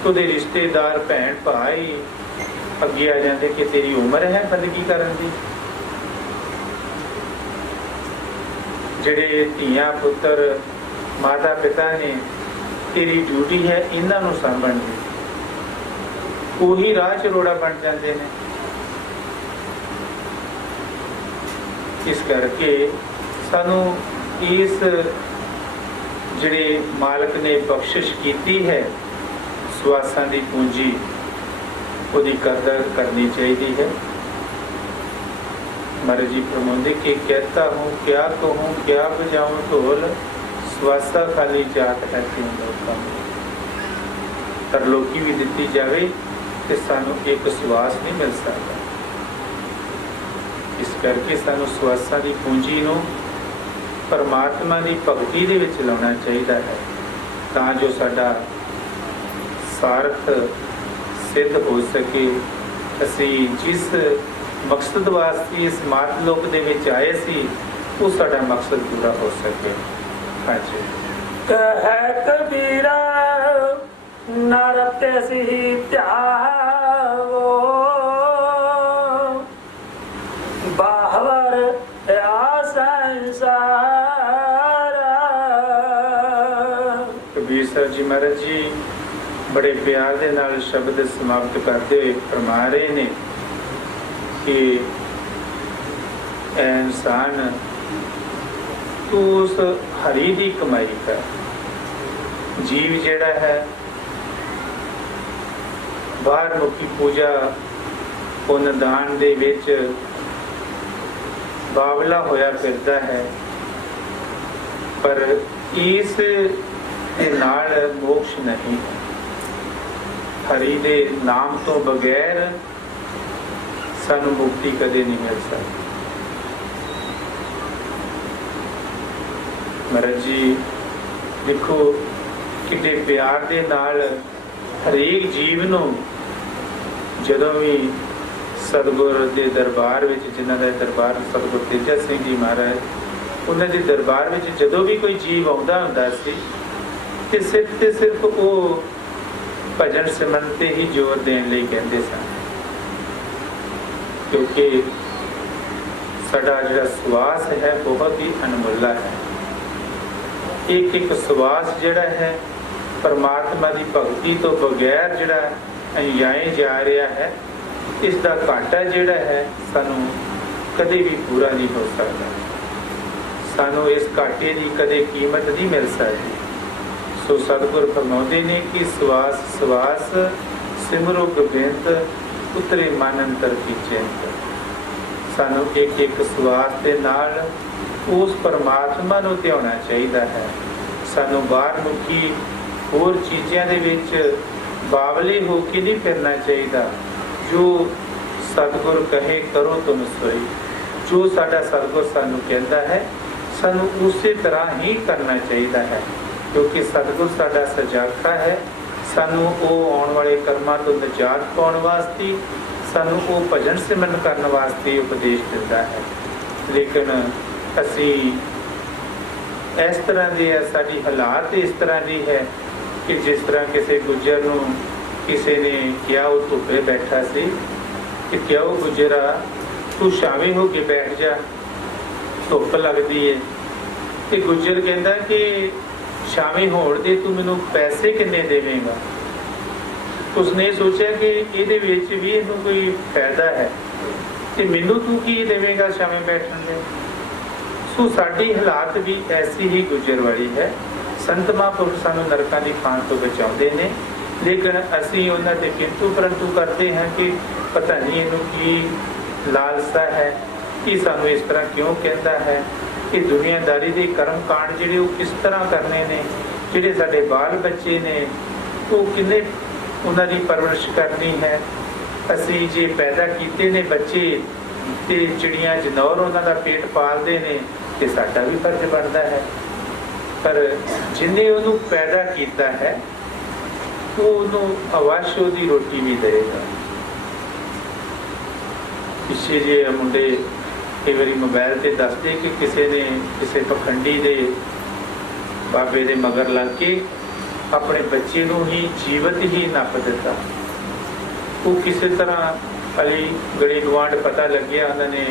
तो ਉਹਦੇ रिश्तेदार भैन भाई अगे आ जाते कि तेरी उम्र है बंदगी करन दी। ਜਿਹੜੇ ਧੀਆਂ ਪੁੱਤਰ माता पिता ने तेरी ड्यूटी है इन्हां नूं साਂਭਣ ਦੀ, ਉਹੀ ਰਾਹ ਚ ਰੋੜਾ ਬਣ ਜਾਂਦੇ ਨੇ। इस करके सानू इस जिहड़े मालक ने बख्शिश कीती है सवासां दी पूंजी उहदी कदर करनी चाहिए है। महाराज जी फरमाउंदे कि कहता हूँ क्या कहूँ क्या बजाऊं ढोल, सवासा खाली जात है क्यों लोकां में। तरलोकी भी दिती जाए तो सानू एक सवास नहीं मिल सकता। इस करके सानू सवासां दी पूंजी नूं परमात्मा की भगती दे विच लाउणा चाहिए है, तां जो साडा सार्थ सिद्ध हो सके। असीं जिस मकसद वास्ते इस मातलोक दे विच आए सी वो साडा मकसद पूरा हो सके। हाँ जी। कह कबीरा नरक सी त्यागो बाहर या संसार। कबीर साहब जी महाराज जी बड़े प्यार दे नाल शब्द समाप्त करते हुए फरमा रहे ने कि ऐ इंसान तू उस हरी दी कमाई कर। जीव जेड़ा है बाहर मुखी पूजा पुन दान दे विच बावला होया फिरदा है, पर इस दे नाल मोक्ष नहीं है। हरि दे नाम तो बगैर सानू मुक्ति कदे नहीं मिल सकती। महाराज जी देखो कितने प्यार दे नाल हरेक जीव नूं जदों भी सतगुर दे दरबार विच, जिन्हां दा दरबार सतगुर तेजा सिंह जी महाराज, उन्हां दे दरबार विच जदों भी कोई जीव आउंदा हुंदा सी ते सिर्फ वो भजन सिमरन ते ही जोर देण लई कहंदे सन, क्योंकि साडा जिहड़ा सवास है बहुत ही अनमुल्ला है। एक एक सवास जिहड़ा है परमात्मा की भगती तो बगैर जिहड़ा जाए जा रहा है, इसका घाटा जिहड़ा है सानू कदे भी पूरा नहीं हो सकता। सानू इस घाटे की कदे कीमत नहीं मिल सकती। सो सतगुर फरमाउंदे ने कि सवास सवास सिमरो गोबिंद उतरे मन अंतर की चिंत। सानू एक एक सवास के नाल उस परमात्मा नूं ध्याना चाहिए है। सानू बाहर मुखी होर चीज़ों के विच बावले होके नहीं फिरना चाहिए। जो सतगुर कहे करो तुम सोई, जो साडा सतगुर सानू कहता है सानू उसी तरह ही करना चाहिए है, क्योंकि सतगुर साडा सजाखा है। सानू वो आने वाले कर्मां तो निजात पाउण वास्ते, सानू वो भजन सिमरन करने वास्ते उपदेश दिंदा है। लेकिन असी इस तरह की है, साडी हालात इस तरह की है कि जिस तरह किसी गुजर नूं किसी ने क्या वो धुप्पे बैठा सी कि क्या वो गुजरा तू छावे हो के बैठ जा, धुप लगती है। तो गुजर कहता कि छावे होण दे, तू मैनू पैसे किन्ने देवेगा। उसने सोचा कि ये भी इनू कोई फायदा है, तो मैनू तू की देवेगा छावे बैठण दे। सो साडी हालात भी ऐसी ही गुजर वाली है। संत महापुरुष सानू नरकां दी खान तो बचाउंदे ने, लेकिन असीं उन्हां ते किंतु परंतु करते हैं कि पता नहीं इनू की लालसा है, कि सानू इस तरह क्यों कहता है, कि दुनियादारी दे कर्म कांड जिहड़े वो किस तरह करने ने, जिहड़े साडे बाल बच्चे ने वो किन्ने उन्हां दी परवरिश करनी है। असीं जे पैदा कीते ने बच्चे ते चिड़ियां जनौर उन्हां दा पेट पालदे ने, ते साडा भी फर्ज बनता है। पर जिन्हें उन्होंने पैदा किया है वो उन्होंने अवश्य उसकी रोटी भी देगा। पिछे जे मुंडे कई बार मोबाइल से दसते कि किसी ने किसी पखंडी दे बाबे दे मगर लग के अपने बच्चे नूं ही जीवत ही नप दिता। वो किसी तरह अली गली गुआढ़ पता लग्या, उन्होंने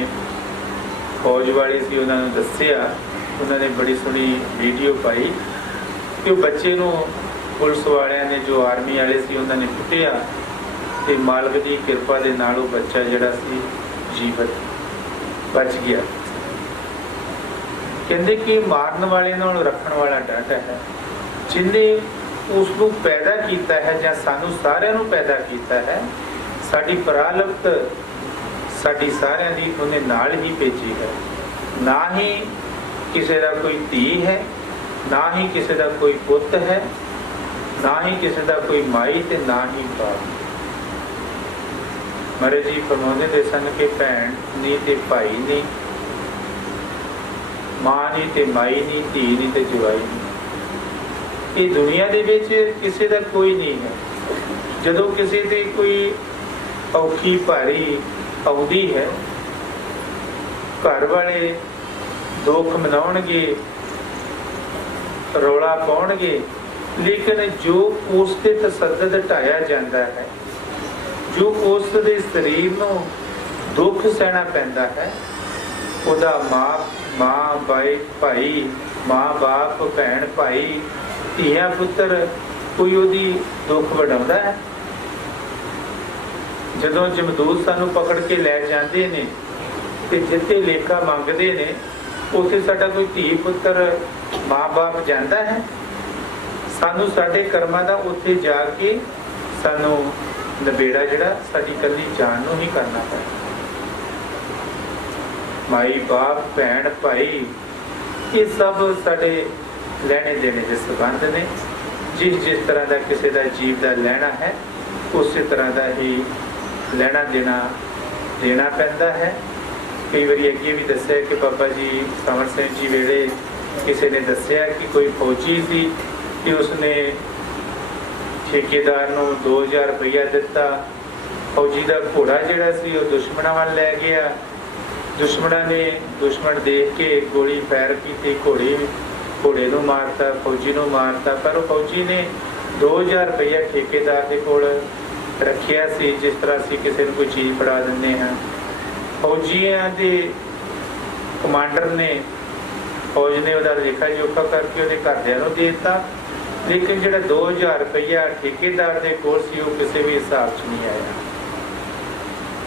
फौज वाले सी उन्होंने दसिया, उन्होंने बड़ी सोहनी वीडियो पाई कि बच्चे नूं पुलिस वालियां ने जो आर्मी वाले सी उन्होंने कुटिया, ते मालक की कृपा दे नाल वो बच्चा जिहड़ा सी जीवत बच गया। ਕਹਿੰਦੇ ਕਿ ਮਾਰਨ ਵਾਲੇ ਨਾਲ ਰੱਖਣ ਵਾਲਾ ਡਾਢਾ ਹੈ। ਜਿੰਨੇ ਉਸ ਨੂੰ ਪੈਦਾ ਕੀਤਾ ਹੈ ਜਾਂ ਸਾਨੂੰ ਸਾਰਿਆਂ ਨੂੰ ਪੈਦਾ ਕੀਤਾ ਹੈ, ਸਾਡੀ ਪ੍ਰਾਲਬਧ ਸਾਡੀ ਸਾਰਿਆਂ ਦੀ ਉਹਨੇ ਨਾਲ ਹੀ ਭੇਜੀ ਹੈ। ਨਾ ਹੀ ਕਿਸੇ ਦਾ ਕੋਈ ਧੀ ਹੈ, ਨਾ ਹੀ ਕਿਸੇ ਦਾ ਕੋਈ ਪੁੱਤ ਹੈ, ਨਾ ਹੀ ਕਿਸੇ ਦਾ ਕੋਈ ਮਾਈ ਤੇ ਨਾ ਹੀ ਬਾਪ। ਮਹਾਰਾਜ ਜੀ ਫਰਮਾਉਂਦੇ ਦੇ ਸਨ ਕਿ ਭੈਣ ਨਹੀਂ ਤੇ ਭਾਈ ਨਹੀਂ, ਮਾਂ ਨਹੀਂ ਤੇ ਮਾਈ ਨਹੀਂ, ਧੀ ਨਹੀਂ ਤੇ ਜਵਾਈ ਨਹੀਂ। ਇਹ ਦੁਨੀਆ ਦੇ ਵਿੱਚ ਕਿਸੇ ਦਾ ਕੋਈ ਨਹੀਂ ਹੈ। ਜਦੋਂ ਕਿਸੇ ਤੇ ਕੋਈ ਔਖੀ ਭਾਰੀ ਆਉਂਦੀ ਹੈ, ਘਰ ਵਾਲੇ ਦੁੱਖ ਮਨਾਉਣਗੇ, ਰੌਲਾ ਪਾਉਣਗੇ, ਲੇਕਿਨ ਜੋ ਉਸ ਤੇ ਤਸੱਦਦ ਢਾਇਆ ਜਾਂਦਾ ਹੈ, ਜੋ ਉਸ ਦੇ ਸਰੀਰ ਨੂੰ ਦੁੱਖ ਸਹਿਣਾ ਪੈਂਦਾ ਹੈ, ਉਹਦਾ ਮਾਂ ਭਾਈ, ਮਾਂ ਬਾਪ, ਭੈਣ ਭਾਈ, ਧੀਆਂ ਪੁੱਤਰ, ਕੋਈ ਉਹਦੀ ਦੁੱਖ ਵਡਾਉਂਦਾ ਹੈ। ਜਦੋਂ ਜਮਦੂਤ ਸਾਨੂੰ ਪਕੜ ਕੇ ਲੈ ਜਾਂਦੇ ਨੇ ਤੇ ਜਿੱਥੇ ਲੇਖਾ ਮੰਗਦੇ ਨੇ, ਉੱਥੇ ਸਾਡਾ ਕੋਈ ਧੀ ਪੁੱਤਰ, ਮਾਂ ਬਾਪ ਜਾਂਦਾ ਹੈ? ਸਾਨੂੰ ਸਾਡੇ ਕਰਮਾਂ ਦਾ ਉੱਥੇ ਜਾ ਕੇ ਸਾਨੂੰ ਨਬੇੜਾ ਜਿਹੜਾ ਸਾਡੀ ਇਕੱਲੀ ਜਾਨ ਨੂੰ ਹੀ ਕਰਨਾ ਹੈ। ਮਾਈ ਬਾਪ, ਭੈਣ ਭਾਈ, ਇਹ ਸਭ ਸਾਡੇ ਲੈਣੇ ਦੇਣੇ ਦੇ ਸੰਬੰਧ ਨੇ। ਜਿਸ ਤਰ੍ਹਾਂ ਦਾ ਕਿਸੇ ਦਾ ਜੀਵ ਦਾ ਲੈਣਾ ਹੈ, ਉਸੇ ਤਰ੍ਹਾਂ ਦਾ ਹੀ ਲੈਣਾ ਦੇਣਾ ਪੈਂਦਾ ਹੈ। ਕਈ ਵਾਰੀ ਅੱਗੇ ਵੀ ਦੱਸਿਆ ਕਿ ਬਾਬਾ ਜੀ ਸਮਰ ਸਿੰਘ ਜੀ ਵੇਲੇ ਕਿਸੇ ਨੇ ਦੱਸਿਆ ਕਿ ਕੋਈ ਫੌਜੀ ਸੀ ਕਿ ਉਸਨੇ ਠੇਕੇਦਾਰ ਨੂੰ 2000 ਰੁਪਇਆ ਦਿੱਤਾ। ਫੌਜੀ ਦਾ ਘੋੜਾ ਜਿਹੜਾ ਸੀ ਉਹ ਦੁਸ਼ਮਣਾਂ ਵੱਲ ਲੈ ਗਿਆ। ਦੁਸ਼ਮਣ ਦੇਖ ਕੇ ਗੋਲੀ ਫਾਇਰ ਕੀਤੀ, ਘੋੜੇ ਨੂੰ ਮਾਰਤਾ, ਫੌਜੀ ਨੂੰ ਮਾਰਤਾ। ਪਰ ਉਹ ਫੌਜੀ ਨੇ 2000 ਰੁਪਇਆ ਠੇਕੇਦਾਰ ਦੇ ਕੋਲ ਰੱਖਿਆ ਸੀ, ਜਿਸ ਤਰ੍ਹਾਂ ਅਸੀਂ ਕਿਸੇ ਨੂੰ ਕੋਈ ਚੀਜ਼ ਫੜਾ ਦਿੰਦੇ ਹਾਂ। ਫੌਜੀਆਂ ਦੇ ਕਮਾਂਡਰ ਨੇ, ਫੌਜ ਨੇ ਉਹਦਾ ਲੇਖਾ ਜੋਖਾ ਕਰਕੇ ਉਹਦੇ ਘਰਦਿਆਂ ਨੂੰ ਦੇ ਦਿੱਤਾ, ਲੇਕਿਨ ਜਿਹੜਾ 2000 ਰੁਪਇਆ ਠੇਕੇਦਾਰ ਦੇ ਕੋਲ ਸੀ ਉਹ ਕਿਸੇ ਵੀ ਹਿਸਾਬ 'ਚ ਨਹੀਂ ਆਇਆ।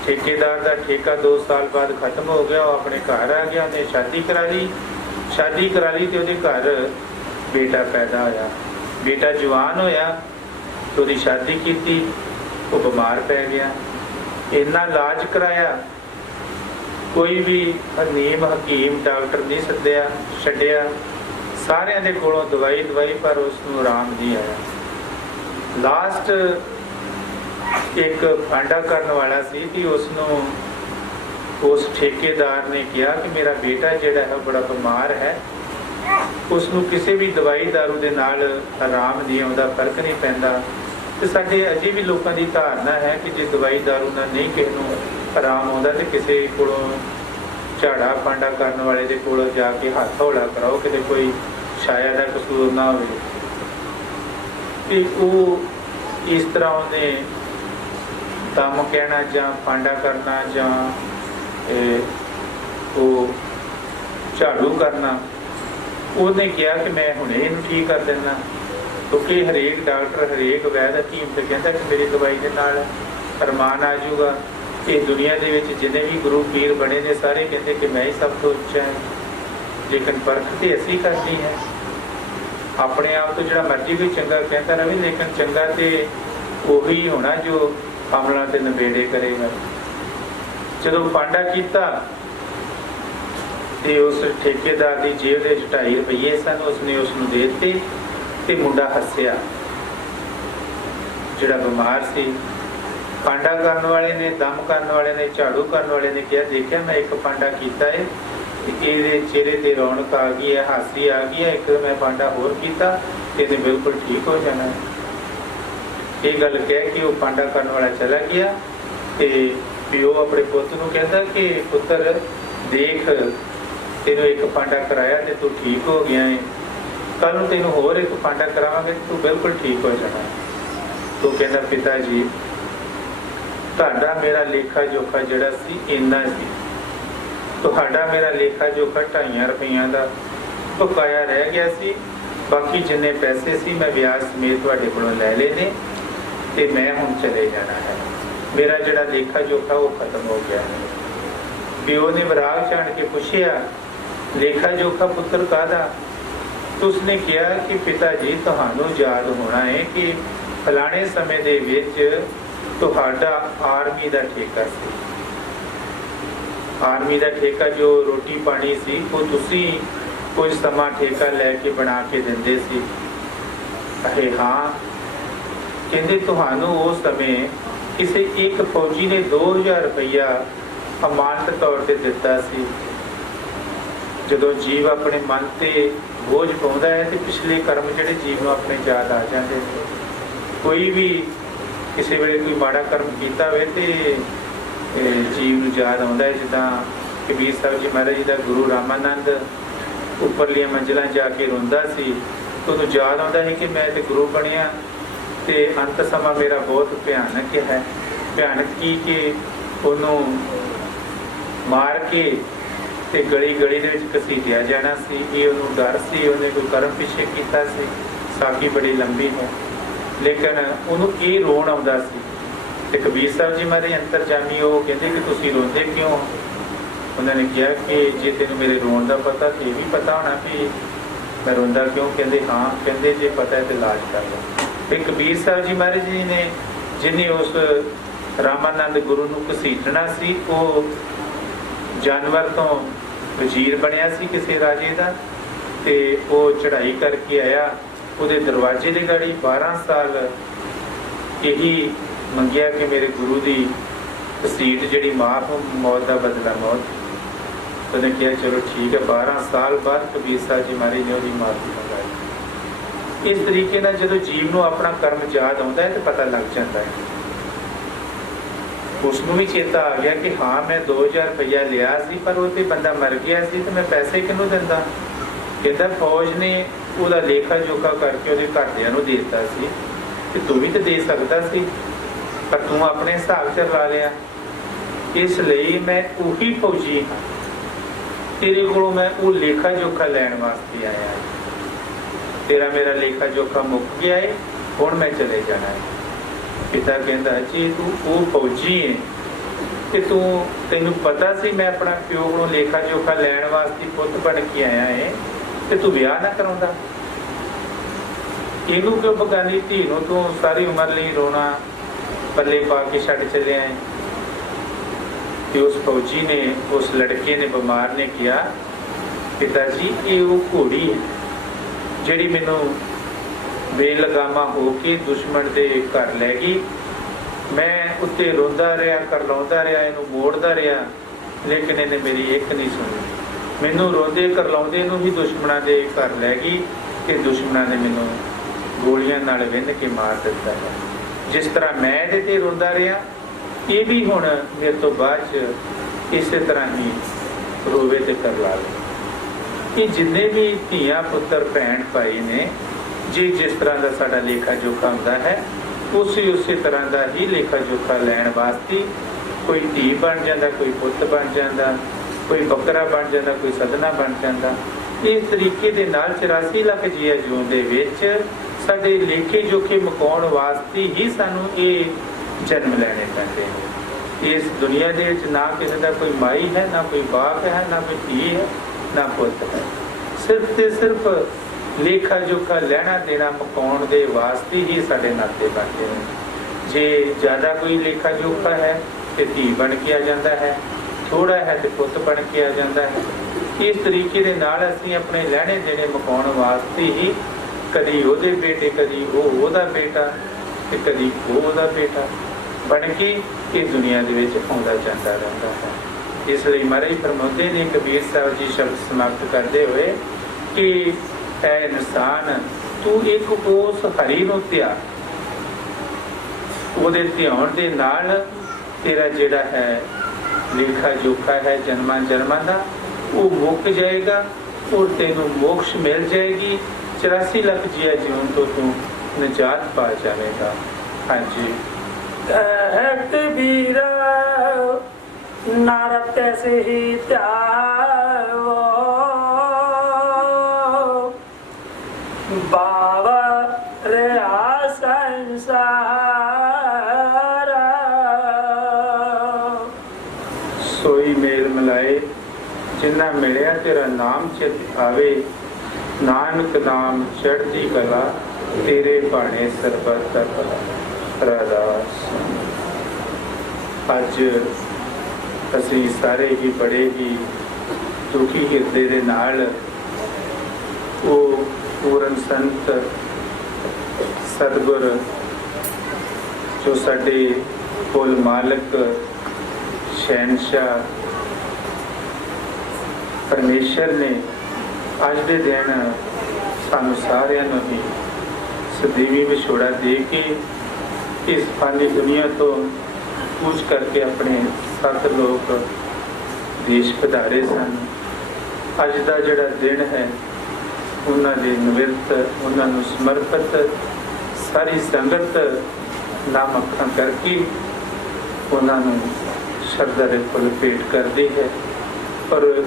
ਠੇਕੇਦਾਰ ਦਾ ਠੇਕਾ 2 ਸਾਲ ਬਾਅਦ ਖਤਮ ਹੋ ਗਿਆ। ਉਹ ਆਪਣੇ ਘਰ ਆ ਗਿਆ, ਉਹਨੇ ਸ਼ਾਦੀ ਕਰਾ ਲਈ ਤੇ ਉਹਦੇ ਘਰ ਬੇਟਾ ਪੈਦਾ ਹੋਇਆ। ਬੇਟਾ ਜਵਾਨ ਹੋਇਆ ਤੇ ਉਹਦੀ ਸ਼ਾਦੀ ਕੀਤੀ, ਉਹ ਬਿਮਾਰ ਪੈ ਗਿਆ। ਇੰਨਾ ਇਲਾਜ ਕਰਾਇਆ, ਕੋਈ ਵੀ ਹਨੀਮ ਹਕੀਮ ਡਾਕਟਰ ਨਹੀਂ ਛੱਡਿਆ। ਸਾਰਿਆਂ ਦੇ ਕੋਲੋਂ ਦਵਾਈ ਪਰ ਉਸ ਨੂੰ ਆਰਾਮ ਨਹੀਂ ਆਇਆ। ਲਾਸਟ ਇੱਕ ਫਾਂਡਾ ਕਰਨ ਵਾਲਾ ਸੀ ਕਿ ਉਸ ਨੂੰ ਉਸ ਠੇਕੇਦਾਰ ਨੇ ਕਿਹਾ ਕਿ ਮੇਰਾ ਬੇਟਾ ਜਿਹੜਾ ਹੈ ਬੜਾ ਬਿਮਾਰ ਹੈ, ਉਸ ਨੂੰ ਕਿਸੇ ਵੀ ਦਵਾਈ ਦਾਰੂ ਦੇ ਨਾਲ ਆਰਾਮ ਨਹੀਂ ਆਉਂਦਾ, ਫਰਕ ਨਹੀਂ ਪੈਂਦਾ। ਤੇ ਸਾਡੇ ਅਜੇ ਵੀ ਲੋਕਾਂ ਦੀ ਧਾਰਨਾ ਹੈ ਕਿ ਜੇ ਦਵਾਈ ਦਾਰੂ ਨਾਲ ਨਹੀਂ ਕਿਸੇ ਨੂੰ ਆਰਾਮ ਆਉਂਦਾ ਤੇ ਕਿਸੇ ਕੋਲੋਂ ਝਾੜਾ ਫਾਂਡਾ ਕਰਨ ਵਾਲੇ ਦੇ ਕੋਲ ਜਾ ਕੇ ਹੱਥ ਹੌਲਾ ਕਰਾਓ, ਕਿਤੇ ਕੋਈ ਛਾਇਆ ਦਾ ਕਸੂਰ ਨਾ ਹੋਵੇ। ਤੇ ਉਹ ਇਸ ਤਰ੍ਹਾਂ ਉਹਨੇ ਦਮ ਕਹਿਣਾ ਜਾਂ ਫਾਂਡਾ ਕਰਨਾ ਜਾਂ ਉਹ ਝਾੜੂ ਕਰਨਾ, ਉਹਨੇ ਕਿਹਾ ਕਿ ਮੈਂ ਹੁਣੇ ਇਹਨੂੰ ਠੀਕ ਕਰ ਦਿੰਦਾ। ਕਿਉਂਕਿ ਹਰੇਕ ਡਾਕਟਰ, ਹਰੇਕ ਵੈਦ ਹਕੀਮ ਤੇ ਕਹਿੰਦਾ ਕਿ ਮੇਰੀ ਦਵਾਈ ਦੇ ਨਾਲ ਅਰਮਾਨ ਆ ਜਾਊਗਾ। ਇਹ ਦੁਨੀਆ ਦੇ ਵਿੱਚ ਜਿੰਨੇ ਵੀ ਗੁਰੂ ਪੀਰ ਬਣੇ ਨੇ ਸਾਰੇ ਕਹਿੰਦੇ ਕਿ ਮੈਂ ਹੀ ਸਭ ਤੋਂ ਉੱਚਾ ਹੈ, ਲੇਕਿਨ ਪਰਖ ਤੇ ਅਸੀਂ ਕਰਨੀ ਹੈ। ਆਪਣੇ ਆਪ ਤੋਂ ਜਿਹੜਾ ਮਰਜ਼ੀ ਵੀ ਚੰਗਾ ਕਹਿੰਦਾ ਰਹੇ, ਲੇਕਿਨ ਚੰਗਾ ਤੇ ਉਹੀ ਹੋਣਾ ਜੋ ਅਮਲਾਂ ਤੇ ਨਬੇੜੇ ਕਰੇਗਾ। ਜਦੋਂ ਫਾਂਡਾ ਕੀਤਾ ਤੇ ਉਸ ਠੇਕੇਦਾਰ ਦੀ ਜੇਬ ਦੇ 2.5 ਰੁਪਏ ਸਨ, ਉਸਨੇ ਉਸ ਨੂੰ ਦੇ ਦਿੱਤੇ ਤੇ ਮੁੰਡਾ ਹੱਸਿਆ ਜਿਹੜਾ ਬਿਮਾਰ ਸੀ। ਫਾਂਡਾ ਕਰਨ ਵਾਲੇ ਨੇ, ਦਮ ਕਰਨ ਵਾਲੇ ਨੇ, ਝਾੜੂ ਕਰਨ ਵਾਲੇ ਨੇ ਕਿਹਾ, ਦੇਖਿਆ ਮੈਂ ਇੱਕ ਫਾਂਡਾ ਕੀਤਾ ਹੈ, ਇਹਦੇ ਚਿਹਰੇ ਤੇ ਰੌਣਕ ਆ ਗਈ ਹੈ, ਹਾਸੀ ਆ ਗਈ ਹੈ। ਇੱਕ ਮੈਂ ਫਾਂਡਾ ਹੋਰ ਕੀਤਾ ਤੇ ਇਹਨੇ ਬਿਲਕੁਲ ਠੀਕ ਹੋ ਜਾਣਾ। ਇਹ ਗੱਲ ਕਹਿ ਕੇ ਉਹ ਫਾਂਡਾ ਕਰਨ ਵਾਲਾ ਚਲਾ ਗਿਆ ਤੇ ਪਿਓ ਆਪਣੇ ਪੁੱਤ ਨੂੰ ਕਹਿੰਦਾ ਕਿ ਪੁੱਤਰ ਦੇਖ, ਤੈਨੂੰ ਇੱਕ ਫਾਂਡਾ ਕਰਾਇਆ ਤੇ ਤੂੰ ਠੀਕ ਹੋ ਗਿਆ ਹੈ, ਕੱਲ ਨੂੰ ਤੈਨੂੰ ਹੋਰ ਇੱਕ ਫਾਂਡਾ ਕਰਾਵਾਂਗੇ ਤੂੰ ਬਿਲਕੁਲ ਠੀਕ ਹੋ ਜਾਣਾ। ਤੂੰ ਕਹਿੰਦਾ ਪਿਤਾ ਜੀ, ਤੁਹਾਡਾ ਮੇਰਾ ਲੇਖਾ ਜੋਖਾ ਜਿਹੜਾ ਸੀ ਇੰਨਾ ਸੀ, ਤੁਹਾਡਾ ਮੇਰਾ ਲੇਖਾ ਜੋਖਾ 2.5 ਰੁਪਈਆਂ ਦਾ ਬਕਾਇਆ ਰਹਿ ਗਿਆ ਸੀ। ਬਾਕੀ ਜਿੰਨੇ ਪੈਸੇ ਸੀ ਮੈਂ ਵਿਆਜ ਸਮੇਤ ਤੁਹਾਡੇ ਕੋਲੋਂ ਲੈ ਲਏ ਨੇ ਤੇ ਮੈਂ ਹੁਣ ਚਲੇ ਜਾਣਾ ਹੈ। ਮੇਰਾ ਜਿਹੜਾ ਲੇਖਾ ਜੋਖਾ ਉਹ ਖਤਮ ਹੋ ਗਿਆ ਹੈ। ਪਿਓ ਨੇ ਵਿਰਾਗ ਜਾਣ ਕੇ ਪੁੱਛਿਆ लेखा जोखा पुत्र कादा? तो उसने कहा कि पिता जी तुहानू याद होना है कि फलाने समय दे विच तुहाडा आर्मी दा ठेका सी। आर्मी दा ठेका जो रोटी पानी सी वो तुसी कुछ समा ठेका लैके बना के दिंदे सी। अहे हाँ, कहंदे तुहानू उस समय किसी एक फौजी ने 2000 रुपया अमानत तौर पर दिता सी। जदों जीव अपने मन से बोझ पाउंदा है तो पिछले कर्म जिहड़े जीव नूं अपने याद आ जाते हैं। कोई भी किसी वेले कोई माड़ा कर्म कीता होवे ते जीव नूं याद आउंदा है। जिद्दां कबीर साहब जी महाराज जी दा गुरु रामानंद उपरलियां मंजिलां जाके रोंदा सी तो उहनूं याद आउंदा है कि मैं ते गुरु बनिया ते अंत समा मेरा बहुत भयानक है। भयानक की कि उहनूं मार के ते गली गली दे विच घसीटिया जाना सी। ये उहनूं डर सी, उहने कोई कर्म पिछे कीता सी। साखी बड़ी लंबी है लेकिन उहनूं ये रोण आउंदा सी। ते कबीर साहब जी महाराज अंतरजामी वो कहंदे कि तुसीं रोंदे क्यों? उन्होंने कहा कि जे तेनूं मेरे रोण दा पता तो ये भी पता होना भी मैं रोंदा क्यों? कहंदे हाँ। कहंदे जे पता है तो इलाज कर लो। फिर कबीर साहब जी महाराज जी ने जिन्हें उस रामानंद गुरु नूं घसीटना सी वो जानवर तो वजीर बनिया सी किसी राजे का ते वो चढ़ाई करके आया। उहदे दरवाजे दे गाड़ी 12 साल यही मंगिया कि मेरे गुरु की घसीट जिहड़ी माफ मौत का बदला मौत। उन्हें कहा चलो ठीक है। 12 साल बाद कबीर साहब जी महाराज ने उसकी माफी मंगाई। इस तरीके नाल जदों जीव नूं अपना कर्म याद आउंदा है तो पता लग जाता है। उसनूं भी चेता आ गया कि हाँ मैं 2000 रुपया लिया सी पर वो बंदा मर गया सी तो मैं पैसे किनूं दिंदा? कहता फौज ने उसदा लेखा जोखा करके उसदे घरदियां नूं दे दित्ता सी ते तू भी तो दे सकदा सी पर तू अपने हिसाब च ला लिया। इसलिए मैं उही फौजी हाँ, तेरे कोलों मैं वो लेखा जोखा लैण वास्ते आया। तेरा मेरा लेखा जोखा मुक गया है, हुण मैं चले जाना है। पिता कहता जी तू वो फौजी है ते तू तेनू पता सी मैं अपना प्यो को लेखा जोखा लैण वास्ते पुत बन के आया है ते तू विआह ना कराउंदा? इनू क्यों बगानी धी नूं तू सारी उम्र लई रोना पल्ले पा के छड्ड चलिया है? ते उस फौजी ने उस लड़के ने बीमार ने कहा पिता जी ये वो घोड़ी है जिहड़ी मैनू बेलगामा होके दुश्मन दे घर लै गई। मैं उत्ते रोंदा रहा करलाउंदा रहा इनू मोड़दा रहा लेकिन इन्हें मेरी एक नहीं सुनी। मैनू रोंदे करलाउंदे नूं ही दुश्मनां दे घर लै गई ते दुश्मनां ने मैनू गोलियां नाल विंध के मार दिता है। जिस तरह मैं इहदे ते रोंदा रहा ये भी हुण मेरे तो बाद च इस तरह ही रोवे ते करला ले। ये जिन्ने भी धीआं पुत्तर भैण भाई ने जे जिस तरह का साडा लेखा जोखा हुंदा है उसी तरह का ही लेखा जोखा लैण वास्ते कोई धी बन जाता, कोई पुत बन जाता, कोई बकरा बन जाता, कोई सदना बन जाता। इस तरीके दे नाल 84 लाख जीआ जून दे विच साडे लेखे जोखे मुकाउण वास्ते ही सानू ये जन्म लैणे पैंदे हैं। इस दुनिया दे विच ना किसी का कोई माई है, ना कोई बाप है, ना कोई धी है, ना पुत है। सिर्फ ते सिर्फ लेखा जोखा लैना देना मुकाउण दे वास्ते ही साडे नाते बनते हैं। जे ज़्यादा कोई लेखा जोखा है तो धी बन के आ जाता है, थोड़ा है तो पुत बन के आ जाता है। इस तरीके दे नाल असीं अपने लैणे देने मुकाउण वास्ते ही कदी ओहदे बेटे कदी ओहदा बेटा ते कदी ओहदा बेटा बन के इस दुनिया दे विच आउंदा जांदा रहिंदा है। इसलिए महाराज फरमाउंदे ने कबीर साहब जी शब्द समाप्त करते हुए कि ऐ इंसान तू एक उस हरी नूं ध्या, ਉਹਦੇ ਧਿਆਉਣ ਦੇ ਨਾਲ तेरा ਜਿਹੜਾ है लेखा जोखा है जन्मां जन्मां दा वो मुक जाएगा और तेनू मोक्ष मिल जाएगी। 84 लाख जिया जीवन तो तू निजात पा जाएगा। हाँ जी। कबीरा नारद कैसे ही त्यागो बाबा रे संसार सोई मेल मिलाए ਜਿੰਨਾ ਮਿਲਿਆ ਤੇਰਾ ਨਾਮ ਚਿਤ ਆਵੇ, ਨਾਨਕ ਨਾਮ ਚੜ੍ਹਦੀ ਕਲਾ, ਤੇਰੇ ਬਾਣੇ ਸਰਬੱਤ ਦਾ ਭਲਾ। ਰਾਧਾਸ। ਅੱਜ ਅਸੀਂ ਸਾਰੇ ਹੀ ਬੜੇ ਹੀ ਦੁਖੀ ਹਿਰਦੇ ਦੇ ਨਾਲ ਉਹ ਪੂਰਨ ਸੰਤ ਸਤਿਗੁਰ ਜੋ ਸਾਡੇ ਕੁਲ ਮਾਲਕ ਸ਼ਹਿਨशाह ਪਰਮੇਸ਼ਰ ਨੇ ਅੱਜ ਦੇ ਦਿਨ ਸਾਨੂੰ ਸਾਰਿਆਂ ਨੂੰ ਹੀ ਸਦੀਵੀ ਵਿਛੋੜਾ ਦੇ ਕੇ ਇਸ ਫਾਨੀ ਦੁਨੀਆ ਤੋਂ ਕੂਚ ਕਰਕੇ ਆਪਣੇ ਸਤ ਲੋਕ ਦੇਸ਼ ਪਧਾਰੇ ਸਨ। ਅੱਜ ਦਾ ਜਿਹੜਾ ਦਿਨ ਹੈ ਉਹਨਾਂ ਦੇ ਨਿਵਰਤ, ਉਹਨਾਂ ਨੂੰ ਸਮਰਪਿਤ ਸਾਰੀ ਸੰਗਤ ਨਾਮ ਅੱਖਾਂ ਕਰਕੇ ਉਹਨਾਂ ਨੂੰ ਸ਼ਰਧਾ ਦੇ ਫੁੱਲ ਭੇਟ ਕਰਦੀ ਹੈ। ਪਰ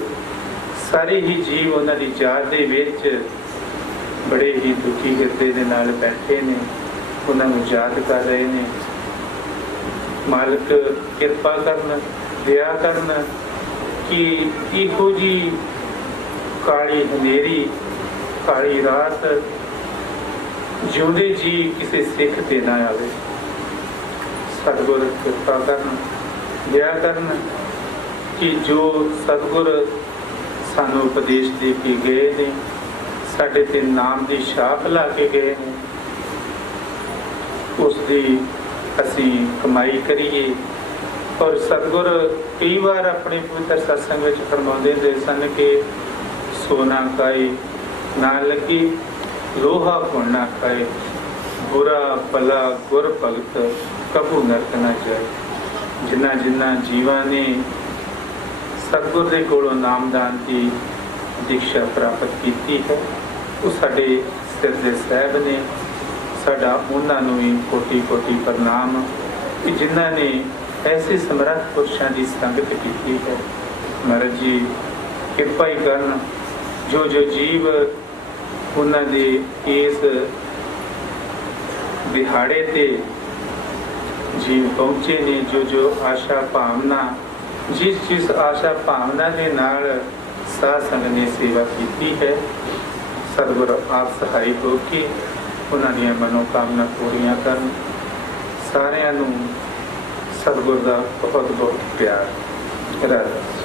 ਸਾਰੇ ਹੀ ਜੀਵ ਉਹਨਾਂ ਦੀ ਯਾਦ ਦੇ ਵਿੱਚ ਬੜੇ ਹੀ ਦੁਖੀ ਹਿਰਦੇ ਦੇ ਨਾਲ ਬੈਠੇ ਨੇ, ਉਹਨਾਂ ਨੂੰ ਯਾਦ ਕਰ ਰਹੇ ਨੇ। ਮਾਲਕ ਕਿਰਪਾ ਕਰਨ, ਦਇਆ ਕਰਨ ਕਿ ਇਹੋ ਜੀ ਕਾਲੀ ਹਨੇਰੀ, ਕਾਲੀ ਰਾਤ ਜਿਉਂਦੇ ਜੀ ਕਿਸੇ ਸਿੱਖ ਤੇ ਨਾ ਆਵੇ। ਸਤਿਗੁਰ ਕਿਰਪਾ ਕਰਨ, ਦਇਆ ਕਰਨ ਕਿ ਜੋ ਸਤਿਗੁਰ ਸਾਨੂੰ ਉਪਦੇਸ਼ ਦੇ ਕੇ ਗਏ ਨੇ, ਸਾਡੇ ਤੇ ਨਾਮ ਦੀ ਛਾਪ ਲਾ ਕੇ ਗਏ ਨੇ, ਉਸ ਦੀ ਅਸੀਂ ਕਮਾਈ ਕਰੀਏ। ਔਰ ਸਤਿਗੁਰ ਕਈ ਵਾਰ ਆਪਣੇ ਪਵਿੱਤਰ ਸਤਸੰਗ ਵਿੱਚ ਫਰਮਾਉਂਦੇ ਹੁੰਦੇ ਸਨ ਕਿ ਸੋਨਾ ਖਾਏ ਨਾ ਲੱਗੀ, ਲੋਹਾ ਪੁਣ ਨਾ ਖਾਏ, ਬੁਰਾ ਭਲਾ ਗੁਰ ਭਗਤ ਕਬੂ ਨਰਕ ਨਾ ਜਾਏ। ਜਿਨ੍ਹਾਂ ਜਿਨ੍ਹਾਂ ਜੀਵਾਂ ਨੇ ਸਤਿਗੁਰ ਦੇ ਕੋਲੋਂ ਨਾਮਦਾਨ ਦੀ ਦੀਕਸ਼ਾ ਪ੍ਰਾਪਤ ਕੀਤੀ ਹੈ, ਉਹ ਸਾਡੇ ਸਿਰ ਦੇ ਸਾਹਿਬ ਨੇ। ਸਾਡਾ ਉਹਨਾਂ ਨੂੰ ਵੀ ਕੋਟੀ ਕੋਟੀ ਪ੍ਰਣਾਮ ਕਿ ਜਿਨ੍ਹਾਂ ਨੇ ਐਸੇ ਸਮਰੱਥ ਪੁਰਸ਼ਾਂ ਦੀ ਸੰਗਤ ਕੀਤੀ ਹੈ। ਮਹਾਰਾਜ ਜੀ ਕਿਰਪਾ ਹੀ ਕਰਨ, ਜੋ ਜੋ ਜੀਵ ਉਹਨਾਂ ਦੇ ਇਸ ਦਿਹਾੜੇ ਤੇ ਜੀਵ ਪਹੁੰਚੇ ਨੇ, ਜੋ ਜੋ ਆਸ਼ਾ ਭਾਵਨਾ, ਜਿਸ ਆਸ਼ਾ ਭਾਵਨਾ ਦੇ ਨਾਲ ਸਾਧ ਸੰਗਤ ਨੇ ਸੇਵਾ ਕੀਤੀ ਹੈ, ਸਤਿਗੁਰ ਆਪ ਸਹਾਈ ਹੋ ਕੇ ਉਹਨਾਂ ਦੀਆਂ ਮਨੋਕਾਮਨਾ ਪੂਰੀਆਂ ਕਰਨ। ਸਾਰਿਆਂ ਨੂੰ ਸਤਿਗੁਰ ਦਾ ਬਹੁਤ ਬਹੁਤ ਪਿਆਰ। ਰਾਧਾ।